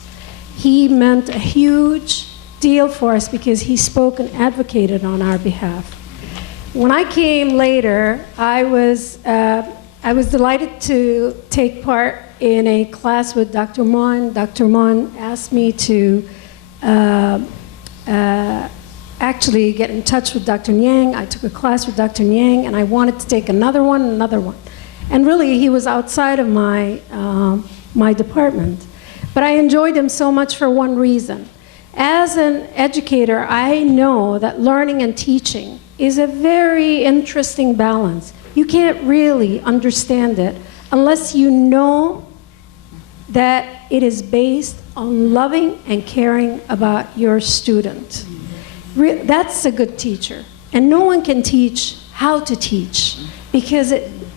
He meant a huge deal for us because he spoke and advocated on our behalf. When I came later, I was delighted to take part in a class with Dr. Mon. Dr. Mon asked me to actually get in touch with Dr. Nyang. I took a class with Dr. Nyang, and I wanted to take another one. And really, he was outside of my department. But I enjoyed him so much for one reason. As an educator, I know that learning and teaching is a very interesting balance. You can't really understand it unless you know that it is based on loving and caring about your student. That's a good teacher. And no one can teach how to teach, because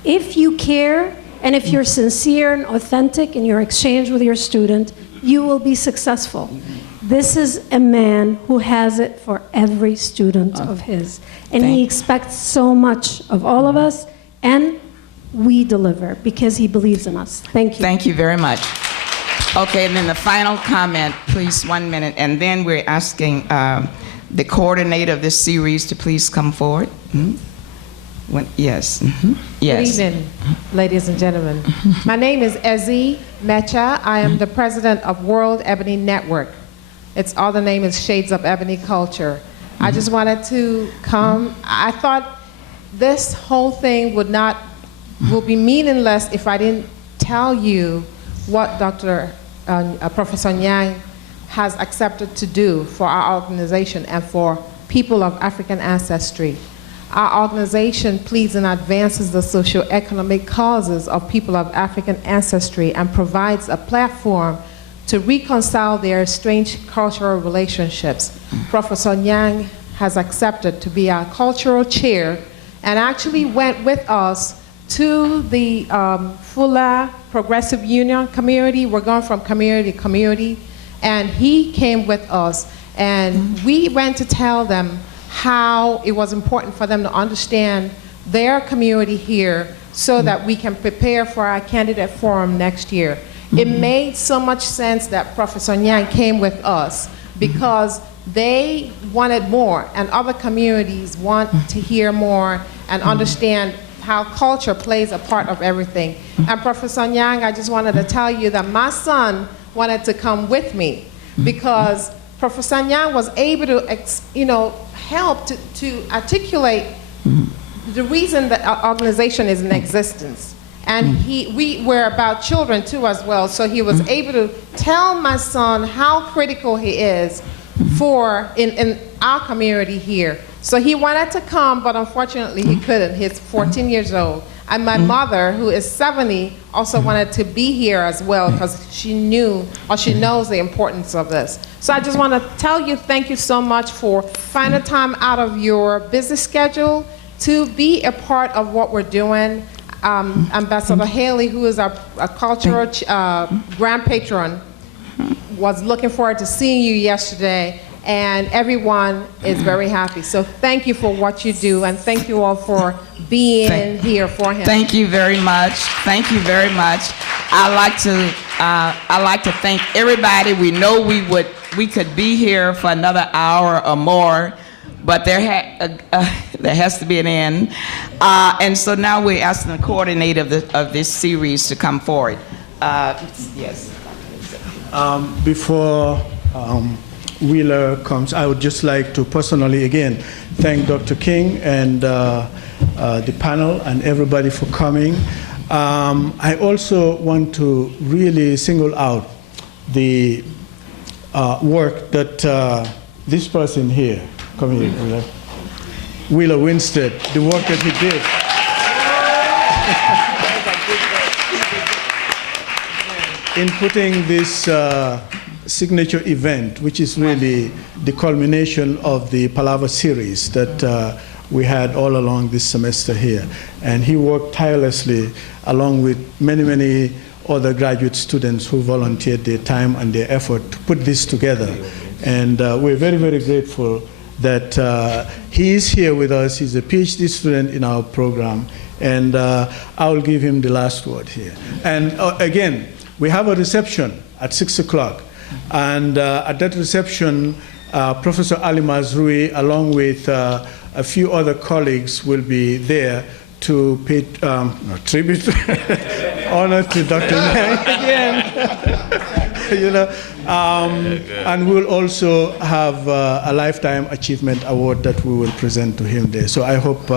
if you care and if you're sincere and authentic in your exchange with your student, you will be successful. This is a man who has it for every student of his. And he expects so much of all of us, and we deliver because he believes in us. Thank you. Thank you very much. Okay, and then the final comment, please, 1 minute. And then we're asking the coordinator of this series to please come forward. Yes. Yes. Good evening, ladies and gentlemen. My name is Ezi Mecha. I am the president of World Ebony Network. Its other name is Shades of Ebony Culture. I just wanted to come. I thought this whole thing will be meaningless if I didn't tell you what Professor Nyang has accepted to do for our organization and for people of African ancestry. Our organization pleads and advances the socio-economic causes of people of African ancestry and provides a platform to reconcile their estranged cultural relationships. Professor Nyang has accepted to be our cultural chair and actually went with us to the Fula Progressive Union community. We're going from community to community, and he came with us, and we went to tell them how it was important for them to understand their community here so that we can prepare for our candidate forum next year. It made so much sense that Professor Nyang came with us because they wanted more, and other communities want to hear more and understand how culture plays a part of everything. And Professor Nyang, I just wanted to tell you that my son wanted to come with me because Professor Nyang was able to, help to articulate the reason that our organization is in existence. And we were about children too as well, so he was able to tell my son how critical he is in our community here. So he wanted to come, but unfortunately he couldn't. He's 14 years old. And my mother, who is 70, also wanted to be here as well because she knew, or she knows the importance of this. So I just want to tell you thank you so much for finding time out of your busy schedule to be a part of what we're doing. Ambassador Haley, who is our cultural grand patron, was looking forward to seeing you yesterday, and everyone is very happy. So thank you for what you do, and thank you all for being here for him. Thank you very much. Thank you very much. I'd like to thank everybody. We know we could be here for another hour or more, but there has to be an end. And so now we're asking the coordinator of this series to come forward. Yes. Before Wheeler comes, I would just like to personally again thank Dr. King and the panel and everybody for coming. I also want to really single out the work that this person here, come here, Wheeler Winstead, the work that he did. In putting this signature event, which is really the culmination of the Palaver Series that we had all along this semester here. And he worked tirelessly along with many, many other graduate students who volunteered their time and their effort to put this together. And we're very, very grateful that he is here with us. He's a PhD student in our program. And I'll give him the last word here. And again, we have a reception at 6 o'clock. And at that reception, Professor Ali Mazrui, along with a few other colleagues, will be there to pay tribute, honor to Dr. Nyang again. And we'll also have a Lifetime Achievement Award that we will present to him there. So I hope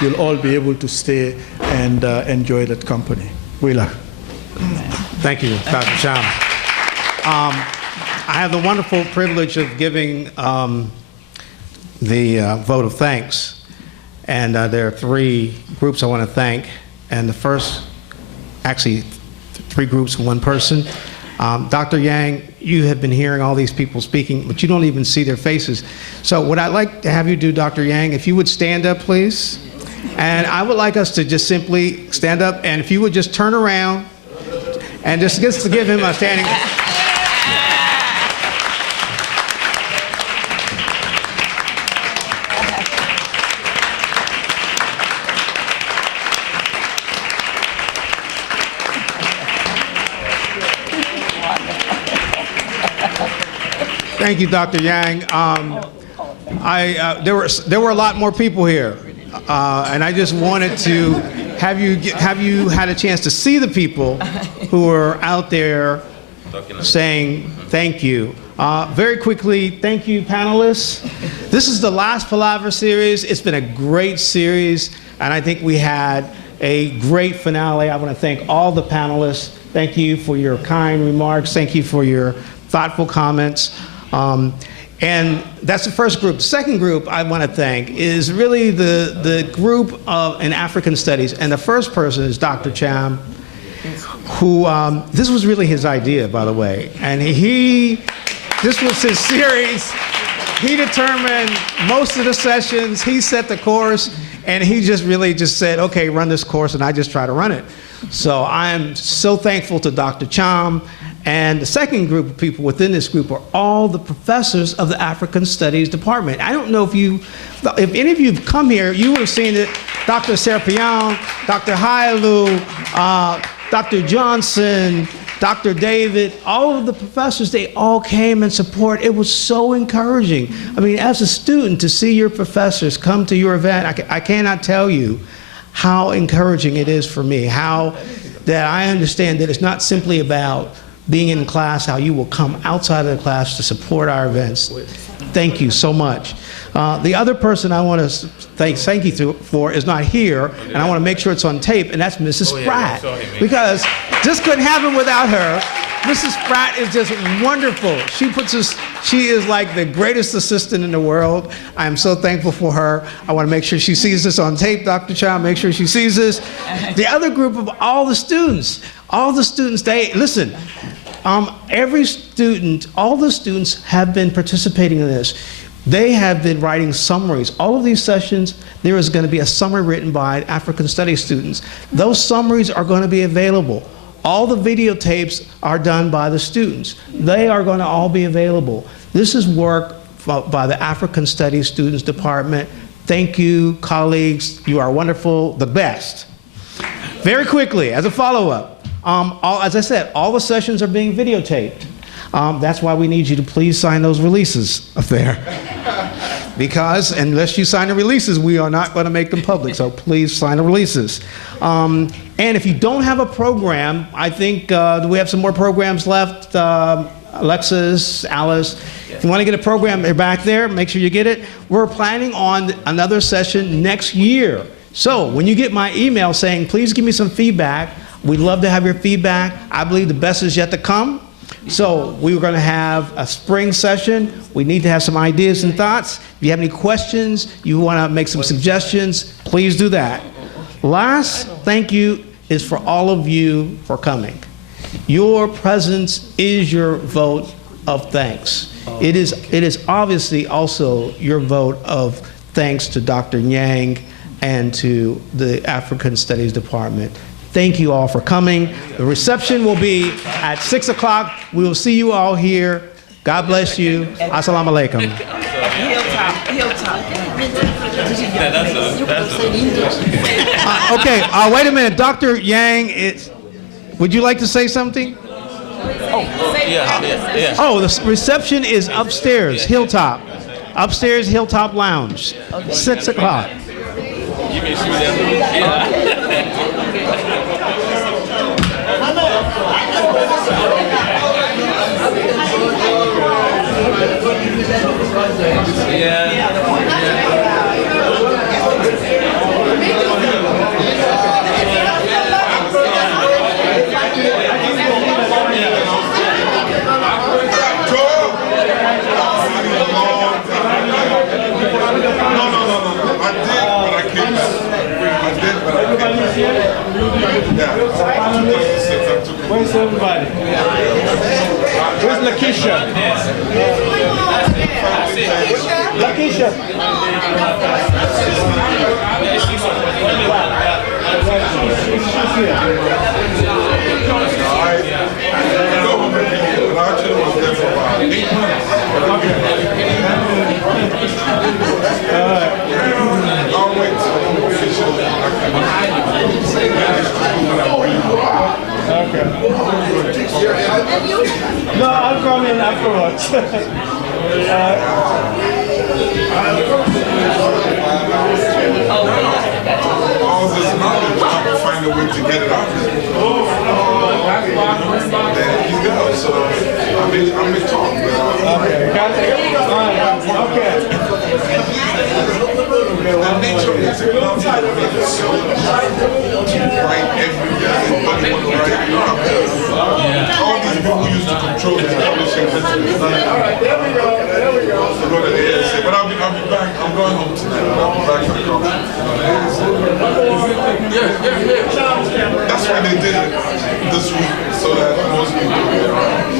you'll all be able to stay and enjoy that company. Wheeler. Thank you, Dr. Cham. I have the wonderful privilege of giving the vote of thanks. And there are three groups I want to thank. And the first, actually, three groups and one person. Dr. Yang, you have been hearing all these people speaking, but you don't even see their faces. So what I'd like to have you do, Dr. Yang, if you would stand up, please. And I would like us to just simply stand up, and if you would just turn around and just to give him a standing. Thank you, Dr. Yang. There were a lot more people here, and I just wanted to have you had a chance to see the people who were out there saying thank you. Very quickly, thank you, panelists. This is the last Palaver Series. It's been a great series, and I think we had a great finale. I want to thank all the panelists. Thank you for your kind remarks. Thank you for your thoughtful comments. And that's the first group. The second group I want to thank is really the group in African Studies. And the first person is Dr. Cham, who, this was really his idea, by the way. And this was his series. He determined most of the sessions. He set the course. And he just really just said, okay, run this course. And I just try to run it. So I am so thankful to Dr. Cham. And the second group of people within this group are all the professors of the African Studies Department. I don't know if any of you have come here, you would have seen that Dr. Serpion, Dr. Hailu, Dr. Johnson, Dr. David, all of the professors, they all came in support. It was so encouraging. I mean, as a student, to see your professors come to your event, I cannot tell you how encouraging it is for me, how that I understand that it's not simply about being in class, how you will come outside of the class to support our events. Thank you so much. The other person I want to thank you for is not here, and I want to make sure it's on tape, and that's Mrs. Pratt. Because this couldn't happen without her. Mrs. Pratt is just wonderful. She is like the greatest assistant in the world. I am so thankful for her. I want to make sure she sees this on tape, Dr. Chow, make sure she sees this. The other group of all the students, they, listen, every student, all the students have been participating in this. They have been writing summaries. All of these sessions, there is going to be a summary written by African Studies students. Those summaries are going to be available. All the videotapes are done by the students. They are going to all be available. This is work by the African Studies Students Department. Thank you, colleagues. You are wonderful, the best. Very quickly, as a follow-up, as I said, all the sessions are being videotaped. That's why we need you to please sign those releases up there. Because unless you sign the releases, we are not going to make them public. So please sign the releases. And if you don't have a program, I think, do we have some more programs left? Alexis, Alice, if you want to get a program, they're back there. Make sure you get it. We're planning on another session next year. So when you get my email saying, please give me some feedback, we'd love to have your feedback. I believe the best is yet to come. So we were going to have a spring session. We need to have some ideas and thoughts. If you have any questions, you want to make some suggestions, please do that. Last thank you is for all of you for coming. Your presence is your vote of thanks. It is obviously also your vote of thanks to Dr. Nyang and to the African Studies Department. Thank you all for coming. The reception will be at 6 o'clock. We will see you all here. God bless you. Assalamu alaikum. Okay, wait a minute. Dr. Yang, would you like to say something? Oh, the reception is upstairs, Hilltop. Upstairs, Hilltop Lounge, 6 o'clock. Where's everybody? Where's Lakeisha? Lakeisha. Okay. No, I'll come in afterwards. All this knowledge, I can find a way to get it out there. There you go. So I'm in talk. Okay. And nature is a love to write every day. Everybody want to write. All these people used to control the publishing business. All right, there we go. So go to the ASA. But I'll be back. I'm going home tonight. I'll be back for the conference. That's why they did it this week, so that most people will be around.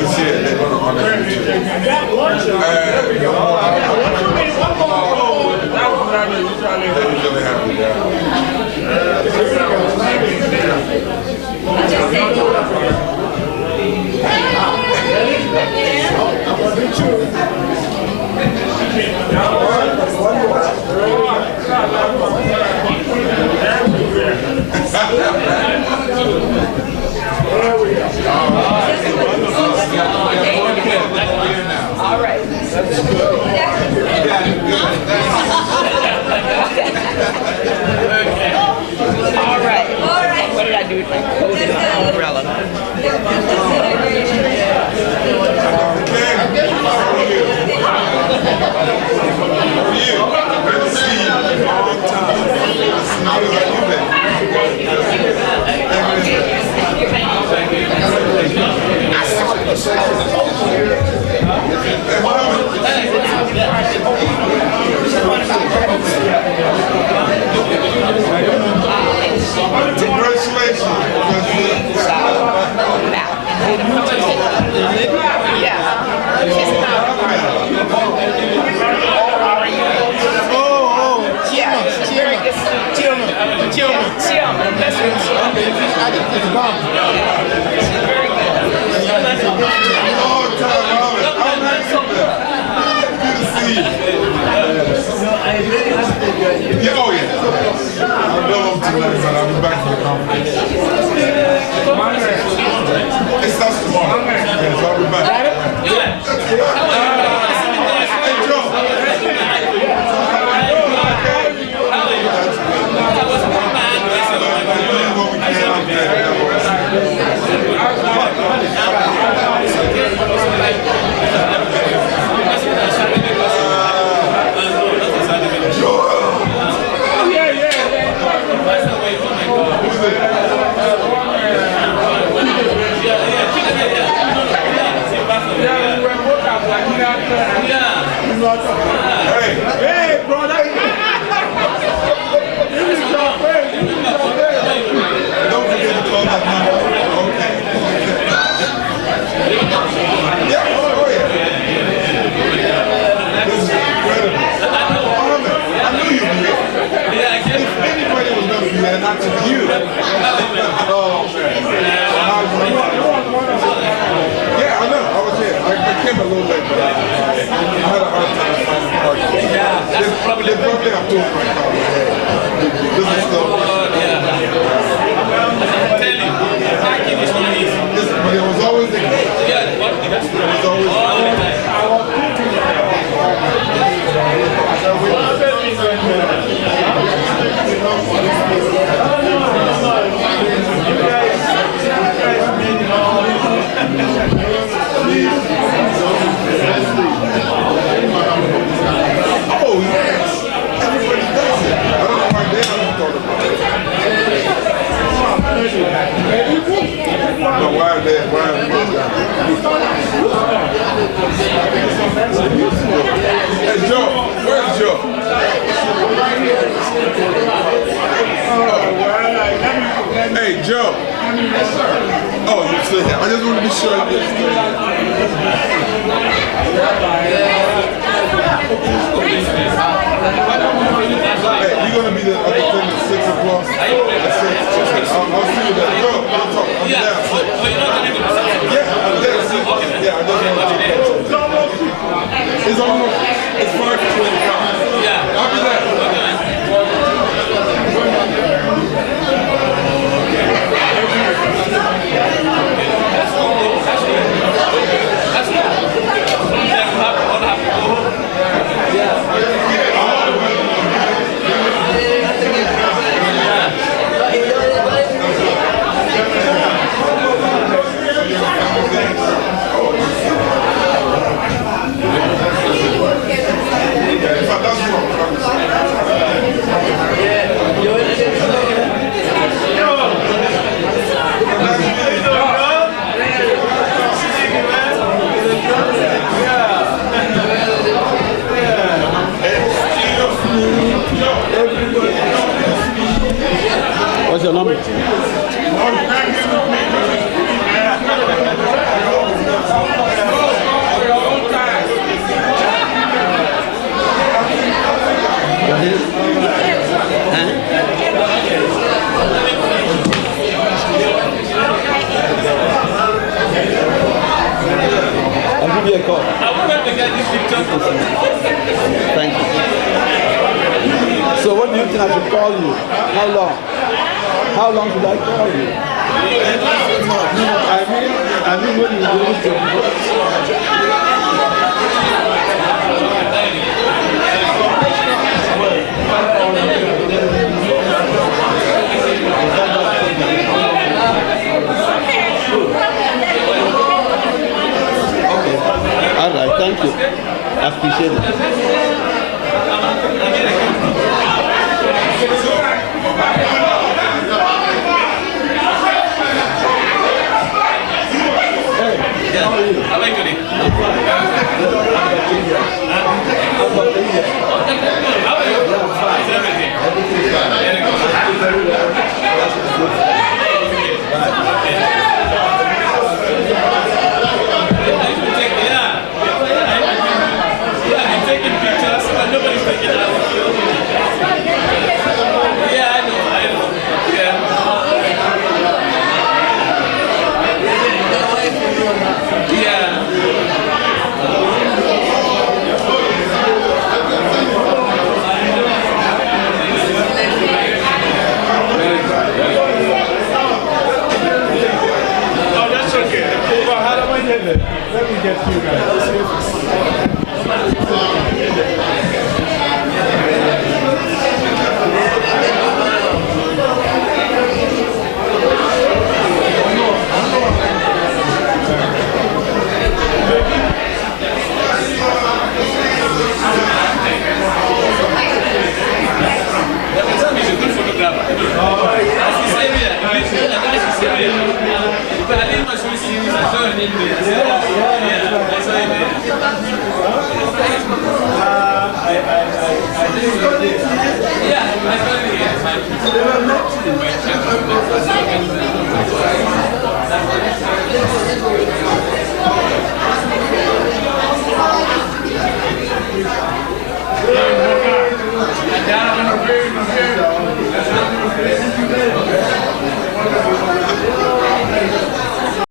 He's here. They're going to honor him too. They're usually happy there. All right. Yeah, oh yeah. I'll go home tonight, but I'll be back for the conference. It starts tomorrow. Yes, I'll be back. Hey, Joe. Hey, brother. Don't forget to call that number. Okay. Yeah, oh yeah. This is incredible. Mohammed, I knew you'd be here. If anybody was going to be here, not you. Oh, man. Yeah, I know. I was here. I came a little late, but I had a hard time finding parking. They probably have told my car. This is still. But it was always the case. It was always oh, yes. Everybody does it. I don't know why they haven't thought about it. No, why are they? Hey, Joe. Where's Joe? Hey, Joe. Oh, you're still here. I just want to be sure you're still here. Hey, you're going to be the other thing at 6 o'clock? I'll see you there. Joe, I'll talk. I'm down. Yeah, I'm there. Yeah, I just want to talk. It's almost, it's 5:25. Yeah. I'll be there. What's your number? I'll give you a call. Thank you. So what do you think I should call you? How long? How long should I call you? I mean when you do it. Okay. All right, thank you. I appreciate it. How are you? Let me get you guys. Yeah.